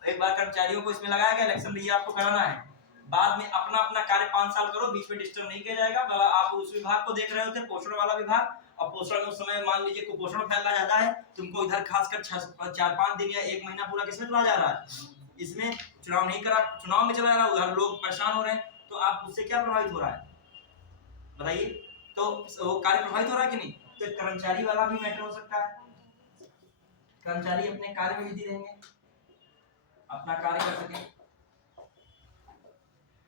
एक बार कर्मचारियों को इसमें लगाया गया, इलेक्शन लिए आपको कराना है, बाद में अपना अपना कार्य 5 साल करो, बीच में डिस्टर्ब नहीं किया जाएगा। आप उस विभाग को देख रहे होते, पोषण वाला विभाग, और पोषण उस समय मान लीजिए कुपोषण फैला जाता है, तुमको इधर खासकर 4-5 दिन या 1 महीना पूरा किसमें चला जा रहा है, इसमें चुनाव नहीं करा, चुनाव में चला जा रहा है, उधर लोग परेशान हो रहे हैं, तो आप उससे क्या प्रभावित हो रहा है बताइए? तो वो कार्य प्रभावित हो रहा है कि नहीं? तो कर्मचारी वाला भी मैटर हो सकता है। कर्मचारी अपने कार्य में बिजी रहेंगे, अपना कार्य कर सके,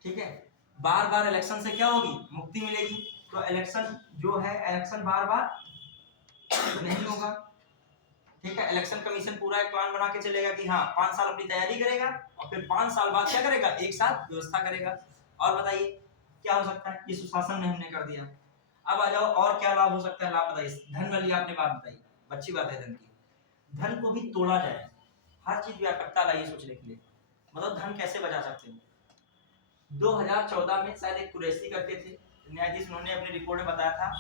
ठीक है। बार बार इलेक्शन से क्या होगी, मुक्ति मिलेगी। तो इलेक्शन जो है, इलेक्शन बार बार नहीं होगा, ठीक है। इलेक्शन कमीशन पूरा एक प्लान बना के चलेगा कि हाँ 5 साल अपनी तैयारी करेगा, और फिर 5 साल बाद क्या करेगा, एक साथ व्यवस्था करेगा। और बताइए क्या हो सकता है? ये सुशासन में हमने कर दिया। अब आ जाओ और क्या लाभ हो सकता है, लाभ बताइए। धन वाली आपने बात बताई, अच्छी बात है धन की, धन को भी तोड़ा जाए, हर चीज व्यापकता लाइए सोचने के लिए, मतलब धन कैसे बचा सकते हैं। 2014 में शायद एक कुरैशी करते थे न्यायाधीश, उन्होंने अपनी रिपोर्ट में बताया था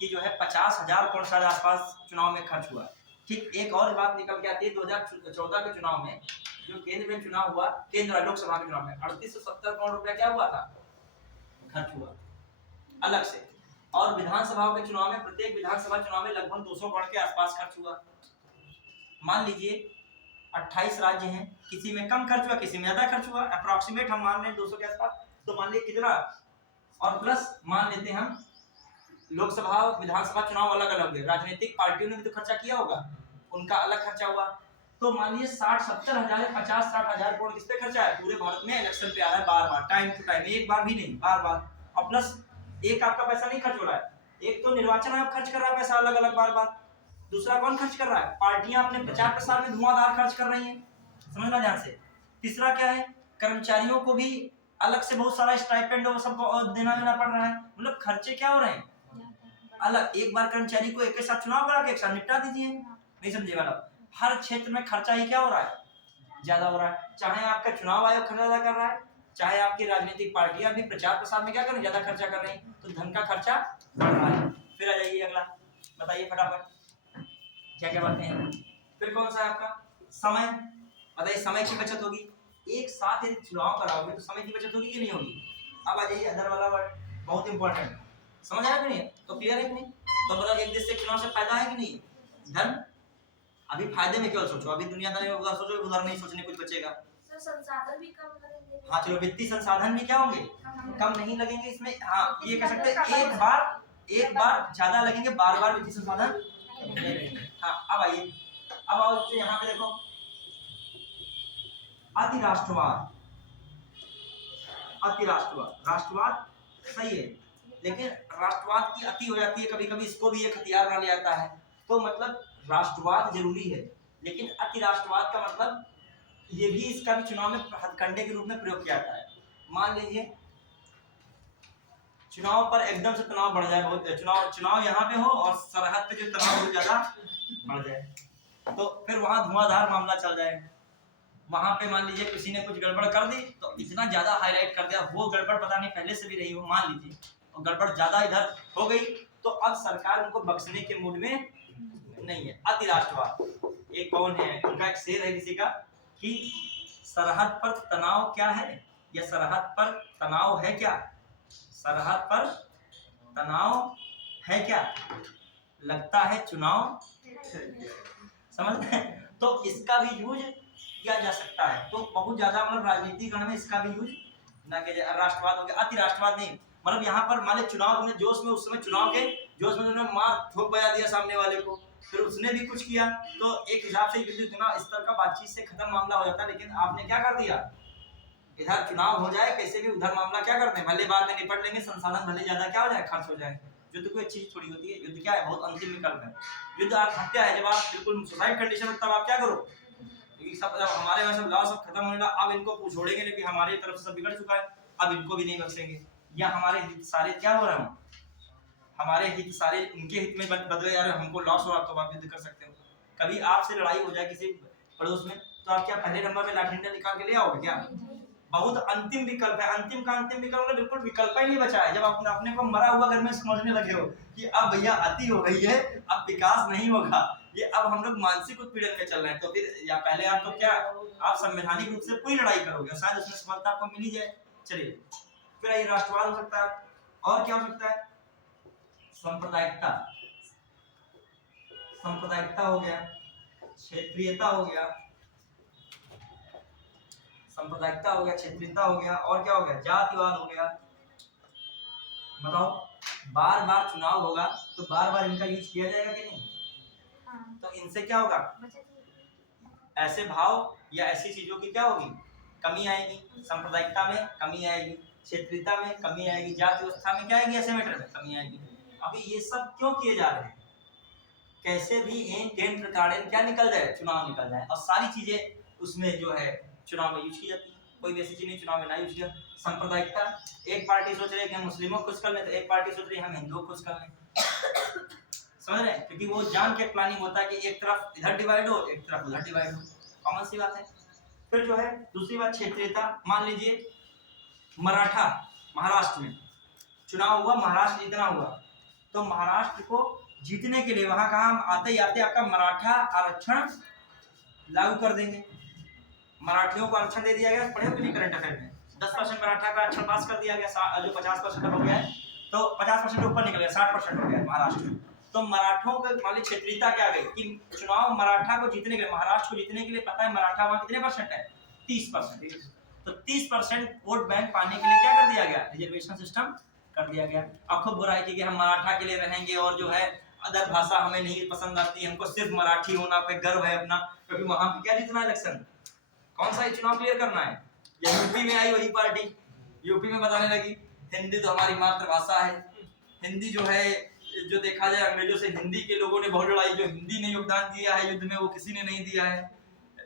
कि जो है 50,000 करोड़ शायद आसपास चुनाव में खर्च हुआ। ठीक, एक और बात निकल के आती है, 2014 के चुनाव में जो केंद्र में चुनाव हुआ, केंद्र लोकसभा के चुनाव में 3870 करोड़ रुपया क्या हुआ था, खर्च हुआ अलग से। और विधानसभा के चुनाव में, प्रत्येक विधानसभा चुनाव में लगभग 200 करोड़ के आसपास खर्च हुआ। मान लीजिए 28 राज्य हैं, किसी में कम खर्च हुआ, किसी में ज्यादा खर्च हुआ, अप्रोक्सीमेट हम मान रहे हैं 200 के आसपास, तो मान लीजिए कितना, और प्लस मान लेते हैं हम लोकसभा विधानसभा चुनाव अलग अलग है, राजनीतिक पार्टियों ने भी तो खर्चा किया होगा, उनका अलग खर्चा हुआ, तो मान लीजिए 60-70 हजार 50-60 हजार करोड़ किस पे खर्चा है, पूरे भारत में इलेक्शन पे आ रहा है बार बार, टाइम टू टाइम, एक बार भी नहीं, बार बार, और प्लस एक आपका पैसा नहीं खर्च हो रहा है, एक तो निर्वाचन आयोग खर्च कर रहा है पैसा अलग अलग बार बार, दूसरा कौन खर्च कर रहा है, पार्टियां अपने प्रचार प्रसार में धुआंधार खर्च कर रही हैं, समझना ध्यान से। तीसरा क्या है, कर्मचारियों को भी अलग से बहुत सारा स्टाइपेंड और सब देना पड़ रहा है, मतलब खर्चे क्या हो रहे हैं अलग, एक बार कर्मचारी को एक साथ चुनाव करा के एक साथ निपटा दीजिए, नहीं समझे मतलब, हर क्षेत्र में खर्चा ही क्या हो रहा है, ज्यादा हो रहा है, चाहे आपका चुनाव आयोग खर्चा ज्यादा कर रहा है, चाहे आपकी राजनीतिक पार्टियां भी प्रचार प्रसार में क्या कर रही है, ज्यादा खर्चा कर रही हैं, तो धन का खर्चा बढ़ रहा है। फिर आ जाइए अगला, बताइए फटाफट क्या क्या बातें हैं। फिर कौन सा है आपका समय, बताइए समय की बचत होगी, एक साथ यदि चुनाव कराओगे तो समय की बचत होगी कि नहीं होगी। अब आ जाइए अदर वाला वर्ड, बहुत इंपॉर्टेंट, समझ आया कि नहीं, तो क्लियर है कि नहीं, तो बताओ एक देश से चुनाव से फायदा है कि नहीं, धन, अभी फायदे में केवल सोचो, अभी दुनियादारी में उधर सोचो, उधर नहीं सोचने कुछ बचेगा। सर संसाधन भी कम लगेंगे। हाँ चलो, वित्तीय संसाधन भी क्या होंगे, कम नहीं लगेंगे इसमें, हाँ ये कह सकते हैं एक बार ज्यादा लगेंगे, बार बार वित्तीय संसाधन नहीं लगेंगे। हाँ अब आइए, अब आओ तो यहाँ पे देखो, अति राष्ट्रवाद, अति राष्ट्रवाद, राष्ट्रवाद सही है, लेकिन राष्ट्रवाद की अति हो जाती है कभी कभी, इसको भी एक हथियार बना लिया जाता है, तो मतलब राष्ट्रवाद जरूरी है, लेकिन अति राष्ट्रवाद का मतलब ये भी, इसका भी चुनाव में हथकंडे के रूप में प्रयोग किया जाता है। मान लीजिए चुनाव पर एकदम से तनाव बढ़ जाए, बहुत चुनाव यहाँ पे हो और सरहद पे जो तनाव बहुत ज्यादा बढ़ जाए, तो फिर वहां धुआंधार मामला चल जाए, वहां पे मान लीजिए किसी ने कुछ गड़बड़ कर दी तो इतना ज्यादा हाईलाइट कर दिया, वो गड़बड़ पता नहीं पहले से भी रही हो, मान लीजिए तो गड़बड़ ज्यादा इधर हो गई, तो अब सरकार उनको बख्शने के मूड में नहीं है। अति राष्ट्रवाद, एक कौन है उनका एक शेर है किसी का कि सरहद पर तनाव क्या है, या सरहद पर तनाव है क्या, सरहद पर तनाव है क्या, लगता है चुनाव, समझ रहे हैं, तो इसका भी यूज किया जा सकता है, तो बहुत ज्यादा मतलब राजनीतिकरण में इसका भी यूज ना किया जाए। राष्ट्रवाद हो गया, अति राष्ट्रवाद नहीं, मतलब यहाँ पर मान लीजिए चुनाव तुमने जोश में, उस समय चुनाव के जोश में उन्होंने मार ठोक बजा दिया सामने वाले को, फिर उसने भी कुछ किया, तो एक हिसाब से इतना स्तर का बातचीत से खत्म मामला हो जाता है, लेकिन आपने क्या कर दिया, इधर चुनाव हो जाए कैसे भी, उधर मामला क्या करते हैं, भले बाद में निपट लेंगे, संसाधन भले ज्यादा क्या हो जाए, खर्च हो जाए। युद्ध कोई अच्छी चीज थोड़ी होती है, युद्ध क्या है, बहुत अंतिम विकल्प है, युद्ध आत्महत्या है, जब आप बिल्कुल सुसाइड कंडीशन में, तब आप क्या करो, क्योंकि सब हमारे में सब लॉ सब खत्म होने लगा, अब इनको छोड़ेंगे नहीं कि हमारी तरफ से सब बिगड़ चुका है, अब इनको भी नहीं बख्शेंगे, या हमारे हित सारे क्या हो रहे हैं, हमारे हित सारे उनके हित में बदले, यार हमको लॉस हो रहा तो आप युद्ध कर सकते हो। कभी आपसे लड़ाई हो जाए किसी पड़ोस में, तो आप क्या पहले नंबर में लाठी डंडा निकाल के ले आओगे क्या, बहुत अंतिम विकल्प है, अंतिम का अंतिम विकल्प है, बिल्कुल विकल्प ही नहीं बचा है, जब आप अपने को मरा हुआ घर में समझने लगे हो कि अब भैया अति हो गई है, अब विकास नहीं होगा, ये अब हम लोग मानसिक उत्पीड़न में चल रहे हैं, तो फिर या पहले आप तो क्या, आप संवैधानिक रूप से पूरी लड़ाई करोगे, शायद उसमें सफलता आपको मिल ही जाए। चलिए फिर ये राष्ट्रवाद हो सकता है, और क्या हो सकता है, सांप्रदायिकता, सांप्रदायिकता हो गया, क्षेत्रीयता हो गया, सांप्रदायिकता हो गया, क्षेत्रीयता हो गया, और क्या हो गया, जातिवाद हो गया। बताओ बार बार चुनाव होगा तो बार बार इनका यूज किया जाएगा कि नहीं, तो इनसे क्या होगा, ऐसे भाव या ऐसी चीजों की क्या होगी, कमी आएगी, सांप्रदायिकता में कमी आएगी, क्षेत्रीयता में कमी आएगी, जाति व्यवस्था में क्या आएगी, ऐसे मैटर में कमी आएगी। अभी ये सब क्यों किए जा रहे हैं, कैसे भी इन टेन प्रकार क्या निकल जाए, चुनाव निकल जाए, और सारी चीजें उसमें जो है चुनाव में यूज की जाती है, कोई भी ऐसी चीज नहीं चुनाव में ना यूज किया। सांप्रदायिकता, एक पार्टी सोच रही है कि हम मुस्लिमों को खुश कर लें, तो एक पार्टी सोच रही है हम हिंदुओं को खुश कर लें, समझ रहे हैं, क्योंकि वो जान के प्लानिंग होता है कि एक तरफ इधर डिवाइड हो, एक तरफ उधर डिवाइड हो, कॉमन सी बात है। फिर जो है दूसरी बात क्षेत्रीयता, मान लीजिए मराठा, महाराष्ट्र में चुनाव हुआ, महाराष्ट्र जीतना हुआ, तो महाराष्ट्र को जीतने के लिए वहां कहा हम आते ही आते आपका मराठा आरक्षण लागू कर देंगे, मराठियों को आरक्षण दे दिया गया, पढ़े हो कि नहीं करंट अफेयर में, 10% मराठा का आरक्षण पास कर दिया गया, जो 50% हो गया है, तो 50% ऊपर निकल गया, 60% हो गया महाराष्ट्र में, तो मराठों को मान ली क्षेत्रीयता क्या गई कि चुनाव मराठा को जीतने के लिए, महाराष्ट्र को जीतने के लिए, पता है मराठा वहां कितने परसेंट है? 30%। तो 30% वोट बैंक पाने के लिए क्या कर दिया गया? रिजर्वेशन सिस्टम कर दिया गया। अब खूब बुराई की कि हम मराठा के लिए रहेंगे और जो है अदर भाषा हमें नहीं पसंद आती, हमको सिर्फ मराठी होना पे गर्व है अपना, क्योंकि वहां पे क्या जीतना है इलेक्शन, कौन सा चुनाव क्लियर करना है। या यूपी में आई वही पार्टी, यूपी में बताने लगी हिंदी तो हमारी मातृभाषा है, हिंदी जो है, जो देखा जाए अंग्रेजों से हिंदी के लोगों ने बहुत लड़ाई, जो हिंदी ने योगदान दिया है युद्ध में वो किसी ने नहीं दिया है,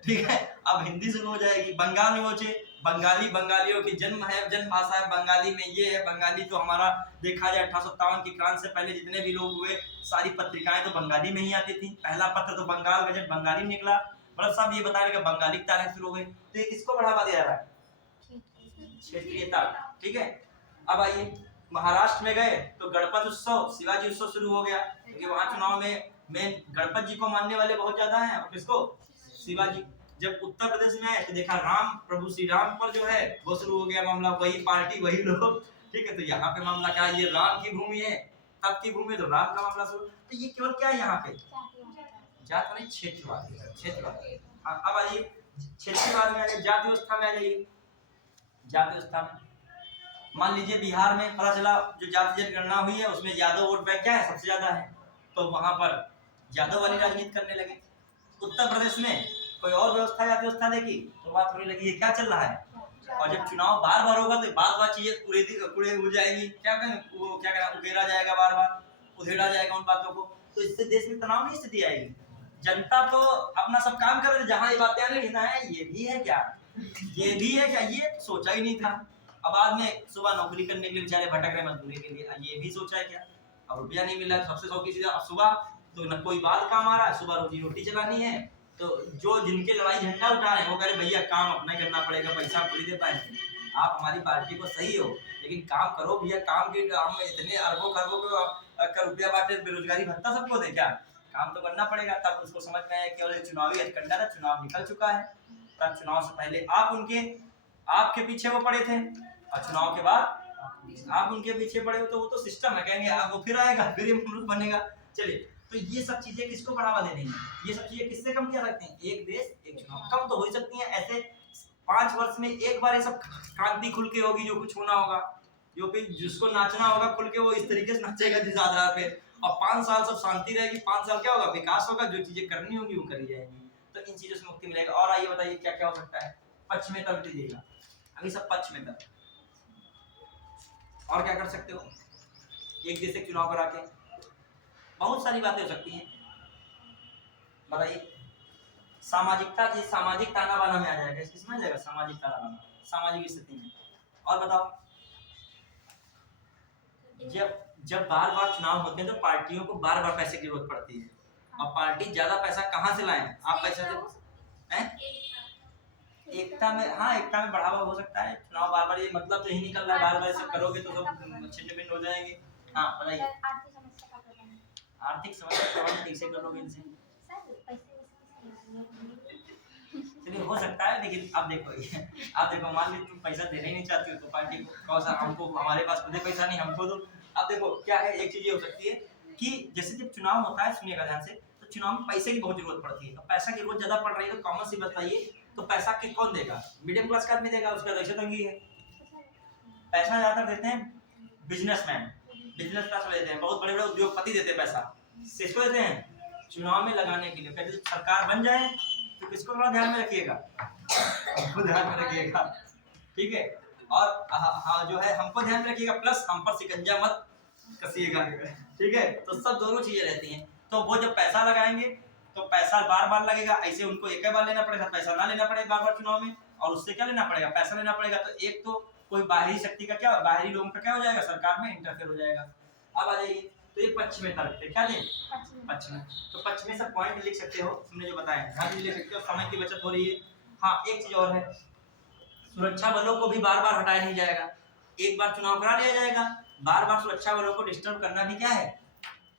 ठीक है। अब हिंदी शुरू हो जाएगी। बंगाल में पहुंचे, बंगाली, बंगालियों की जन्म है, जन्म भाषा है बंगाली में, ये है बंगाली। तो हमारा देखा जाए 1857 की क्रांति से पहले जितने भी लोग हुए, सारी पत्रिकाएं तो बंगाली में ही आती थी। पहला पत्र तो बंगाल गजट बंगाली में निकला, मतलब सब ये बताने का बंगाली तारीख शुरू हो गई। तो ये किसको बढ़ावा दिया रहा है? क्षेत्रीयता, ठीक है। अब आइए महाराष्ट्र में गए तो गणपति उत्सव, शिवाजी उत्सव शुरू हो गया, क्योंकि वहां चुनाव में गणपति जी को मानने वाले बहुत ज्यादा हैं, और किसको? शिवाजी। जब उत्तर प्रदेश में आए तो देखा राम, प्रभु श्री राम पर जो है वो शुरू हो गया मामला, वही पार्टी वही लोग, ठीक है। तो यहाँ पे मामला क्या है? ये राम की भूमि है, तब की भूमि, तो राम का मामला शुरू। तो ये केवल क्या है यहाँ पे? जात नहीं, क्षेत्रवाद, क्षेत्रवाद। हाँ, अब आइए क्षेत्रवाद में, आइए जाति व्यवस्था में आ जाइए। जाति व्यवस्था में मान लीजिए बिहार में पता चला जो जाति जनगणना हुई है उसमें यादव वोट बैंक क्या है? सबसे ज्यादा है, तो वहां पर यादव वाली राजनीति करने लगे। उत्तर प्रदेश में कोई और व्यवस्था, जाति व्यवस्था देखी तो बात होने लगी ये क्या चल रहा है। और जब चुनाव बार बार होगा तो बात चीजें उड़ जाएगी, क्या कहना, उकेरा जाएगा, बार बार उधेड़ा जाएगा उन बातों को। तो इससे देश में तनाव की स्थिति आएगी। जनता तो अपना सब काम कर रही, जहां ये बातें आने लगी है ये भी है क्या, ये भी है क्या, ये सोचा ही नहीं था। अब बाद में सुबह नौकरी करने के लिए बेचारे भटक रहे मजदूरी के लिए, ये भी सोचा है क्या? अब रुपया नहीं मिल रहा, सबसे सौखी चीज सुबह तो न कोई बात काम आ रहा है, सुबह रोजी रोटी चलानी है। तो जो जिनके लड़ाई झंडा उठा रहे हैं वो कह रहे भैया काम अपना ही करना पड़ेगा, पैसा थोड़ी दे पाएंगे, आप हमारी पार्टी को सही हो लेकिन काम करो भैया, काम के हम इतने अरबों खरबों का रुपया बांटे, बेरोजगारी भत्ता सबको दे क्या, काम तो करना पड़ेगा। तब उसको समझ में आया केवल चुनावी हथकंडा था, चुनाव निकल चुका है। तब चुनाव से पहले आपके पीछे वो पड़े थे, और चुनाव के बाद आप उनके पीछे पड़े हो, तो वो तो सिस्टम है, कहेंगे आप वो फिर आएगा, फिर मुल्क बनेगा। चलिए, तो ये सब चीजें किसको बढ़ावा देनी है? ये सब चीजें किससे कम किया सकते हैं? एक देश एक चुनाव। कम तो हो ही सकती है, ऐसे 5 वर्ष में एक बार ये सब क्रांति खुल के होगी, जो कुछ होना होगा, जो भी जिसको नाचना होगा खुल के वो इस तरीके से नाचेगा जिस आधार पे, और 5 साल सब शांति रहेगी। 5 साल क्या होगा? विकास होगा, जो चीजें करनी होगी वो करी जाएंगी। तो इन चीजों से मुक्ति मिलेगा। और आइए बताइए क्या क्या हो सकता है? पश्चिमेतर दीजिएगा, अभी सब पश्चिमेतर। और क्या कर सकते हो? एक देश एक चुनाव करा के बहुत सारी बातें हो सकती हैं, बताइए। सामाजिकता, जी सामाजिक ताना बाना में आ जाएगा, इसमें आ जाएगा सामाजिक ताना बाना, सामाजिक स्थिति में। और बताओ, जब बार बार चुनाव होते हैं तो पार्टियों को बार बार पैसे की जरूरत पड़ती है, और पार्टी ज्यादा पैसा कहाँ से लाएं? आप पैसा हैं? एकता में, हाँ एकता में बढ़ावा हो सकता है। चुनाव बार बार, ये मतलब तो यही निकल रहा है, बार बार ऐसा करोगे तो सब छिन्न भिन्न हो जाएंगे। हाँ बताइए, आर्थिक समस्या प्रबंधन कैसे करोगे इनसे? चलिए हो सकता है, लेकिन अब देखो मान ली तुम पैसा देना ही नहीं चाहती हो तो पार्टी को कौन सा, हमको हमारे पास खुद पैसा नहीं, हमको दो। अब देखो क्या है, एक चीज ये हो सकती है कि जैसे जब चुनाव होता है, सुनिएगा ध्यान से, तो चुनाव में पैसे की बहुत जरूरत पड़ती है। तो पैसा की जरूरत ज्यादा पड़ रही है तो कॉमन सी बताइए, तो पैसा कि कौन देगा? मीडियम क्लास का आदमी देगा, उसका दहशत तंगी है। पैसा ज्यादा देते हैं बिजनेसमैन, बिजनेस क्लास वाले देते हैं, बहुत बड़े बड़े उद्योगपति देते हैं पैसा, किसको देते हैं? चुनाव में लगाने के लिए। कहते हैं सरकार बन जाए तो किसको थोड़ा ध्यान में रखिएगा, हमको ध्यान में रखिएगा, ठीक है। और हाँ जो है हमको ध्यान में रखिएगा, प्लस हम पर शिकंजा मत कसिएगा, ठीक है। तो सब दोनों चीजें रहती हैं। तो वो जब पैसा लगाएंगे तो पैसा बार बार लगेगा, ऐसे उनको एक बार लेना पड़ेगा, पैसा ना लेना पड़ेगा बार बार चुनाव में। और उससे क्या लेना पड़ेगा? पैसा लेना पड़ेगा। तो एक तो कोई बाहरी शक्ति का क्या, बाहरी लोगों का क्या हो जाएगा? सरकार में इंटरफेयर हो जाएगा। अब आ जाइए, तो ये पश्चिमेतर क्या दें? पश्चिम। तो पश्चिमी सब पॉइंट लिख सकते हो, तुमने जो बताया ध्यान लिख सकते हो, समय की बचत हो रही है। हाँ एक चीज और है, सुरक्षा बलों को भी बार बार हटाया नहीं जाएगा। एक बार चुनाव करा लिया जाएगा, बार बार सुरक्षा बलों को डिस्टर्ब करना भी क्या है,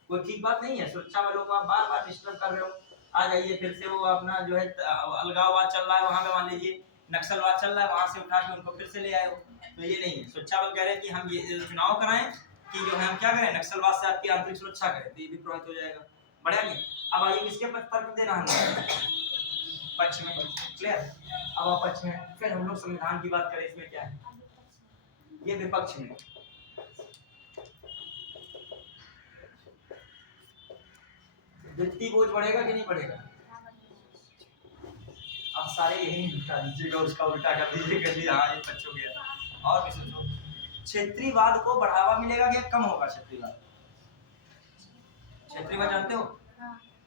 कोई ठीक बात नहीं है। सुरक्षा बलों को आप बार बार डिस्टर्ब कर रहे हो। आ जाइए फिर से वो अपना जो है अलगाववाद चल रहा है, वहां पे मान लीजिए नक्सलवाद चल रहा है, वहां से उठा के उनको फिर से ले आए हो, तो ये नहीं है। सुरक्षा बल कह रहे हैं कि हम ये चुनाव कराएं कि जो है हम क्या करें, नक्सलवाद से आपकी आंतरिक सुरक्षा करें, तो ये भी प्रभावित हो जाएगा। बढ़िया नहीं। अब आइए किसके तर्क देना है, पक्ष में। क्लियर। अब आप पक्ष में, फिर हम लोग संविधान की बात करें, इसमें क्या है, ये विपक्ष में। वित्तीय बोझ बढ़ेगा कि नहीं बढ़ेगा? अब सारे यही निपटा दीजिएगा, उसका उल्टा कर दीजिएगा। हाँ ये पक्ष हो गया। और भी सोचो, क्षेत्रीयवाद को बढ़ावा मिलेगा कि कम होगा? क्षेत्रीयवाद, क्षेत्रीयवाद जानते हो,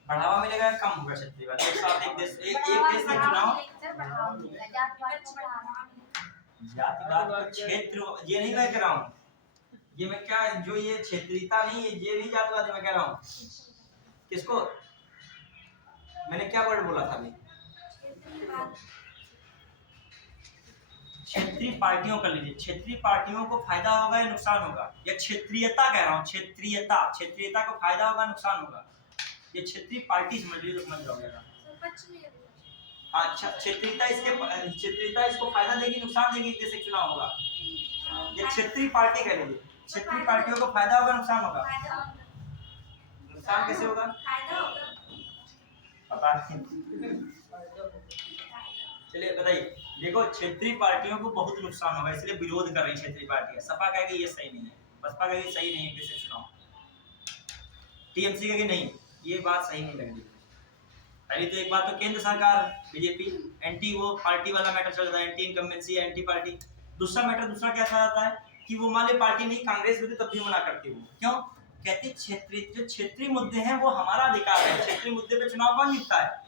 बढ़ावा मिलेगा या कम होगा? क्षेत्रीयवाद एक साथ एक देश एक देश में चुनाव, जातिवाद का क्षेत्र, ये नहीं मैं कह रहा हूँ, ये मैं क्या, जो ये क्षेत्रीयता नहीं, ये नहीं जातिवाद मैं कह रहा हूँ। किसको, मैंने क्या वर्ड बोला था अभी? क्षेत्रीय पार्टियों कर लीजिए, क्षेत्रीय पार्टियों को फायदा होगा या नुकसान होगा? या क्षेत्रीयता कह रहा हूँ, क्षेत्रीयता, क्षेत्रीयता को फायदा होगा नुकसान होगा? ये क्षेत्रीय पार्टी समझ लीजिए तो समझ जाओगे। अच्छा, क्षेत्रीयता इसको फायदा देगी नुकसान देगी? जैसे चुनाव होगा, ये क्षेत्रीय पार्टी कह लीजिए, क्षेत्रीय पार्टियों को फायदा होगा नुकसान होगा? नुकसान कैसे होगा? पता नहीं, चलिए बताइए। देखो, क्षेत्रीय पार्टियों को बहुत नुकसान होगा, इसलिए विरोध कर रही क्षेत्रीय पार्टियां। सपा कहेगी ये सही नहीं है, बसपा कहेगी सही नहीं है, कैसे चुनाव, टीएमसी कहेगी नहीं, ये बात सही नहीं लग रही। पहले तो एक बात तो केंद्र सरकार बीजेपी एंटी, वो पार्टी वाला मैटर चल रहा है, एंटी इनकम्बेंसी, एंटी पार्टी। दूसरा मैटर दूसरा क्या आता है कि वो मान ले पार्टी नहीं, कांग्रेस भी तब भी मना करती है। क्यों? कहती क्षेत्रीय मुद्दे हैं वो हमारा अधिकार है, क्षेत्रीय मुद्दे पे चुनाव कौन जीतता है?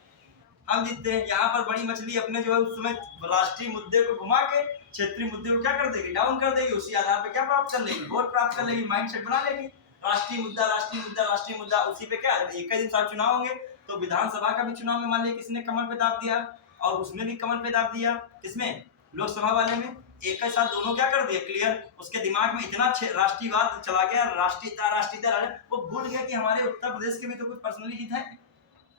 हम जीतते हैं। यहाँ पर बड़ी मछली अपने जो है उस समय राष्ट्रीय मुद्दे को घुमा के क्षेत्रीय मुद्दे को क्या कर देगी, डाउन कर देगी, उसी आधार पे क्या प्राप्त कर लेगी, वोट प्राप्त कर लेगी, माइंडसेट बना लेगी। राष्ट्रीय मुद्दा, राष्ट्रीय मुद्दा, राष्ट्रीय मुद्दा, उसी पे क्या एक ही दिन साथ चुनाव होंगे। तो विधानसभा का भी चुनाव में मान लिया किसी ने कमर पे दाब दिया, और उसमें भी कमर पे दाब दिया, किसमें, लोकसभा वाले में, एक ही साथ दोनों क्या कर दिया, क्लियर। उसके दिमाग में इतना राष्ट्रीयवाद चला गया, राष्ट्रीयता, वो भूल गया कि हमारे उत्तर प्रदेश के भी तो कुछ पर्सनली हित है,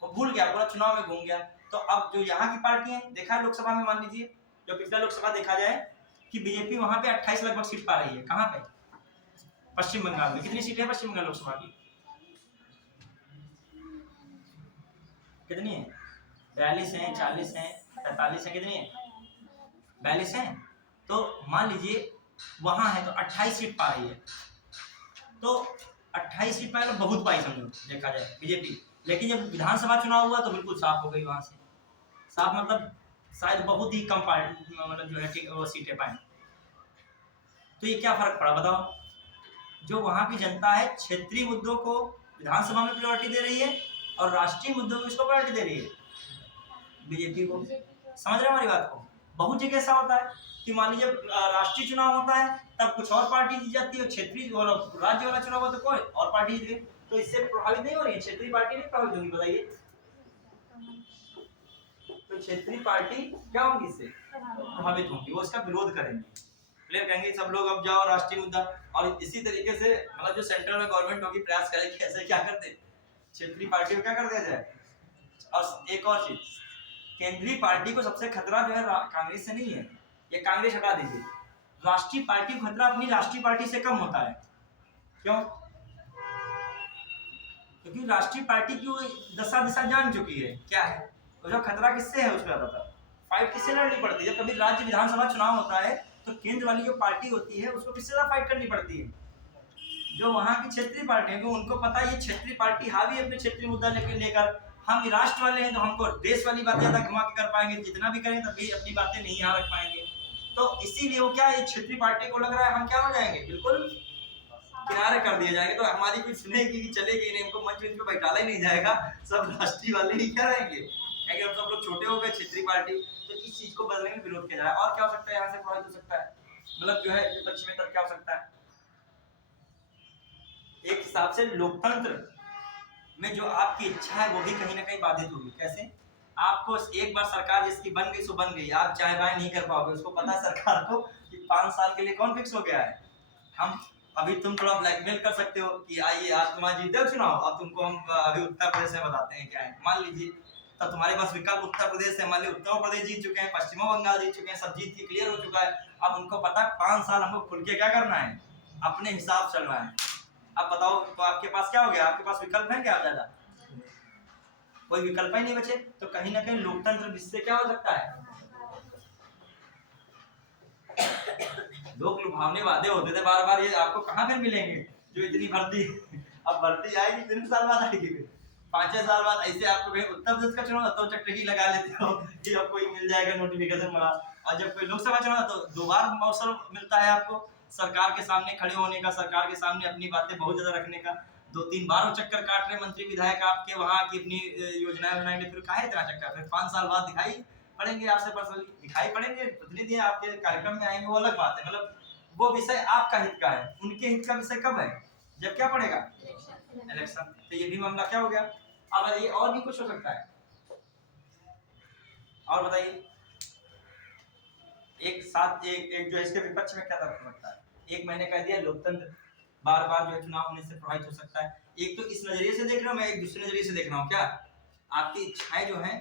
वो भूल गया, पूरा चुनाव में घूम गया। तो अब जो यहाँ की पार्टी है, देखा है लोकसभा में, मान लीजिए जो पिछला लोकसभा देखा जाए कि बीजेपी वहां पे 28 लगभग सीट पा रही है। कहाँ पे? पश्चिम बंगाल में। कितनी सीट है पश्चिम बंगाल लोकसभा की? कितनी है? 42 है, 40 है, 43 है, कितनी है? 42 है। तो मान लीजिए वहां है तो 28 सीट पा रही है, तो 28 सीट पाए तो बहुत पाई समझो, देखा जाए बीजेपी। लेकिन जब विधानसभा चुनाव हुआ तो बिल्कुल साफ हो गई वहां से, साफ मतलब शायद बहुत ही कम पार्टी मतलब जो है वो सीटें पाए। तो ये क्या फर्क पड़ा बताओ? जो वहां की जनता है क्षेत्रीय मुद्दों को विधानसभा में प्रायोरिटी दे रही है, और राष्ट्रीय मुद्दों को इसको प्रायोरिटी दे रही है, बीजेपी को। समझ रहे हो हमारी बात को? बहुत जगह ऐसा होता है कि मान लीजिए राष्ट्रीय चुनाव होता है तब कुछ और पार्टी जीत जाती है, क्षेत्रीय राज्य वाला चुनाव होता है तो कोई और पार्टी जीत गई। तो इससे प्रभावित नहीं हो रही है क्षेत्रीय पार्टी, नहीं प्रभावित होगी? बताइए, तो क्षेत्रीय पार्टी क्या होगी, इससे प्रभावित होंगी, वो इसका विरोध करेंगे। क्लियर? कहेंगे सब लोग अब जाओ राष्ट्रीय मुद्दा। और इसी तरीके से मतलब जो सेंट्रल में गवर्नमेंट होगी प्रयास करेगी ऐसे क्या करते, क्षेत्रीय पार्टी को क्या कर दिया जाए। और एक और चीज, केंद्रीय पार्टी को सबसे खतरा जो है कांग्रेस से नहीं है, ये कांग्रेस हटा दीजिए, राष्ट्रीय पार्टी को खतरा अपनी राष्ट्रीय पार्टी से कम होता है। क्यों? क्योंकि राष्ट्रीय पार्टी की वो दशा दिशा जान चुकी है क्या है, तो जो खतरा किससे है उसको ज्यादातर फाइट किससे लड़नी पड़ती है। जब कभी राज्य विधानसभा चुनाव होता है तो केंद्र वाली जो पार्टी होती है उसको किससे ज्यादा फाइट करनी पड़ती है, जो वहाँ की क्षेत्रीय पार्टी है। उनको पता है ये क्षेत्रीय पार्टी हावी अपने क्षेत्रीय मुद्दा लेकर, हम राष्ट्र वाले हैं तो हमको देश वाली बातें ज्यादा घुमा के कर पाएंगे, जितना भी करें तभी अपनी बातें नहीं यहाँ रख पाएंगे। तो इसीलिए वो क्या, ये क्षेत्रीय पार्टी को लग रहा है हम क्या हो जाएंगे, बिल्कुल किनारे कर दिए जाएंगे, तो हमारी कोई सुनेगी कि चलेगी नहीं, हमको मंच पे बैठाला ही नहीं जाएगा, सब राष्ट्रीय वाले ही क्या रहेंगे, क्योंकि हम सब लोग छोटे हो गए क्षेत्रीय पार्टी। तो इस चीज को बदलने में विरोध किया जा रहा है। और क्या हो सकता है यहाँ से प्रभावित हो सकता है, मतलब जो है विपक्ष में तब क्या हो सकता है, एक हिसाब से लोकतंत्र में जो आपकी इच्छा है वो भी कहीं ना कहीं बाधित होगी। कैसे? आपको एक बार सरकार जिसकी बन गई सो बन गई, आप चाहे बाय नहीं कर पाओगे। उसको पता है सरकार को कि 5 साल के लिए कौन फिक्स हो गया है। हम अभी तुम थोड़ा ब्लैकमेल कर सकते हो कि आइए आज तुम्हारा जीते हो चुनाव, अब तुमको हम अभी उत्तर प्रदेश में बताते हैं क्या है, मान लीजिए। तब तुम्हारे पास विकल्प उत्तर प्रदेश है, मान लीजिए उत्तर प्रदेश जीत चुके हैं, पश्चिम बंगाल जीत चुके हैं, सब जीत के क्लियर हो चुका है। अब उनको पता है 5 साल हमको खुल के क्या करना है, अपने हिसाब चलना है। अब बताओ तो आपके पास क्या हो गया, आपके पास विकल्प है क्या ज्यादा? कोई विकल्प ही नहीं बचे। तो कहीं ना कहीं लोकतंत्र जिससे क्या हो सकता है, लोग लुभावने वादे होते थे बार बार, ये आपको कहाँ फिर मिलेंगे जो इतनी भर्ती अब भर्ती आएगी 3 साल बाद आएगी, फिर 5-6 साल बाद ऐसे आपको कहीं उत्तर प्रदेश का चुनाव तो चटकी लगा लेते हो कि अब कोई मिल जाएगा नोटिफिकेशन वाला, और जब कोई लोकसभा चुनाव तो 2 बार अवसर मिलता है आपको सरकार के सामने खड़े होने का, सरकार के सामने अपनी बातें बहुत ज्यादा रखने का। 2-3 बार वो चक्कर काट रहे मंत्री विधायक आपके वहाँ की अपनी योजनाएं बनाएंगे, फिर काहे इतना चक्कर, फिर 5 साल बाद दिखाई पड़ेंगे आपसे, पर्सनली दिखाई पड़ेंगे, प्रतिनिधि आपके कार्यक्रम में आएंगे, वो अलग बात है। मतलब वो विषय आपका हित का है, उनके हित का विषय कब है, जब क्या पड़ेगा, इलेक्शन। तो ये भी मामला क्या हो गया। अब ये और भी कुछ हो सकता है, और बताइए। एक साथ एक जो है इसके विपक्ष में क्या तर्क रखता है, एक मैंने कह दिया लोकतंत्र बार बार जो है चुनाव होने से प्रभावित हो सकता है। एक तो इस नजरिए से देख रहा हूँ मैं, एक दूसरे नजरिए से देख रहा हूँ, क्या आपकी इच्छाएं जो हैं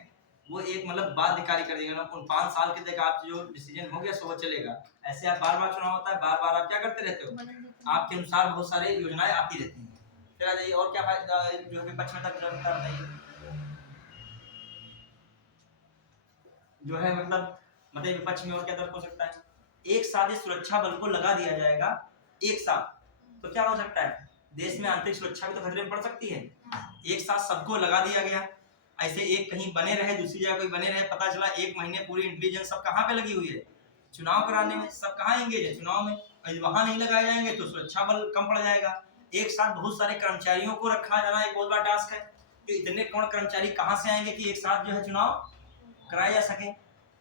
वो एक मतलब बाध्यकारी कर देगा ना, उन 5 साल के तक आप जो डिसीजन हो गया सो वो चलेगा। ऐसे आप बार बार चुनाव होता है, बार बार आप क्या करते रहते हो, आपके अनुसार बहुत सारे योजनाएं आती रहती हैं। फिर आ जाइए और क्या फायदा जो विपक्ष में तक बताइए, जो है मतलब विपक्ष में और क्या तर्क हो सकता है। एक साथ ही सुरक्षा बल को लगा दिया जाएगा एक साथ, तो क्या हो सकता है, देश में आंतरिक सुरक्षा भी तो खतरे में पड़ सकती है। एक साथ सबको लगा दिया गया, ऐसे एक कहीं बने रहे, दूसरी जगह कोई बने रहे, पता चला 1 महीने पूरी इंटेलिजेंस सब कहाँ पे लगी हुई है, चुनाव कराने में, सब कहाँ एंगेज है चुनाव में, वहां नहीं लगाए जाएंगे तो सुरक्षा बल कम पड़ जाएगा। एक साथ बहुत सारे कर्मचारियों को रखा जाना एक बहुत बड़ा टास्क है, तो इतने कौन कर्मचारी कहाँ से आएंगे कि एक साथ जो है चुनाव कराया जा सके,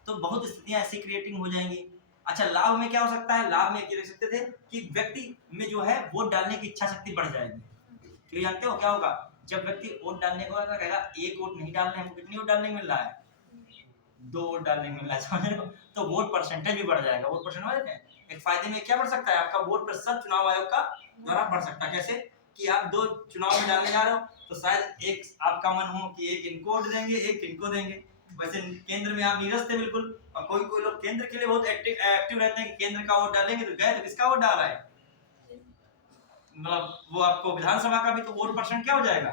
तो बहुत स्थितियां ऐसी क्रिएटिंग हो जाएंगी। अच्छा, लाभ में क्या हो सकता है, लाभ में ये देख सकते थे कि व्यक्ति में जो है वोट डालने की इच्छा शक्ति बढ़ जाएगी। क्यों जानते हो क्या होगा, जब व्यक्ति वोट डालने को कहेगा 1 वोट नहीं डालने, हमको कितनी वोट डालने मिल रहा है, 2 वोट डालने मिल रहा है, समझ रहे हो, तो वोट परसेंटेज भी बढ़ जाएगा। वोट परसेंटेज बढ़ जाए, एक फायदे में क्या बढ़ सकता है, आपका वोट प्रतिशत चुनाव आयोग का द्वारा बढ़ सकता है। कैसे कि आप 2 चुनाव में डालने जा रहे हो तो शायद एक आपका मन हो कि एक इनको वोट देंगे एक इनको देंगे, वैसे केंद्र में आप नीरस थे बिल्कुल, और कोई लोग केंद्र के लिए बहुत एक्टिव रहते हैं कि केंद्र का वोट डालेंगे, तो गए तो किसका वोट डाला है, मतलब वो आपको विधानसभा का भी तो वोट परसेंट क्या हो जाएगा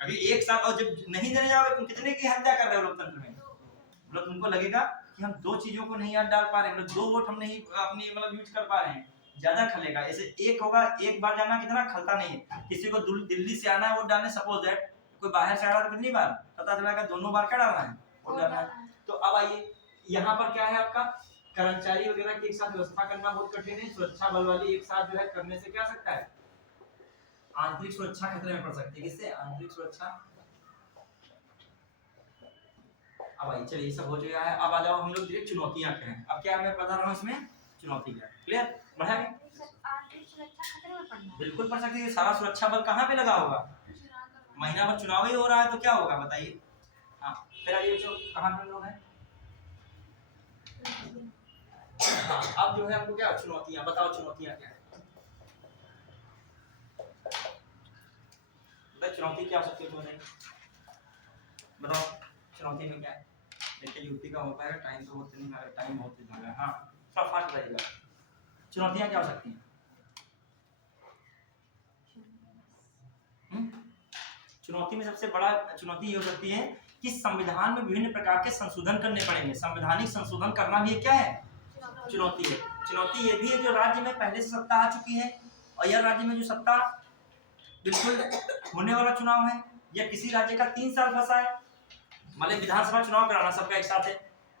अभी एक साथ। और जब नहीं देने जाओगे तुम कितने की हत्या कर रहे हो लोकतंत्र में, मतलब तुमको लगेगा कि हम 2 चीजों को नहीं याद डाल पा रहे हैं, मतलब 2 वोट हम नहीं अपनी मतलब यूज कर पा रहे हैं, ज्यादा खलेगा। ऐसे एक होगा, एक बार जाना कितना खलता नहीं है, किसी को दिल्ली से आना है वोट डालने, सपोज दैट कोई बाहर से आ रहा है तो कितनी बार पता चला दोनों बार क्या डालना है, वोट डालना है। तो अब आइए यहाँ पर क्या है, आपका कर्मचारी वगैरह की एक साथ व्यवस्था करना बहुत कठिन है, सुरक्षा बल वाली एक साथ जो है करने से क्या सकता है, आंतरिक सुरक्षा खतरे में पड़ सकती है। किससे, आंतरिक सुरक्षा। अब आइए चलिए ये सब हो गया है, अब आ जाओ हम लोग डायरेक्ट चुनौतियां क्या हैं। अब क्या मैं बता रहा हूँ इसमें चुनौती क्या है, क्लियर बढ़ा है, बिल्कुल पड़ सकती है। सारा सुरक्षा बल कहाँ पे लगा होगा, महीना भर चुनाव ही हो रहा है तो क्या होगा बताइए। हाँ फिर आइए जो कहाँ पे लोग हैं, हाँ अब जो है आपको क्या चुनौतियां, बताओ चुनौतियां क्या है, चुनौती क्या हो सकती है, बताओ चुनौती में क्या है। देखिए यूपी का हो पाएगा, टाइम तो बहुत नहीं लगा, टाइम बहुत ही लगा, हाँ थोड़ा फास्ट रहेगा। चुनौतियां क्या हो सकती हैं, चुनौती में सबसे बड़ा चुनौती ये हो सकती है कि संविधान में विभिन्न प्रकार के संशोधन करने पड़ेंगे। संवैधानिक संशोधन करना भी क्या है, चुनौती है। चुनौती ये भी है जो राज्य में पहले से सत्ता आ चुकी है और यह राज्य में जो सत्ता बिल्कुल होने वाला चुनाव है, या किसी राज्य का 3 साल फंसा है, मतलब विधानसभा चुनाव कराना सबका एक साथ है,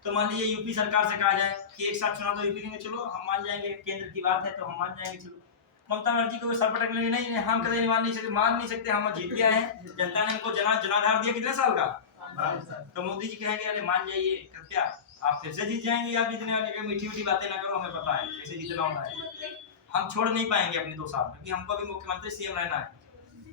तो मान लीजिए यूपी सरकार से कहा जाए कि एक साथ चुनाव तो यूपी देंगे, चलो हम मान जाएंगे, केंद्र की बात है तो हम मान जाएंगे, चलो ममता बनर्जी को सर पटक लेंगे, नहीं हम कभी मान नहीं सकते, हम जीत गए हैं, जनता ने हमको जनाधार दिया कितने साल का, तो मोदी जी कहेंगे अरे मान जाइए कृपया आप फिर से जीत जाएंगे, आप जीतने वाले मीठी मीठी बातें ना करो, हमें पता है कैसे जीतना होता है, हम छोड़ नहीं पाएंगे अपने 2 साल, क्योंकि हमको अभी मुख्यमंत्री सीएम रहना है।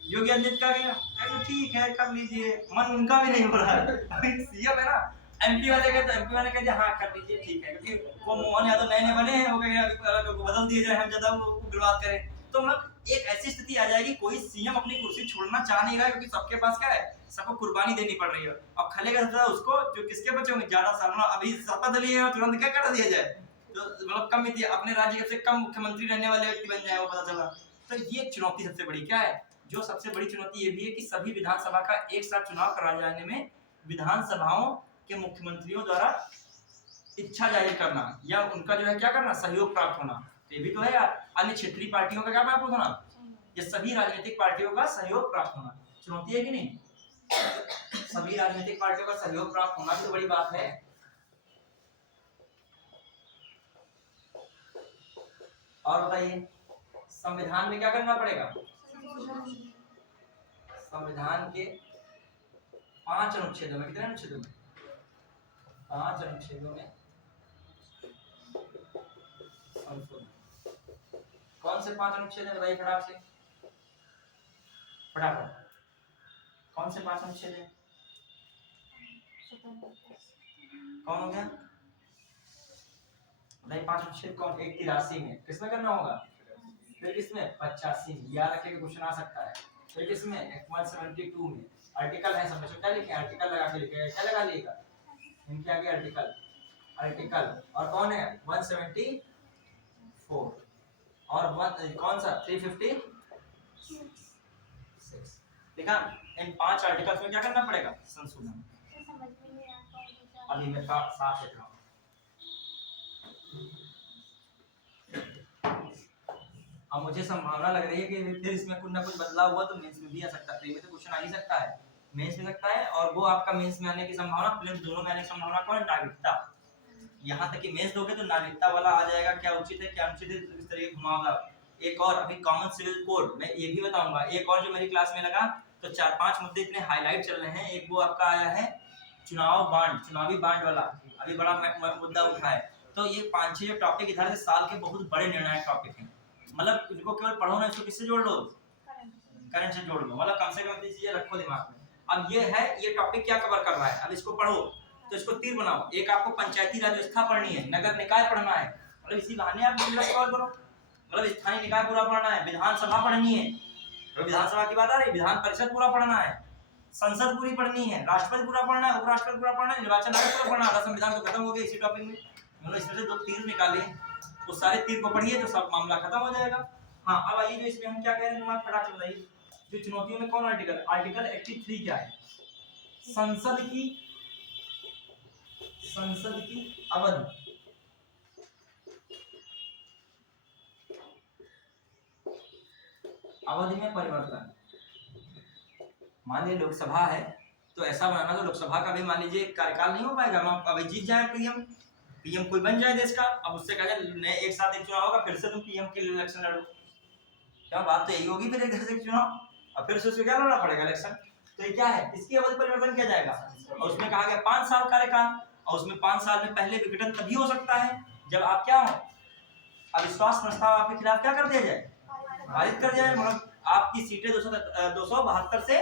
योगी आदित्यनाथ का ठीक है कर लीजिए, मन उनका भी नहीं हो रहा है, सीएम है ना, एमपी वाले के तो एमपी वाले कहते हाँ कर लीजिए ठीक है, क्योंकि वो मोहन यादव नए बने हैं, वो कहेंगे बदल दिए जाए, हम ज्यादा उग्रवाद करें, तो मतलब एक ऐसी स्थिति आ जाएगी कोई सीएम अपनी कुर्सी छोड़ना चाह नहीं रहा है, क्योंकि सबके पास क्या है, सबको कुर्बानी देनी पड़ रही है। अब खलेगा सबसे उसको जो किसके बचे होंगे ज्यादा साल, अभी शपथ ली है तुरंत क्या कर दिया जाए, तो मतलब कम अपने राज्य के कम मुख्यमंत्री रहने वाले व्यक्ति बन जाए वो, पता चला तो ये चुनौती सबसे बड़ी क्या है, जो सबसे बड़ी चुनौती ये भी है कि सभी विधानसभा का एक साथ चुनाव कराए जाने में विधानसभाओं के मुख्यमंत्रियों द्वारा इच्छा जाहिर करना या उनका जो है क्या करना, सहयोग प्राप्त होना, तो ये भी तो है यार। अन्य क्षेत्रीय पार्टियों का क्या प्राप्त होना, ये सभी राजनीतिक पार्टियों का सहयोग प्राप्त होना चुनौती है कि नहीं? सभी राजनीतिक पार्टियों का सहयोग प्राप्त होना भी तो बड़ी बात है। और बताइए संविधान में क्या करना पड़ेगा, संविधान के 5 अनुच्छेदों में, कितने अनुच्छेदों में, 5 अनुच्छेदों में संशोधन। कौन से 5 अनुच्छेद है बताइए खराब से फटाफट, कौन से 5 अनुच्छेद है, कौन हो गया बताइए 5 अनुच्छेद कौन? एक 83 में, किसमें करना होगा, फिर किसमें 85 में, याद रखिएगा क्वेश्चन आ सकता है, फिर किसमें 172 में, आर्टिकल है सब बच्चों क्या लिखे, आर्टिकल लगा के लिखे, क्या लगा लिएगा इनके आगे आर्टिकल, आर्टिकल, और कौन है 174 और कौन सा 356। देखा, इन 5 आर्टिकल्स में क्या करना पड़ेगा, संशोधन। अभी मैं साफ लिख रहा हूँ। अब मुझे संभावना लग रही है कि फिर इसमें कुछ ना कुछ बदलाव हुआ तो मेंस में भी आ सकता है, प्री में तो क्वेश्चन आ ही सकता है, मेंस में सकता है, और वो आपका मेंस में आने की संभावना, प्री दोनों में आने की संभावना कौन है, नागरिकता। यहाँ तक कि मेंस दोगे तो नागरिकता वाला आ जाएगा, क्या उचित है क्या अनुचित है, तो इस तरीके घुमावदार। एक और अभी कॉमन सिविल कोड मैं ये भी बताऊंगा, एक और जो मेरी क्लास में लगा तो 4-5 मुद्दे इतने हाईलाइट चल रहे हैं। एक वो आपका आया है चुनाव बांड, चुनावी बांड वाला अभी बड़ा मुद्दा उठा है। तो ये 5-6 जो टॉपिक इधर से साल के बहुत बड़े निर्णायक टॉपिक हैं, मतलब इनको केवल पढ़ो ना, इसको किससे जोड़ लो, करंट से जोड़ लो, मतलब कम से कम इतनी चीजें रखो दिमाग में। अब ये है, ये टॉपिक क्या कवर कर रहा है, अब इसको पढ़ो तो इसको तीर बनाओ। एक आपको पंचायती राज व्यवस्था पढ़नी है, नगर निकाय पढ़ना है, मतलब इसी बहाने आप सिलेबस कवर करो, मतलब स्थानीय निकाय पूरा पढ़ना है, विधानसभा पढ़नी है, तो विधानसभा की बात आ रही है, विधान परिषद पूरा पढ़ना है, संसद पूरी पढ़नी है, राष्ट्रपति पूरा पढ़ना है, उपराष्ट्रपति पूरा पढ़ना है, निर्वाचन आयोग पूरा पढ़ना है, संविधान तो खत्म हो गया इसी टॉपिक में। मतलब इसमें से 2 तीर निकाले, उस सारे तीर को पढ़िए तो सब मामला खत्म हो जाएगा। हाँ, अब आइए जो इसमें हम क्या कह रहे हैं, दिमाग फटाक से बताइए, जो चुनौतियों में कौन आर्टिकल, आर्टिकल 83 क्या है, संसद की अवधि, अवधि में परिवर्तन। मान लीजिए लोकसभा है तो ऐसा बनाना तो लोकसभा का भी मान लीजिए कार्यकाल नहीं हो पाएगा, हम अभी जीत जाए पीएम कोई बन जाए देश का, अब उससे कहा जाए एक साथ एक चुनाव होगा, फिर से तुम पीएम के लिए इलेक्शन लड़ो, क्या बात तो यही होगी, फिर एक से चुनाव और फिर से उसको क्या लड़ना पड़ेगा इलेक्शन। तो ये क्या है, इसकी अवधि परिवर्तन किया जाएगा, और उसमें कहा गया 5 साल कार्यकाल, और उसमें 5 साल में पहले विघटन तभी हो सकता है जब आप क्या हो, अविश्वास प्रस्ताव आपके खिलाफ क्या कर दिया जाए, पारित कर दिया जाए, मतलब आपकी सीटें 272 से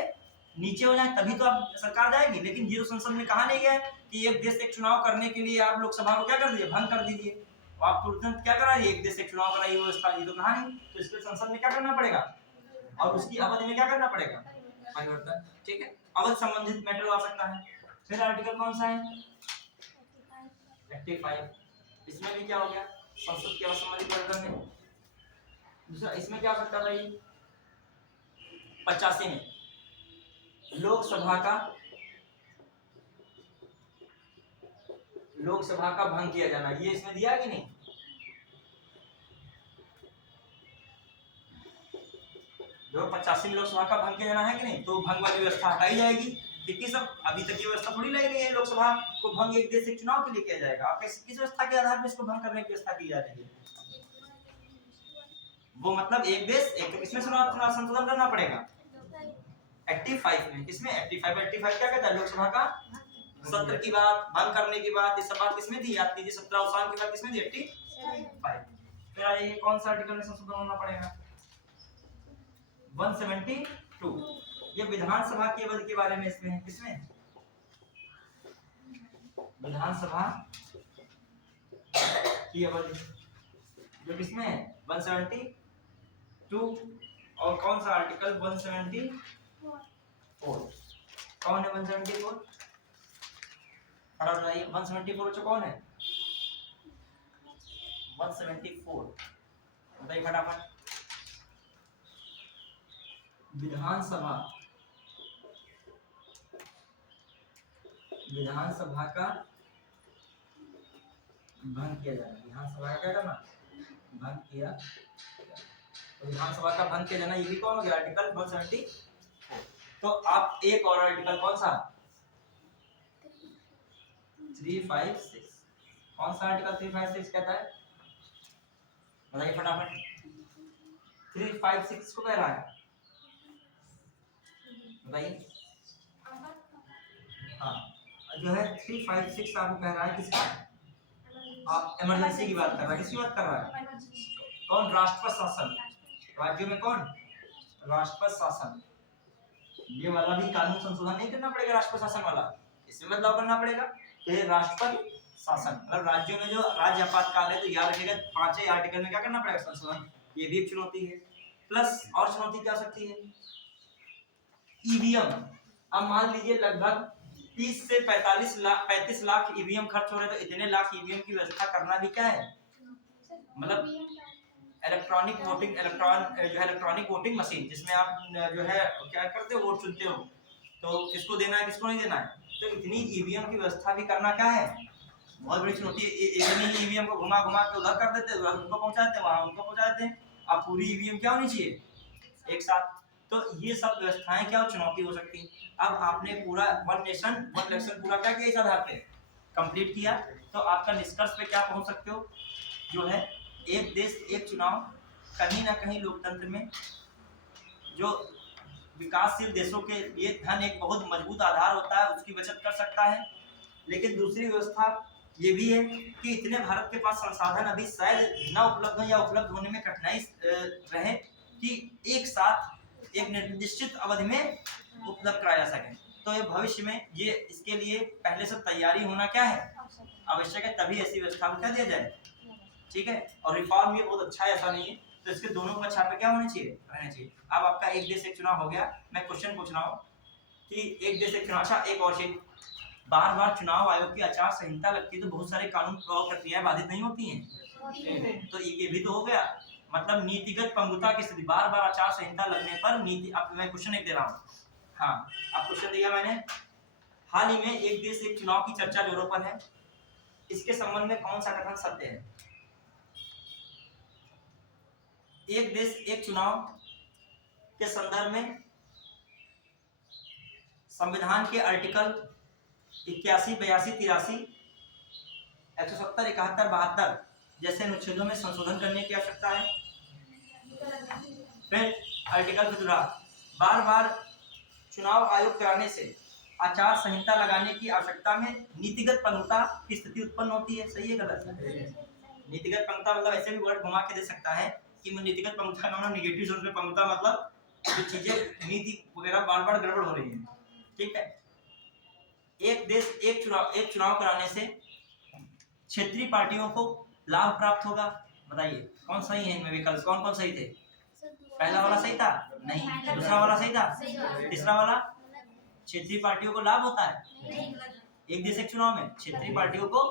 नीचे हो जाए तभी तो आप सरकार जाएगी। लेकिन ये तो संसद में कहा नहीं गया कि एक देश एक चुनाव करने के लिए आप लोकसभा को क्या कर दीजिए, भंग कर दीजिए, तो आप तुरंत क्या कराइए, एक देश एक चुनाव कराइए, व्यवस्था ये तो कहा नहीं। तो इसके संसद में क्या करना पड़ेगा, और उसकी अवधि में क्या करना पड़ेगा, परिवर्तन। ठीक है, अवधि संबंधित मैटर आ सकता है। फिर आर्टिकल कौन सा है, 85, इसमें भी क्या हो गया, संसद के असंबंधित परिवर्तन में। दूसरा इसमें क्या हो सकता है भाई, 85 में लोकसभा का भंग किया जाना, ये इसमें दिया कि नहीं, जो 85 में लोकसभा का भंग किया जाना है कि नहीं, तो भंग वाली व्यवस्था हटाई जाएगी, क्योंकि सब अभी तक ये व्यवस्था थोड़ी लाई गई है, लोकसभा को भंग एक देश एक चुनाव के लिए किया जाएगा, आप किस व्यवस्था के आधार पर इसको भंग करने की व्यवस्था की जा रही है, वो मतलब एक देश एक, इसमें चुनाव संशोधन करना पड़ेगा 85 में, किसमें 85 क्या कहता है, लोकसभा का सत्र की बात, भंग करने की बात, ये सब बात किसमें थी, याद कीजिए 17 अवसान की बात किसमें थी, 85। फिर आइए कौन सा आर्टिकल में संशोधन होना पड़ेगा, 172, ये विधानसभा की अवधि के बारे में इसमें है, किसमें, विधानसभा की अवधि जो किसमें है 172, और कौन सा आर्टिकल 174, कौन है 174, पढ़ा जाइए 174 जो कौन है, 174 बताइए फटाफट, विधानसभा का भंग किया जाना, विधानसभा का क्या करना, भंग किया। तो विधानसभा का भंग किया जाना, ये भी कौन हो गया, आर्टिकल 174। तो आप एक और आर्टिकल कौन सा, 356, कौन सा आर्टिकल 356 कहता है, बताइए फटाफट। 356 को कह रहा है, बताइए। हाँ, जो है 356 आपको कह रहा है किसका, आप इमरजेंसी की बात कर रहा है, किसकी बात कर रहा है, कौन, राष्ट्रपति शासन, राज्यों में कौन, राष्ट्रपति शासन। ये वाला भी कानून संशोधन नहीं करना पड़ेगा, राष्ट्रपति शासन वाला, इसमें बदलाव करना पड़ेगा। तो ये राष्ट्रपति शासन, मतलब राज्यों में जो राज्य आपातकाल है, तो याद रखिएगा 5 आर्टिकल में क्या करना पड़ेगा, संशोधन। ये भी एक चुनौती है। प्लस और चुनौती क्या सकती है, ईवीएम। अब मान लीजिए लगभग 30 से 35 लाख ईवीएम खर्च हो रहे, तो इतने लाख ईवीएम की व्यवस्था करना भी क्या है, मतलब इलेक्ट्रॉनिक वोटिंग मशीन, जिसमें आप जो है क्या करते हो, वोट चुनते हो, तो किसको देना है किसको नहीं देना है। तो इतनी ईवीएम की व्यवस्था भी करना क्या है, बहुत बड़ी चुनौती है। इतनी ईवीएम को घुमा घुमा के उधर कर देते हैं, उधर उनको पहुंचाते हैं, वहां उनको पहुंचाते हैं। अब पूरी ईवीएम क्या होनी चाहिए, एक साथ। तो ये सब व्यवस्थाएं क्या चुनौती हो सकती है। अब आपने पूरा वन नेशन वन इलेक्शन पूरा क्या किया, इस आधार पे कंप्लीट किया, तो आपका निष्कर्ष पे क्या पहुंच सकते हो, जो है एक देश एक चुनाव कहीं ना कहीं लोकतंत्र में, जो विकासशील देशों के लिए धन एक बहुत मजबूत आधार होता है, उसकी बचत कर सकता है। लेकिन दूसरी व्यवस्था ये भी है कि इतने भारत के पास संसाधन अभी शायद न उपलब्ध हो या उपलब्ध होने में कठिनाई रहे कि एक साथ एक निश्चित अवधि में उपलब्ध कराया जा सके। तो ये भविष्य में ये इसके लिए पहले से तैयारी होना क्या है, आवश्यक है, तभी ऐसी व्यवस्था को क्या दिया जाए, ठीक है। और रिफॉर्म ये बहुत अच्छा है, ऐसा नहीं है। तो इसके दोनों पक्ष पे क्या होने चाहिए, रहना चाहिए। अब आपका एक देश एक चुनाव हो गया, मैं क्वेश्चन पूछ रहा हूँ कि एक देश एक चुनाव। अच्छा, एक और चीज, बार बार चुनाव आयोग की आचार संहिता लगती है, तो बहुत सारे कानून प्रक्रियाएं बाधित नहीं होती हैं, तो ये भी तो हो गया, मतलब नीतिगत पंगुता की स्थिति, बार बार आचार संहिता लगने पर नीति। अब मैं क्वेश्चन एक दे रहा हूँ, हाँ अब क्वेश्चन दिया मैंने, हाल ही में एक देश एक चुनाव की चर्चा जोरों पर है, इसके संबंध में कौन सा कथन सत्य है। एक देश एक चुनाव के संदर्भ में संविधान के आर्टिकल 81, 82, 83, 170, 71, 72 जैसे अनुच्छेदों में संशोधन करने की आवश्यकता है। फिर आर्टिकल 15, बार बार चुनाव आयोग कराने से आचार संहिता लगाने की आवश्यकता में नीतिगत पंगुता की स्थिति उत्पन्न होती है। सही है गलत है? नीतिगत पंगुता मतलब ऐसे भी वर्ड घुमा के दे सकता है कि नीतिगत पंगुता का नेगेटिव सोर्स में पंगुता मतलब जो चीजें नीति वगैरह बार बार गड़बड़ हो रही है, ठीक है। एक देश एक चुनाव कराने से क्षेत्रीय पार्टियों को लाभ प्राप्त होगा। बताइए कौन सही है इनमें विकल्प, कौन कौन सही थे? पहला वाला सही था? नहीं। दूसरा वाला सही था? तीसरा वाला? क्षेत्रीय पार्टियों को लाभ होता है एक देश एक चुनाव में, क्षेत्रीय पार्टियों को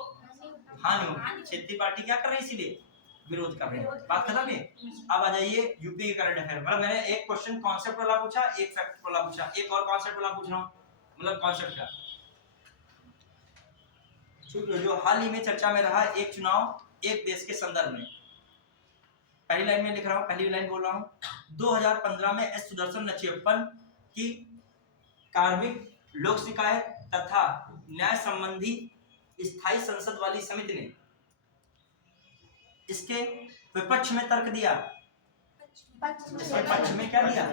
हानि होगी। क्षेत्रीय पार्टी क्या कर रही है, इसीलिए विरोध कर रहे हैं। बात खत्म है। अब आ जाइए यूपी के करंट अफेयर। मतलब मैंने एक क्वेश्चन कॉन्सेप्ट वाला पूछा, एक फैक्ट वाला पूछा, एक और कॉन्सेप्ट वाला पूछ रहा हूँ, मतलब कॉन्सेप्ट का जो हाल ही में चर्चा में रहा, एक चुनाव एक देश के संदर्भ में। पहली लाइन में लिख रहा हूँ, पहली लाइन बोल रहा हूँ, 2015 में एस सुदर्शन नचियप्पन की कार्मिक लोक शिकायत तथा न्याय संबंधी स्थायी संसद वाली समिति ने इसके विपक्ष में तर्क दिया। इसके पक्ष में क्या दिया?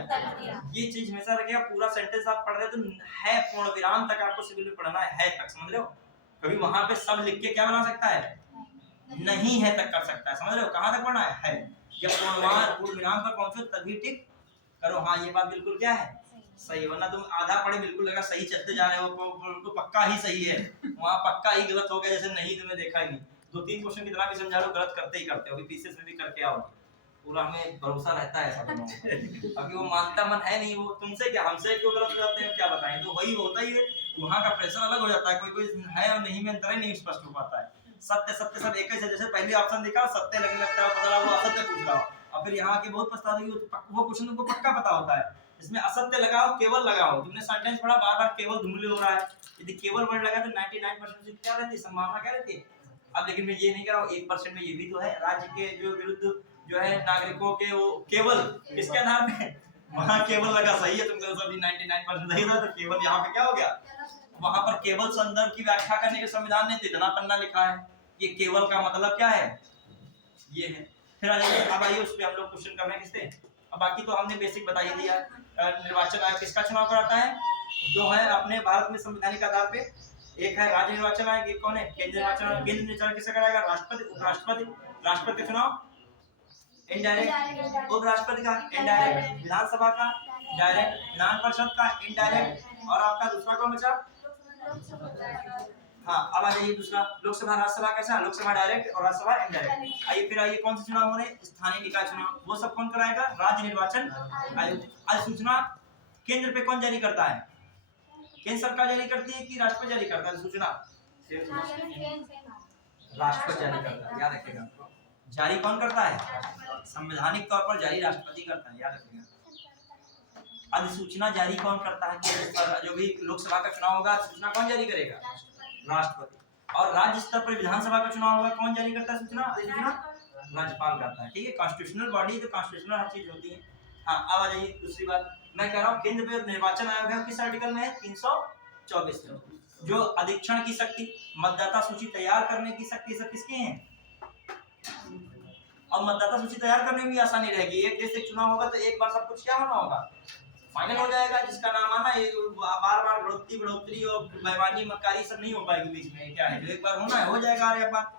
ये चीज हमेशा रखिएगा, पूरा सेंटेंस आप पढ़ रहे तो है पूर्ण विराम तक आपको सिविल में पढ़ना है तक, समझ रहे हो? कभी वहां पे सब लिख के क्या बना सकता है, नहीं है तक कर सकता है, समझ रहे हो? कहां तक पढ़ना है। जब पूर्ण विराम पर पहुंचो तभी टिक करो। हाँ ये बात बिल्कुल क्या है, सही, वरना तुम आधा पढ़े बिल्कुल लगा सही चलते जा रहे हो, तो पक्का ही सही है, वहां पक्का ही गलत हो गया, जैसे नहीं तुमने देखा ही नहीं। 2-3 क्वेश्चन कितना भी समझा लो गलत करते ही करते हो, पीसीएस में भी करके आओ, पूरा हमें भरोसा रहता है सब लोगों। अभी वो मानता मन है नहीं, वो तुमसे क्या हमसे क्यों गलत हो जाते हैं, क्या बताएं, तो वही होता ही है, वहां का प्रेशर अलग हो जाता है, कोई कोई है और नहीं में अंतर ही नहीं स्पष्ट हो पाता है। सत्य सत्य सब एक ही है, जैसे पहले ऑप्शन देखा सत्य लगने लगता है, पता लगा वो असत्य पूछ रहा हो, और फिर यहाँ के बहुत पछता रही हो, वो क्वेश्चन तुमको पक्का पता होता है, इसमें असत्य लगाओ, केवल लगाओ। तुमने सेंटेंस पढ़ा, बार बार केवल धुंधले हो रहा है, यदि केवल वर्ड लगा तो 99% से क्या रहती है, संभावना क्या रहती है। अब लेकिन मैं ये नहीं कह रहा हूँ, 1% में ये भी तो है, राज्य के जो विरुद्ध जो है नागरिकों के, वो केवल किसके आधार पे, वहाँ केवल लगा, सही है, तुमको सभी 99% सही था, तो केवल यहाँ पे क्या हो गया, वहां पर केवल संदर्भ की व्याख्या करने के संविधान ने इतना पन्ना लिखा है, ये केवल का मतलब क्या है, ये है। फिर आ जाइए, अब आइए उस पे हम लोग क्वेश्चन कर रहे हैं किससे, अब बाकी तो हमने बेसिक बता ही दिया। निर्वाचन आयोग किसका चुनाव कराता है, दो है अपने भारत में संवैधानिक आधार पे, एक है राज्य निर्वाचन आयोग, एक कौन है, केंद्रीय निर्वाचन आयोग। केंद्रीय निर्वाचन किससे कराएगा, राष्ट्रपति, उपराष्ट्रपति। राष्ट्रपति का चुनाव इनडायरेक्ट, उपराष्ट्रपति का इनडायरेक्ट, विधानसभा का डायरेक्ट, विधान परिषद का इनडायरेक्ट, और आपका दूसरा कौन बचा, हाँ अब आ जाइए दूसरा, लोकसभा राज्यसभा कैसा, लोकसभा डायरेक्ट और राज्यसभा इनडायरेक्ट। आइए फिर आइए कौन से चुनाव हो रहे हैं, स्थानीय निकाय चुनाव, वो सब कौन कराएगा, राज्य निर्वाचन आयोग। अधिसूचना केंद्र पे कौन जारी करता है, केंद्र सरकार जारी करती है कि राष्ट्रपति जारी करता है, सूचना राष्ट्रपति जारी करता है, याद रखिएगा। जारी कौन करता है, संवैधानिक तौर पर जारी राष्ट्रपति करता है, याद रखिएगा। अधिसूचना जारी कौन करता है, जो भी लोकसभा का चुनाव होगा सूचना कौन जारी करेगा, राष्ट्रपति। और राज्य स्तर पर विधानसभा का चुनाव होगा कौन जारी करता है सूचना, अधिसूचना राज्यपाल करता है, ठीक है। कॉन्स्टिट्यूशनल बॉडी तो कॉन्स्टिट्यूशनल हर चीज होती है। हाँ अब आ जाइए दूसरी बात, मैं कह रहा हूँ केंद्र पे निर्वाचन आयोग है, किस आर्टिकल में है, 324 में, जो अधीक्षण की शक्ति, मतदाता सूची तैयार करने की शक्ति, सब किसकी है। अब मतदाता सूची तैयार करने में भी आसानी रहेगी, एक देश एक चुनाव होगा तो एक बार सब कुछ क्या होना होगा, फाइनल हो जाएगा, जिसका नाम आना, ये बार बार बढ़ोतरी और बेईमानी मक्कारी सब नहीं हो पाएगी बीच में, क्या है जो एक बार होना है हो जाएगा। अरे बात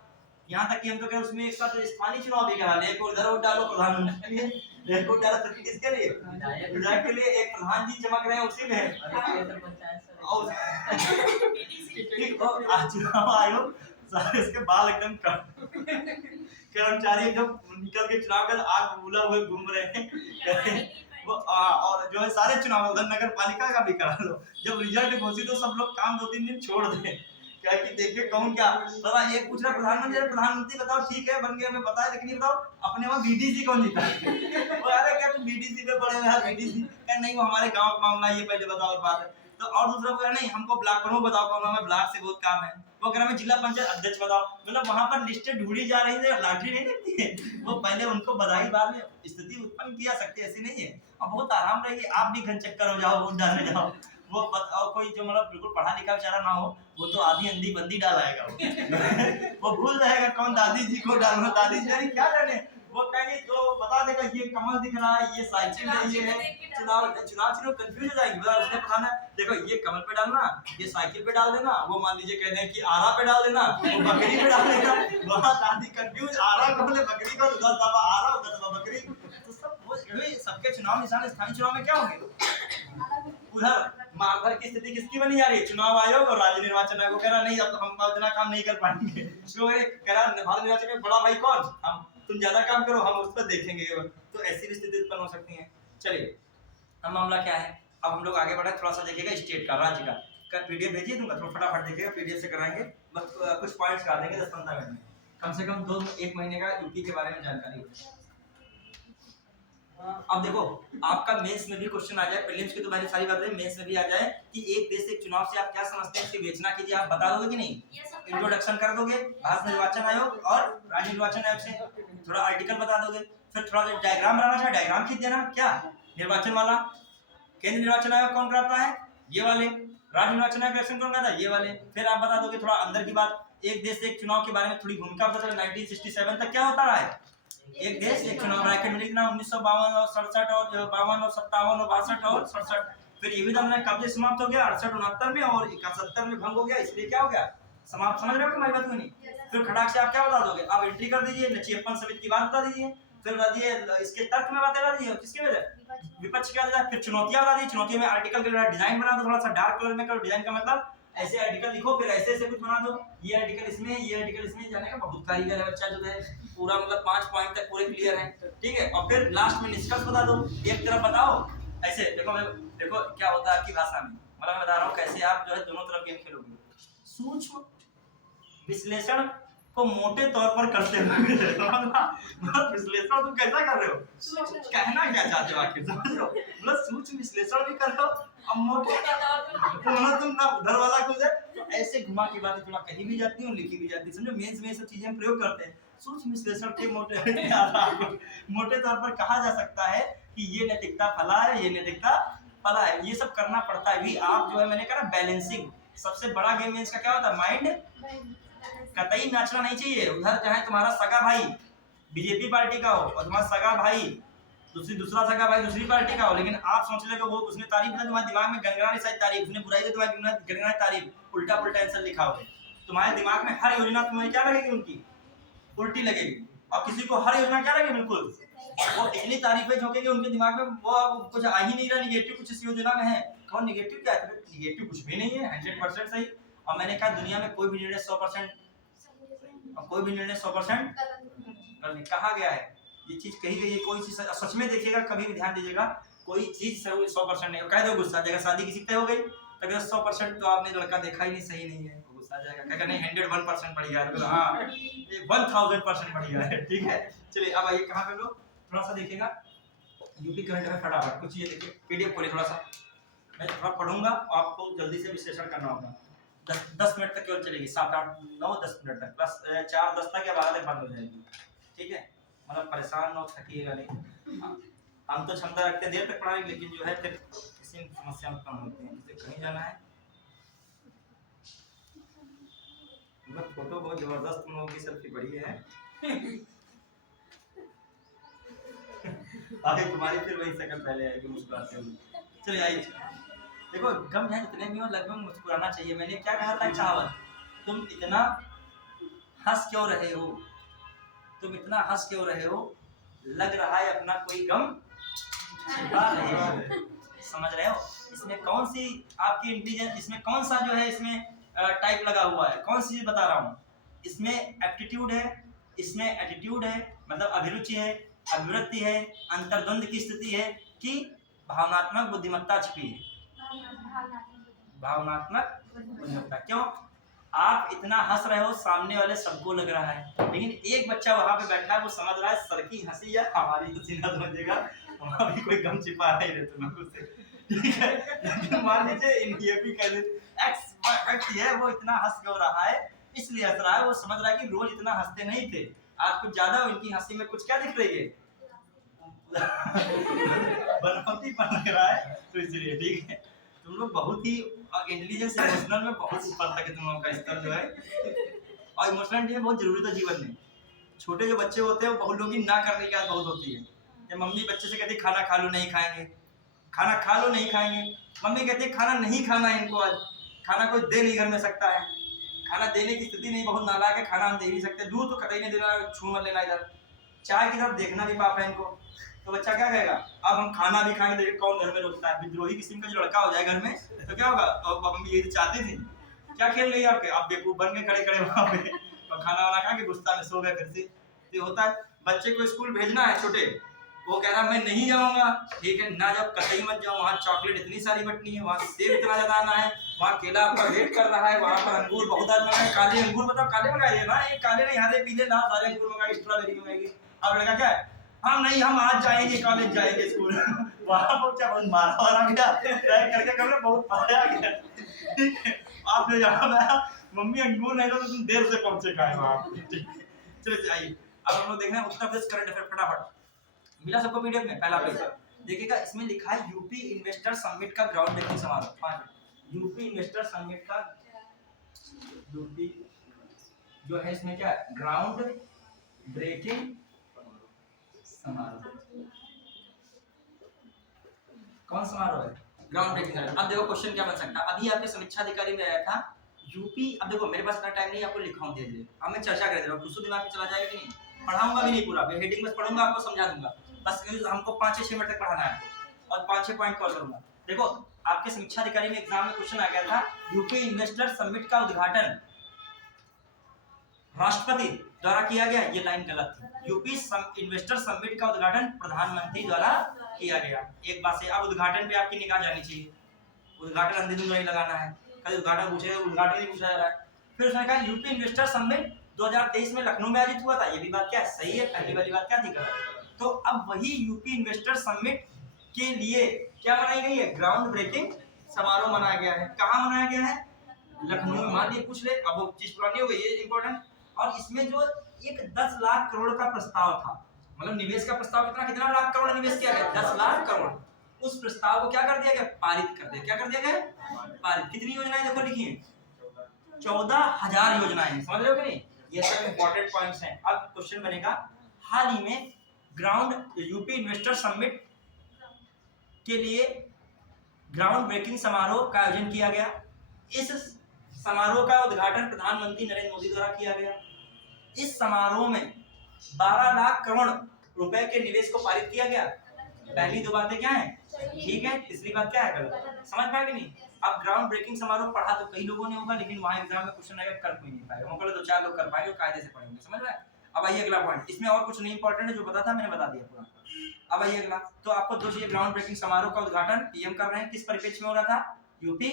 यहाँ तक कि हम तो कह उसमें एक साथ स्थानीय चुनाव भी करा ले, एक और इधर वोट डालो प्रधानमंत्री के लिए, एक वोट डालो तो किसके लिए, विधायक के लिए, एक प्रधान जी चमक रहे हैं उसी में, और आज चुनाव आयोग सारे इसके बाल एकदम कर्मचारी एकदम निकल के चुनाव कर आग बुला हुए घूम रहे हैं वो और जो है सारे चुनाव उधर नगर पालिका का भी करा लो, जब रिजल्ट घोषित हो सब लोग काम 2-3 दिन छोड़ दें, क्या कि देखिए कौन क्या पता। ये पूछ रहा प्रधानमंत्री बताओ ठीक है बन गया हमें पता है, लेकिन ये बताओ अपने वहाँ बीडीसी कौन जीता है वो अरे क्या तुम बीडीसी पे पड़े हुए हैं, बीडीसी क्या नहीं, वो हमारे गांव का मामला, ये पहले बताओ और बात है। तो और दूसरा को नहीं हमको ब्लॉक प्रमुख बताओ, कौन हमें ब्लॉक से बहुत काम है, वो कह रहा मैं जिला पंचायत अध्यक्ष बताओ, मतलब वहां पर लिस्टें ढूंढी जा रही है, लाठी नहीं लगती है, वो पहले उनको बधाई बाद में स्थिति उत्पन्न किया सकते, ऐसी नहीं है। अब बहुत आराम रहेगी, आप भी घन चक्कर हो जाओ, वोट डालने जाओ, वो बताओ कोई जो मतलब बिल्कुल पढ़ा लिखा बेचारा ना हो, वो तो आधी अंधी बंदी डालाएगा वो भूल जाएगा कौन दादी जी को डालना, दादी जी क्या जाने, वो कहेंगे तो बता देगा ये कमल दिख रहा है, ये साइकिल है, ये है, चुनाव कंफ्यूज हो जाएंगे, बता उसने बताना देखो ये कमल पे डालना, ये साइकिल पे डाल देना, वो मान लीजिए कहते हैं कि आरा पे डाल देना, वो बकरी पे डाल देना, वहाँ दादी कंफ्यूज, आरा को बोले बकरी को, उधर दबा आरा उधर दबा बकरी, तो सब वो सबके चुनाव निशान स्थानीय चुनाव में क्या होंगे, उधर मारधर की स्थिति किसकी बनी जा रही है, चुनाव आयोग और राज्य निर्वाचन आयोग कह रहा नहीं अब हम इतना काम नहीं कर पाएंगे, कह रहा भारत निर्वाचन में बड़ा भाई कौन हम, तुम ज्यादा काम करो हम उस पर देखेंगे, तो ऐसी भी स्थिति उत्पन्न हो सकती है। चलिए अब मामला क्या है, अब हम लोग आगे बढ़े, थोड़ा सा देखिएगा स्टेट का, राज्य का पीडीएफ भेजिए दूंगा, थोड़ा फटाफट देखिएगा, पीडीएफ से कराएंगे, बस कुछ पॉइंट्स करा देंगे 10-15 मिनट में, कम से कम 2-1 महीने का यूपी के बारे में जानकारी हो। अब देखो आपका मेंस में भी क्वेश्चन आ जाए, प्रीलिम्स की तो मैंने सारी बातें, मेंस में भी आ जाए कि एक देश एक चुनाव से आप क्या समझते हैं, इसकी विवेचना कीजिए, आप बता दोगे कि नहीं, इंट्रोडक्शन कर दोगे भारत निर्वाचन आयोग और राज्य निर्वाचन आयोग से, थोड़ा आर्टिकल बता दोगे, फिर थोड़ा डायग्राम बनाना चाहिए, डायग्राम खींच देना, क्या निर्वाचन वाला, केंद्रीय निर्वाचन आयोग कौन कराता है ये वाले, राज्य निर्वाचन आयोग इलेक्शन कौन कराता है ये वाले, फिर आप बता दोगे थोड़ा अंदर की बात, एक देश एक चुनाव के बारे में थोड़ी भूमिका बता दो, 1967 तक क्या होता रहा है, एक देश एक चुनाव, ब्रैकेट में लिखना 1952 और 67 और 52 और 57 और 62 और 67, फिर ये भी दामना कब्जे समाप्त हो गया 68-69 में और 71 में भंग हो गया, इसलिए क्या हो गया समाप्त, समझ रहे हो तुम्हारी बात को नहीं। फिर खड़ाक से आप क्या बता दोगे, आप एंट्री कर दीजिए, नचियप्पन समिति की बात बता दीजिए, फिर बता दिए इसके तर्क में बातें बता दीजिए, किसकी वजह विपक्ष क्या वजह, फिर चुनौतियां बता दी, चुनौतियों में आर्टिकल के डिजाइन बना दो, थोड़ा सा डार्क कलर में करो, डिजाइन का मतलब ऐसे आर्टिकल लिखो, फिर ऐसे ऐसे कुछ बना दो, ये आर्टिकल इसमें ये आर्टिकल इसमें, जाने का बहुत कारीगर है बच्चा जो है, पूरा मतलब 5 पॉइंट तक पूरे क्लियर है, ठीक है। और फिर लास्ट में निष्कर्ष बता दो, एक तरफ बताओ ऐसे देखो क्या होता है आपकी भाषा में, मतलब मैं बता रहा हूँ कैसे आप जो है दोनों तरफ गेम खेलोगे, सूक्ष्म विश्लेषण को मोटे तौर पर करते हुए मतलब विश्लेषण तुम कैसा कर रहे हो, कहना क्या चाहते हो आखिर, समझ रहे हो, मतलब सूक्ष्म विश्लेषण भी कर लो अब मोटे तो मतलब तुम ना उधर वाला कुछ है, तो ऐसे घुमा की बातें थोड़ा कही भी जाती है और लिखी भी जाती है, समझो मेंस में ये सब चीजें हम प्रयोग करते हैं। सूक्ष्म विश्लेषण के मोटे तौर पर कहा जा सकता है कि ये नैतिकता फला है, ये नैतिकता फला है, ये सब करना पड़ता है भी। आप जो है मैंने कहा बैलेंसिंग सबसे बड़ा गेम मेंस का क्या होता है, माइंड कतई नाचना नहीं चाहिए। उधर चाहे तुम्हारा सगा भाई बीजेपी पार्टी का हो और तुम्हारा सगा भाई दूसरा सगा भाई दूसरी पार्टी का हो, लेकिन आप सोच ले वो उसने तारीफ ना तुम्हारे दिमाग में गनगनानी सारी तारीफ, उसने बुराई तो तुम्हारी गनगनानी तारीफ, उल्टा पुल्टा आंसर लिखा हो, तुम्हारे दिमाग में हर योजना तुम्हें क्या लगेगी, उनकी उल्टी लगेगी। और किसी को हर योजना क्या लगेगी, बिल्कुल वो इतनी तारीफें झोंकेंगे उनके दिमाग में, वो कुछ आ ही नहीं रहा निगेटिव कुछ इस योजना में है। कौन निगेटिव क्या है, निगेटिव कुछ भी नहीं है, 100% सही। और मैंने कहा दुनिया में कोई भी निर्णय 100% और कोई भी निर्णय 100% कहा गया है, ये चीज कही गई है, कोई चीज सच में देखिएगा कभी भी ध्यान दीजिएगा, कोई चीज 100% नहीं, कह दो गुस्सा जाएगा, शादी किसी तय हो गई तो अगर 100% तो आपने लड़का देखा ही नहीं, सही नहीं है, गुस्सा जाएगा, कहेगा नहीं 101% बढ़िया है, तो हाँ 1000% बढ़िया है, ठीक है। चलिए अब आइए कहाँ पे लोग थोड़ा सा देखिएगा यूपी करंट में फटाफट कुछ ये देखिए, पीडीएफ खोलिए थोड़ा सा, मैं थोड़ा पढ़ूंगा आपको जल्दी से विश्लेषण करना होगा, 10 मिनट तक केवल चलेगी, 7 8 9 10 मिनट तक, प्लस 4 10 तक या 12 तक बंद हो जाएगी, ठीक है। मतलब परेशान न थकिएगा नहीं, हम तो क्षमता रखते हैं देर तक पढ़ाएंगे, लेकिन जो है फिर किसी समस्या में कम होती है, जैसे कहीं जाना है, मतलब फोटो बहुत जबरदस्त तुम लोगों की सेल्फी बड़ी है आगे तुम्हारी फिर वही सेकंड पहले आएगी मुस्कुराते हुए। चलिए आइए, देखो गम है जितने भी हो लगभग मुस्कुराना चाहिए। मैंने क्या कहा था चावल, तुम इतना हंस क्यों रहे हो, तुम इतना हंस क्यों रहे हो, लग रहा है अपना कोई गम छिपा रहे हो, समझ रहे हो। इसमें कौन सी आपकी इंटेलिजेंस, इसमें कौन सा जो है इसमें टाइप लगा हुआ है, कौन सी चीज बता रहा हूँ, इसमें एप्टीट्यूड है, इसमें एटीट्यूड है, मतलब अभिरुचि है, अभिवृत्ति है, अंतर्द्वंद की स्थिति है कि भावनात्मक बुद्धिमत्ता छिपी है, भावनात्मक बुद्धिमत्ता। क्यों आप इतना हंस रहे हो, सामने वाले सबको लग रहा है, लेकिन एक बच्चा वहां पे बैठा है वो समझ रहा है सर की हंसी या हमारी हंसी ना समझेगा, वहां भी कोई गम छिपा नहीं रहे तुम लोगों से, ठीक है। लेकिन मान लीजिए ये भी कह एक्स व्यक्ति है, वो इतना हंस क्यों रहा है, इसलिए हंस रहा है, वो समझ रहा है कि रोज इतना हंसते नहीं थे, आज कुछ ज्यादा उनकी हंसी में कुछ क्या दिख रही है बनावटी पन लग रहा है, तो इसलिए ठीक है। तुम लोग बहुत ही इंटेलिजेंस इमोशनल में बहुत ऊपर तक है तुम लोगों का स्तर जो है, और इमोशनल इंटेलिजेंस बहुत जरूरी था जीवन में। छोटे जो बच्चे होते हैं वो बहुत लोग की ना करने की आदत बहुत होती है, जब मम्मी बच्चे से कहती है खाना खा लो नहीं खाएंगे, खाना खा लो नहीं खाएंगे, मम्मी कहती है खाना नहीं खाना है इनको, आज खाना कोई दे नहीं घर में सकता है, खाना देने की स्थिति नहीं, बहुत नालायक है, खाना हम दे नहीं सकते, दूध तो कतई नहीं देना, छू मत लेना, इधर चाय की तरफ देखना भी पाप है इनको, तो बच्चा क्या कहेगा अब हम खाना भी खाएंगे, देखिए कौन घर में रोकता है। विद्रोही किस्म का जो लड़का हो जाए घर में तो क्या होगा, और मम्मी ये चाहती थी, क्या खेल रही है आपके, आप बेवकूफ बन के खड़े खड़े वहां पे और खाना वाना खा के गुस्सा में सो गए, फिर से ये होता है। बच्चे को स्कूल भेजना है छोटे, वो कह रहा मैं नहीं जाऊंगा, ठीक है ना, जब कतई मत जाओ, वहाँ चॉकलेट इतनी सारी बटनी है, वहाँ सेब इतना ज्यादा आना है, वहाँ केला आपका वेट कर रहा है, वहाँ पर अंगूर बहुत ज्यादा है, काले अंगूर बताओ, काले मंगाइए ना, ये काले नहीं हरे पीले ना, सारे अंगूर मंगाइए, स्ट्रॉबेरी मंगाइए। अब लड़का क्या है, हम नहीं हम आज जाएंगे कॉलेज जाएंगे स्कूल वहाँ पहुंचा बहुत मारा वारा गया, करके कमरे बहुत मारा गया, ठीक है। आपने यहाँ आया मम्मी अंगूर नहीं तो तुम देर से पहुंचे खाए वहाँ, चलिए आइए अब हम लोग देख रहे हैं उत्तर प्रदेश करंट अफेयर, फटाफट मिला सबको पीडीएफ में, पहला पेज देखिएगा, इसमें लिखा है यूपी इन्वेस्टर समिट का ग्राउंड ब्रेकिंग समारोह, यूपी इन्वेस्टर समिट का यूपी जो है इसमें क्या ग्राउंड ब्रेकिंग समारोह, कौन समारोह है, ग्राउंड ब्रेकिंग। अब देखो क्वेश्चन क्या बन सकता है, अभी आपके समीक्षा अधिकारी में आया था यूपी, अब देखो मेरे पास इतना टाइम नहीं, आपको लिखा हूं धीरे-धीरे, अब मैं चर्चा कर दे रहा हूं, कुछ दिमाग में चला जाएगा कि नहीं, पढ़ाऊंगा भी नहीं पूरा, मैं हेडिंग बस पढ़ूंगा, आपको समझा दूंगा, बस हमको 5-6 मिनट तक पढ़ाना है और 5-6 पॉइंट कवर करूंगा। देखो आपके समीक्षा अधिकारी में एग्जाम में क्वेश्चन आ गया था, यूपी इन्वेस्टर समिट का उद्घाटन राष्ट्रपति द्वारा किया गया, ये लाइन गलत थी, यूपी इन्वेस्टर समिट का उद्घाटन प्रधानमंत्री द्वारा किया गया। एक बात से अब उद्घाटन पे आपकी निगाह जानी चाहिए, उद्घाटन अंधेधुंध नहीं लगाना है, कल उद्घाटन पूछे उद्घाटन नहीं पूछा जा रहा है। फिर उसने कहा यूपी इन्वेस्टर समिट 2023 में लखनऊ में आयोजित हुआ था, ये भी बात क्या है, सही है। पहली वाली बात क्या थी, गलत। तो अब वही यूपी इन्वेस्टर समिट के लिए क्या बनाई गई है, ग्राउंड ब्रेकिंग समारोह मनाया गया है। कहाँ मनाया गया है, लखनऊ में। मान लीजिए पूछ ले, अब वो चीज पुरानी हो गई, ये इंपॉर्टेंट। और इसमें जो एक 10 लाख करोड़ का प्रस्ताव था, मतलब निवेश का प्रस्ताव कितना लाख करोड़ निवेश किया गया, 10 लाख करोड़। उस प्रस्ताव को क्या कर दिया गया, पारित कर दिया। क्या कर दिया गया, पारित। कितनी योजनाएं देखो लिखी हैं, 14,000 योजनाएं। समझ रहे हो कि नहीं, ये सब इंपॉर्टेंट पॉइंट्स हैं। अब क्वेश्चन बनेगा, हाल ही में ग्राउंड यूपी इन्वेस्टर समिट के लिए ग्राउंड ब्रेकिंग समारोह का आयोजन किया गया। इस समारोह का उद्घाटन प्रधानमंत्री नरेंद्र मोदी द्वारा किया गया। इस समारोह में 12 लाख करोड़ रुपए के निवेश को पारित किया गया। पहली दो बातें क्या है, ठीक है। तीसरी बात क्या है, गलत। समझ पाए कि नहीं। अब ग्राउंड ब्रेकिंग समारोह पढ़ा तो कई लोगों ने होगा, लेकिन वहां एग्जाम में क्वेश्चन आएगा कर कोई नहीं पाएगा। मौका दो चार लोग कर पाएंगे, कायदे से पढ़ेंगे। समझ रहे हैं। अब आइए अगला पॉइंट, इसमें और कुछ नहीं इंपॉर्टेंट है, जो पता था मैंने बता दिया पूरा। अब आइए अगला, तो आपको दो चीजें, ग्राउंड ब्रेकिंग समारोह का उद्घाटन पीएम कर रहे हैं, किस परिप्रेक्ष्य में हो रहा था, यूपी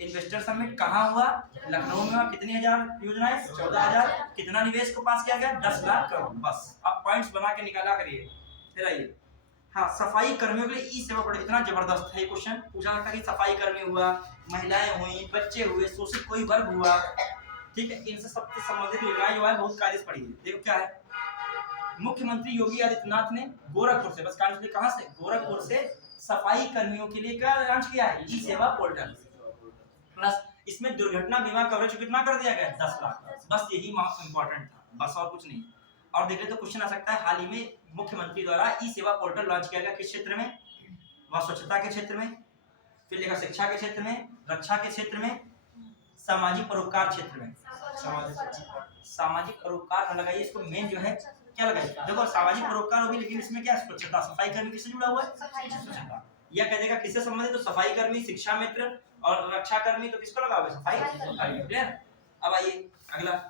इन्वेस्टर समिट। कहाँ हुआ, लखनऊ में हुआ। कितनी हजार योजनाएं, 14,000। कितना निवेश को पास किया गया, 10 लाख करोड़। बस अब पॉइंट्स बना के निकाला करिए। फिर आइए, हाँ, सफाई कर्मियों के लिए ई सेवा पोर्टल। इतना जबरदस्त है ये क्वेश्चन, पूछा जाता है कि सफाई कर्मी हुआ, महिलाएं हुई, बच्चे हुए, शोषित कोई वर्ग हुआ, ठीक है, इनसे सबसे संबंधित योजनाएं जो है बहुत कार्य पड़ी है। देखो क्या है, मुख्यमंत्री योगी आदित्यनाथ ने गोरखपुर से, बस कहां से, गोरखपुर से सफाई कर्मियों के लिए क्या लॉन्च किया है, ई सेवा पोर्टल। प्लस इसमें दुर्घटना बीमा कवरेज कितना कर दिया गया, 10 लाख। बस यही इंपॉर्टेंट था, बस और कुछ नहीं। और देख ले तो क्वेश्चन आ सकता है, हाल ही में मुख्यमंत्री द्वारा ई सेवा पोर्टल लॉन्च किया गया, किस क्षेत्र में, वह स्वच्छता के क्षेत्र में, फिर लेगा शिक्षा के क्षेत्र में, रक्षा के क्षेत्र में, सामाजिक परोपकार क्षेत्र में। सामाजिक परोपकार में लगाइए इसको, मेन जो है क्या लगाइए, देखो सामाजिक परोपकार होगी, लेकिन इसमें क्या है, स्वच्छता। सफाई कर्मी किससे जुड़ा हुआ है, स्वच्छता। यह कह देगा किससे संबंधित, तो सफाई कर्मी, शिक्षा मित्र और रक्षा कर्मी, तो किसको लगाओगे, सफाई कर्मी। क्लियर। अब आइए अगला,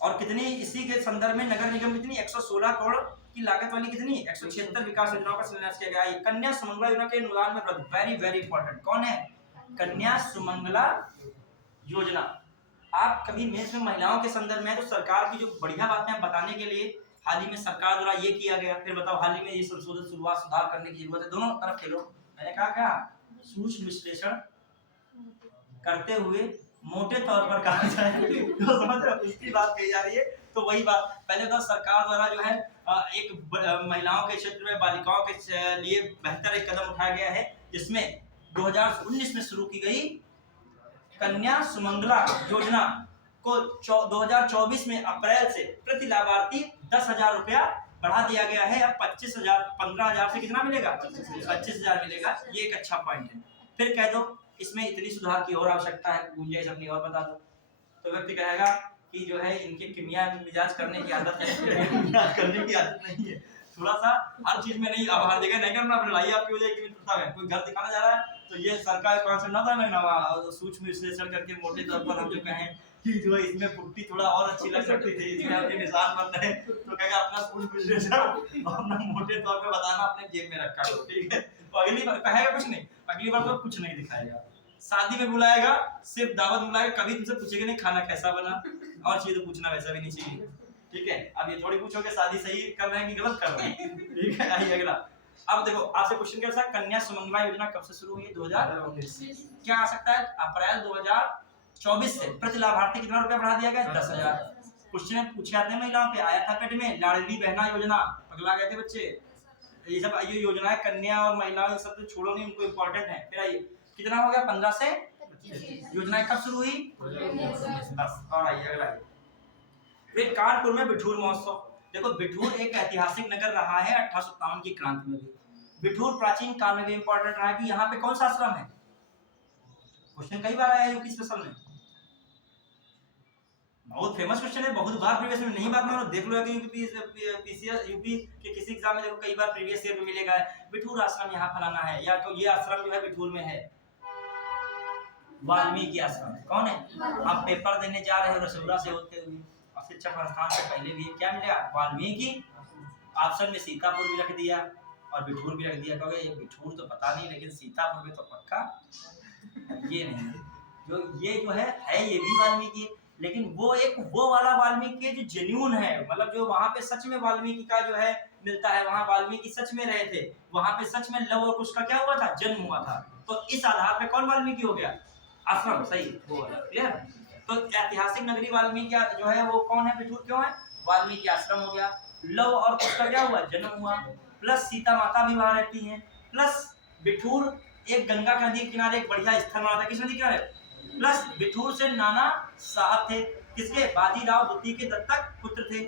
और कितनी, इसी के संदर्भ में नगर निगम कितनी, 116 करोड़ की लागत वाली कितनी, 176 विकास योजनाओं का शिलान्यास किया गया। कन्या सुमंगला योजना के अनुदान में वृद्धि, वेरी वेरी इंपॉर्टेंट। कौन है, कन्या सुमंगला योजना। आप कभी मेंस में महिलाओं के संदर्भ में, तो सरकार की जो बढ़िया बातें हैं बताने के लिए हाल ही में सरकार द्वारा ये किया गया। फिर बताओ हाल ही में ये संशोधन शुरुआत सुधार करने की जरूरत है, दोनों तरफ खेलो। मैंने कहा क्या, सूक्ष्म विश्लेषण करते हुए मोटे तौर पर कहा जाए तो समझ रहे हो, इसकी बात कही जा रही है। तो वही बात, पहले तो सरकार द्वारा जो है एक महिलाओं के क्षेत्र में, बालिकाओं के लिए बेहतर एक कदम उठाया गया है, जिसमें 2019 में शुरू की गई कन्या सुमंगला योजना को 2024 में अप्रैल से प्रति लाभार्थी 10,000 रुपया बढ़ा दिया गया है। अब 15,000 से कितना मिलेगा, 25,000 मिलेगा। ये एक अच्छा पॉइंट है। फिर कह दो इसमें इतनी सुधार की और आवश्यकता है, गुंजाइश अपनी और बता दो, तो व्यक्ति कहेगा कि जो है इनके किमिया मिजाज करने की आदत है, मिजाज करने की आदत नहीं है, थोड़ा सा हर चीज में नहीं, अब हर जगह नहीं करना, लड़ाई आपकी हो जाएगी मित्रता में। कोई घर दिखाना जा रहा है तो ये सरकार कॉन्सेप्ट ना था ना, सूक्ष्म विश्लेषण करके मोटे तौर पर हम जो कहें कि जो है इसमें पुट्टी थोड़ा और अच्छी लग सकती थी, इसमें अपने निशान बन रहे, तो कहेगा अपना सूक्ष्म विश्लेषण अपना मोटे तौर पे बताना अपने जेब में रखा हो, ठीक है। तो अगली बार कहेगा कुछ नहीं, अगली बार तो कुछ नहीं दिखाएगा। शादी में बुलाएगा, सिर्फ दावत में बुलाएगा, कभी तुमसे पूछेगा नहीं खाना कैसा बना, और चीज तो पूछना वैसा भी नहीं चाहिए, ठीक है। अब ये थोड़ी पूछोगे शादी सही कर रहे हैं कि गलत कर रहे हैं, ठीक है। आइए अगला, अब देखो आपसे क्वेश्चन क्या है, कन्या सुमंगला योजना कब से शुरू हुई, 2019 से। क्या आ सकता है, अप्रैल 2024 से प्रति लाभार्थी कितना रुपया बढ़ा दिया गया, 10,000। क्वेश्चन पूछे जाते हैं महिलाओं पे, आया था पेट में, लाडली बहना योजना, पगला गए थे बच्चे। ये सब ये योजनाएं कन्या और महिलाओं सब तो छोड़ो नहीं, उनको इम्पोर्टेंट है। फिर आइए कितना हो गया, 15 से 25। योजनाएं कब शुरू हुई, 10। और आइए अगला, फिर कानपुर में बिठूर महोत्सव। देखो बिठूर एक ऐतिहासिक नगर रहा है 1857 की क्रांति में भी। बिठूर प्राचीन काल में भी इंपॉर्टेंट रहा है कि यहाँ पे कौन सा आश्रम है, क्वेश्चन कई बार आया यूपी स्पेशल में, बहुत फेमस क्वेश्चन है, बहुत बार प्रीवियस में नहीं बात मानो, देख लो कि यूपी के किसी एग्जाम में देखो कई बार प्रीवियस ईयर में मिलेगा, बिठूर आश्रम यहाँ फलाना है, या तो ये आश्रम जो है बिठूर में है, वाल्मीकि आश्रम। कौन है, आप पेपर देने जा रहे हो रसोड़ा से होते हुए और शिक्षक संस्थान से पहले भी क्या मिलेगा, वाल्मीकि। ऑप्शन में सीतापुर भी रख दिया और बिठूर भी रख दिया, क्योंकि ये बिठूर तो पता नहीं, लेकिन सीतापुर में तो पक्का ये नहीं। जो ये जो है ये भी वाल्मीकि, लेकिन वो वाला वाल्मीकि जो जेन्यून है, मतलब जो वहां पे सच में वाल्मीकि का जो है मिलता है, वहां वाल्मीकि सच में रहे थे, वहां पे सच में लव और कुश का क्या हुआ था, जन्म हुआ था। तो इस आधार पे कौन वाल्मीकि हो गया, आश्रम, सही वो वाला, क्लियर। तो ऐतिहासिक नगरी वाल्मीकि जो है वो कौन है, बिठूर क्यों है, वाल्मीकि आश्रम हो गया। लव और कुश का क्या हुआ, जन्म हुआ, प्लस सीता माता भी वहां रहती हैं, प्लस बिठूर एक गंगा नदी के किनारे एक बढ़िया स्थल बना था, किस नदी किनारे, प्लस बिठूर से नाना साहब थे, किसके, बाजीराव द्वितीय के दत्तक पुत्र थे।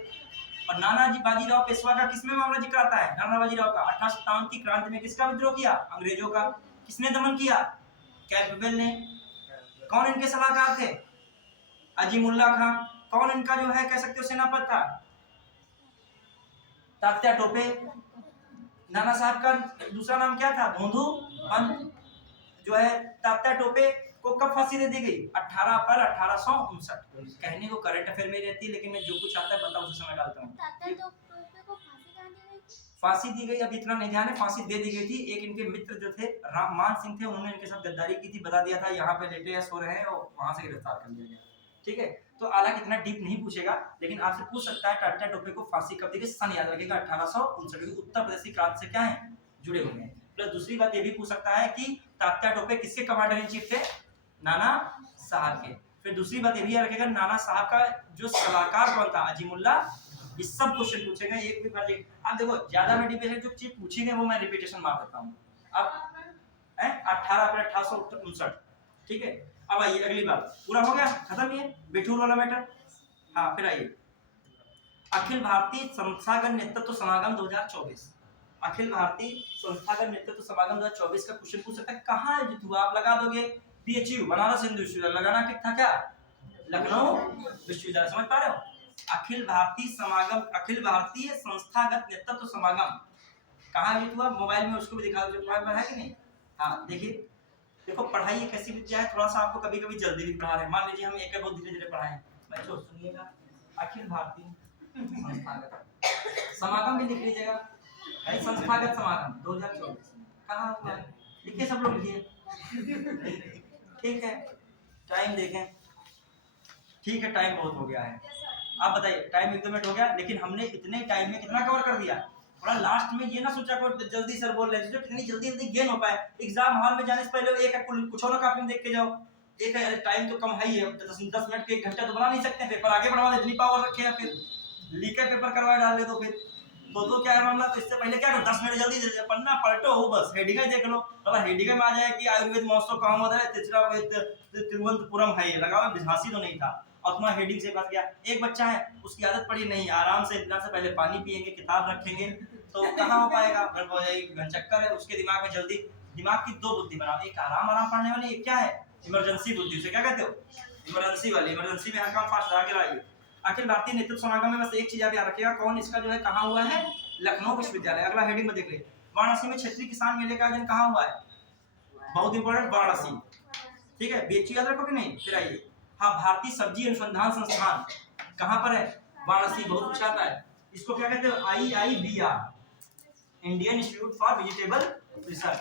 और नाना जी बाजीराव पेशवा का किसमें मामला जिक्र आता है, नाना बाजीराव का 1857 की क्रांति में किसका विद्रोह किया, अंग्रेजों का। किसने दमन किया, कैंपबेल ने। कौन इनके सलाहकार थे, अजीमुल्ला खां। कौन इनका जो है कह सकते हो सेनापति था, तात्या टोपे। नाना साहब का दूसरा नाम क्या था, धोंधू पंत। जो है तात्या टोपे को कब फांसी दे दी गई, 18 अप्रैल 1859। कहने को करंट अफेयर में रहती है, लेकिन मैं जो कुछ आता है बताऊं उसी समय डालता हूँ। फांसी दी गई, अब इतना नहीं ध्यान है, फांसी दे दी गई थी। एक इनके मित्र जो थे राममान सिंह थे, उन्होंने इनके साथ गद्दारी की थी, बता दिया था यहाँ पे लेटे या सो रहे हैं, और वहां से गिरफ्तार कर लिया गया। ठीक है, तो हालांकि इतना डीप नहीं पूछेगा, लेकिन आपसे पूछ सकता है तात्या टोपे को फांसी कब दी गई, सन याद रखिएगा 1859। उत्तर प्रदेश की क्रांति से क्या है, जुड़े हुए हैं। प्लस दूसरी बात ये भी पूछ सकता है कि तात्या टोपे किसके कमांडर इन चीफ थे, नाना साहब के। फिर दूसरी बात ये भी याद रखिएगा, नाना साहब का जो सलाहकार कौन था, अजीमुल्ला। ये सब क्वेश्चन पूछेगा, एक भी बार आप देखो, ज्यादा में डिपेंड जो चीज पूछी गई वो मैं रिपीटेशन मार देता हूँ। अब 18 अप्रैल 1859, ठीक है। अब आइए अगली बात, पूरा हो गया, खत्म ये बिठूर वाला मैटर। हाँ, फिर आइए अखिल भारतीय संस्थागत नेतृत्व समागम 2024। अखिल भारतीय संस्थागत नेतृत्व समागम 2024 का क्वेश्चन पूछ सकता है, कहाँ आयोजित हुआ, आप लगा दोगे बीएचयू, बनारस हिंदू विश्वविद्यालय, लगाना ठीक था क्या, लखनऊ विश्वविद्यालय, समझ पा रहे हो। अखिल भारतीय संस्थागत नेतृत्व समागम कहाँ आयोजित हुआ, मोबाइल में उसको भी दिखा दो, मोबाइल में है कि नहीं। हाँ देखिए, देखो पढ़ाई एक ऐसी विद्या है, थोड़ा सा आपको कभी कभी जल्दी भी पढ़ा रहे हैं, मान लीजिए हम एक बहुत धीरे धीरे पढ़ाएं, बच्चों सुनिएगा। अखिल भारतीय संस्थागत समागम भी लिख लीजिएगा, संस्थागत समागम 2024 कहाँ हुआ, लिखिए सब लोग लिखिए, ठीक है। टाइम देखें, ठीक है, टाइम बहुत हो गया है। आप बताइए, टाइम 1-2 मिनट हो गया, लेकिन हमने इतने टाइम में कितना कवर कर दिया। थोड़ा लास्ट में ये ना सोचा करो जल्दी सर बोल रहे थे, जो कितनी जल्दी जल्दी गेन हो पाए। एग्जाम हॉल में जाने से पहले एक कुछ और कॉपी में देख के जाओ, एक टाइम तो कम है ही है, 10 मिनट के 1 घंटा तो बना नहीं सकते, पेपर आगे बढ़वा दे, इतनी पावर रखे हैं, फिर लीकर पेपर करवा डाल दे तो फिर तो क्या है मामला। तो इससे पहले क्या करो, 10 मिनट जल्दी पन्ना पलटो हो, बस हेडिंग देख लो। अगर हेडिंग में आ जाए कि आयुर्वेद महोत्सव कहाँ होता है, तिरुवनंतपुरम है, ये लगा हुआ, झांसी तो नहीं था, और तुम्हारा हेडिंग से बच गया। एक बच्चा है, उसकी आदत पड़ी नहीं, आराम से एग्जाम से पहले पानी पिएंगे, किताब रखेंगे, तो कहाँ हो पाएगा, चक्कर है उसके दिमाग में। जल्दी दिमाग की 2 बुद्धि बनाओ, एक आराम पढ़ने वाली, एक क्या है, इमरजेंसी बुद्धि, उसे क्या कहते हो, इमरजेंसी वाली। इमरजेंसी में हर काम फास्ट आगे लाइए। अखिल भारतीय नेतृत्व समागम में बस एक चीज आप याद रखिएगा, कौन इसका जो है कहाँ हुआ है, लखनऊ विश्वविद्यालय। अगला हेडिंग में देख ले, वाराणसी में क्षेत्रीय किसान मेले का आयोजन कहाँ हुआ है, बहुत इंपॉर्टेंट, वाराणसी, ठीक है। बीएचयू याद रखो कि नहीं। फिर आइए, हाँ, भारतीय सब्जी अनुसंधान संस्थान कहाँ पर है, वाराणसी, बहुत पूछा जाता है। इसको क्या कहते हो, IIBR, Indian institute for vegetable research.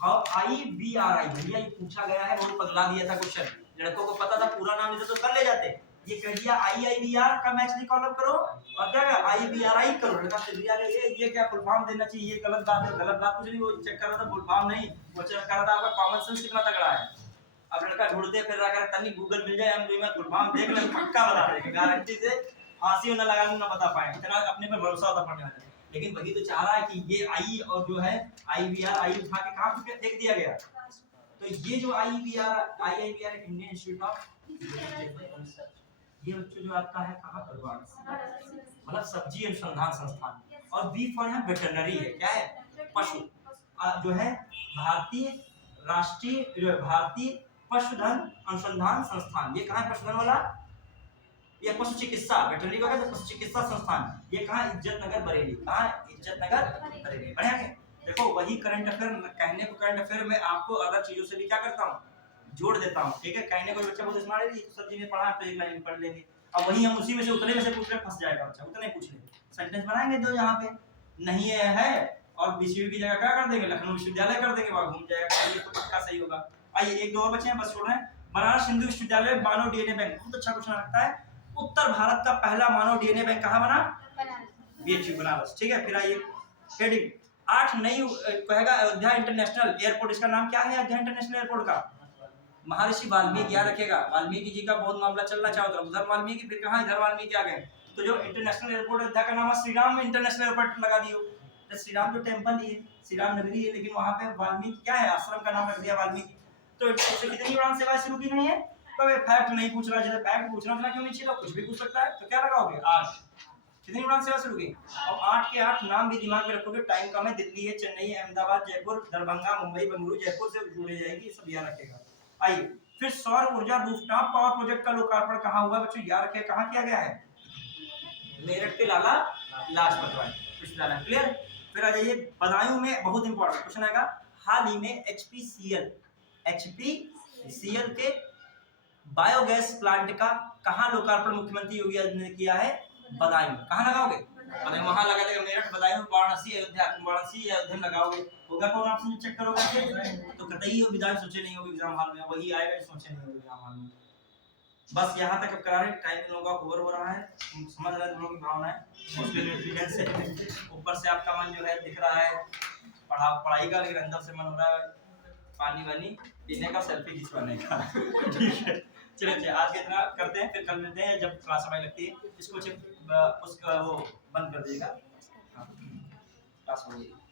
और IBRI भैया ये पूछा गया है, बहुत पगला दिया था क्वेश्चन, लड़कों को पता था, पूरा नाम देते तो कर ले जाते, ये कह दिया IIBR का मैच निकाल करो, और क्या IBRI करो, लड़का से दिया गया ये क्या फुल फॉर्म देना चाहिए, ये गलत बात है, गलत बात कुछ नहीं, वो चेक कर रहा था, फुल फॉर्म नहीं, वो चेक कर रहा था आपका कॉमन सेंस कितना तगड़ा है। अब लड़का ढूंढते फिर रहा कर, तनी गूगल मिल जाए, हम भी मैं फुल फॉर्म देख ले, पक्का बता देंगे, गारंटी से, फांसी ना लगा ना बता पाए, इतना अपने पर भरोसा होता पढ़ने वाले। लेकिन वही तो चाह रहा है कि ये आई और जो है IBRI उठा के कहाँ फेंक दिया गया। तो ये जो IIBR इंडियन इंस्टीट्यूट ऑफ, ये बच्चों जो आपका है कहाँ पर, मतलब सब्जी अनुसंधान संस्थान, और बी फॉर यहाँ वेटरनरी है, क्या है, पशु, जो है भारतीय पशुधन अनुसंधान संस्थान, ये कहाँ है पशुधन वाला, ये पशु चिकित्सा, वेटरनरी को कहते हैं पशु चिकित्सा संस्थान, ये कहाँ, इज्जत नगर बरेली, कहाँ है, इज्जत नगर बरेली। बढ़िया है, देखो वही करंट अफेयर, कहने को करंट अफेयर में आपको अदर चीजों से भी क्या करता हूँ, जोड़ देता हूँ, ठीक है। कहने को बच्चा बहुत स्मार्ट है, सब्जी में पढ़ा तो एक लाइन पढ़ लेंगे, अब वही हम उसी में से उतने में से पूछ रहे, फंस जाएगा बच्चा, उतने पूछ ले, सेंटेंस बनाएंगे दो, यहाँ पे नहीं है और बीसीयू की जगह क्या कर देंगे, लखनऊ विश्वविद्यालय कर देंगे, वहां घूम जाएगा, ये तो पक्का सही होगा। आइए 1-2 और बच्चे हैं, बस छोड़ रहे हैं। बनारस हिंदू विश्वविद्यालय मानव डीएनए बैंक, बहुत अच्छा क्वेश्चन लगता है। उत्तर भारत का पहला मानव डीएनए बैंक कहाँ बना? बीएचयू बनारस। ठीक है, फिर आइए हेडिंग 8 नई कहेगा अयोध्या इंटरनेशनल एयरपोर्ट, इसका नाम क्या है अयोध्या इंटरनेशनल एयरपोर्ट का? महर्षि वाल्मीकि, याद रखेगा, वाल्मीकि जी का बहुत मामला चल रहा चारों तरफ, उधर वाल्मीकि फिर कहाँ इधर वाल्मीकि आ गए, तो जो इंटरनेशनल एयरपोर्ट अयोध्या का नाम है श्री राम इंटरनेशनल एयरपोर्ट लगा दियो। तो श्री राम जो टेम्पल ही है, श्री राम नगरी है, लेकिन वहाँ पे वाल्मीकि क्या है, आश्रम का नाम रख दिया वाल्मीकि। तो इससे कितनी उड़ान सेवाएं शुरू की गई है? तो ये फैक्ट नहीं पूछ रहा, जैसे फैक्ट पूछना था क्यों नहीं चाहिए, कुछ भी पूछ सकता है, तो क्या लगाओगे 8। कितनी उड़ान सेवा शुरू की? अब 8 के 8 नाम भी दिमाग में रखोगे, टाइम कम है, दिल्ली है, चेन्नई, अहमदाबाद, जयपुर, दरभंगा, मुंबई, बेंगलुरु, जयपुर से जुड़ी जाएगी, सब याद रखेगा। आइए फिर सौर ऊर्जा रूफटॉप पावर प्रोजेक्ट का लोकार्पण कहाँ हुआ बच्चों, याद रखे कहाँ किया गया है? मेरठ के लाला लाजपत राय विश्वविद्यालय। क्लियर? फिर आ जाइए बदायूं में, बहुत इंपॉर्टेंट क्वेश्चन आएगा, हाल ही में एचपीसीएल के बायोगैस प्लांट का कहाँ लोकार्पण मुख्यमंत्री योगी आदित्यनाथ ने किया है? बदायूं। कहाँ लगाओगे? बदायूं। वहां लगा देगा मेरठ, बदायूं, वाराणसी, अयोध्या, वाराणसी या अयोध्या लगाओगे। होगा कौन ऑप्शन चेक करोगे? तो कतई हो विधान सोचे नहीं होगी एग्जाम हॉल में, वही आएगा जो सोचे नहीं होगी एग्जाम हॉल में। बस यहाँ तक अब करा रहे, टाइम लोगों का ओवर हो रहा है, समझ रहे हैं लोगों की भावनाएं, मुश्किल एविडेंस है, ऊपर से आपका मन जो है दिख रहा है पढ़ाई का, लेकिन अंदर से मन हो रहा है पानी वानी पीने का, सेल्फी खिंचवाने का। ठीक है, चलिए आज के इतना करते हैं, फिर कल मिलते हैं जब क्लास समय लगती है, इसको उसका वो बंद कर देगा, क्लास हो गई।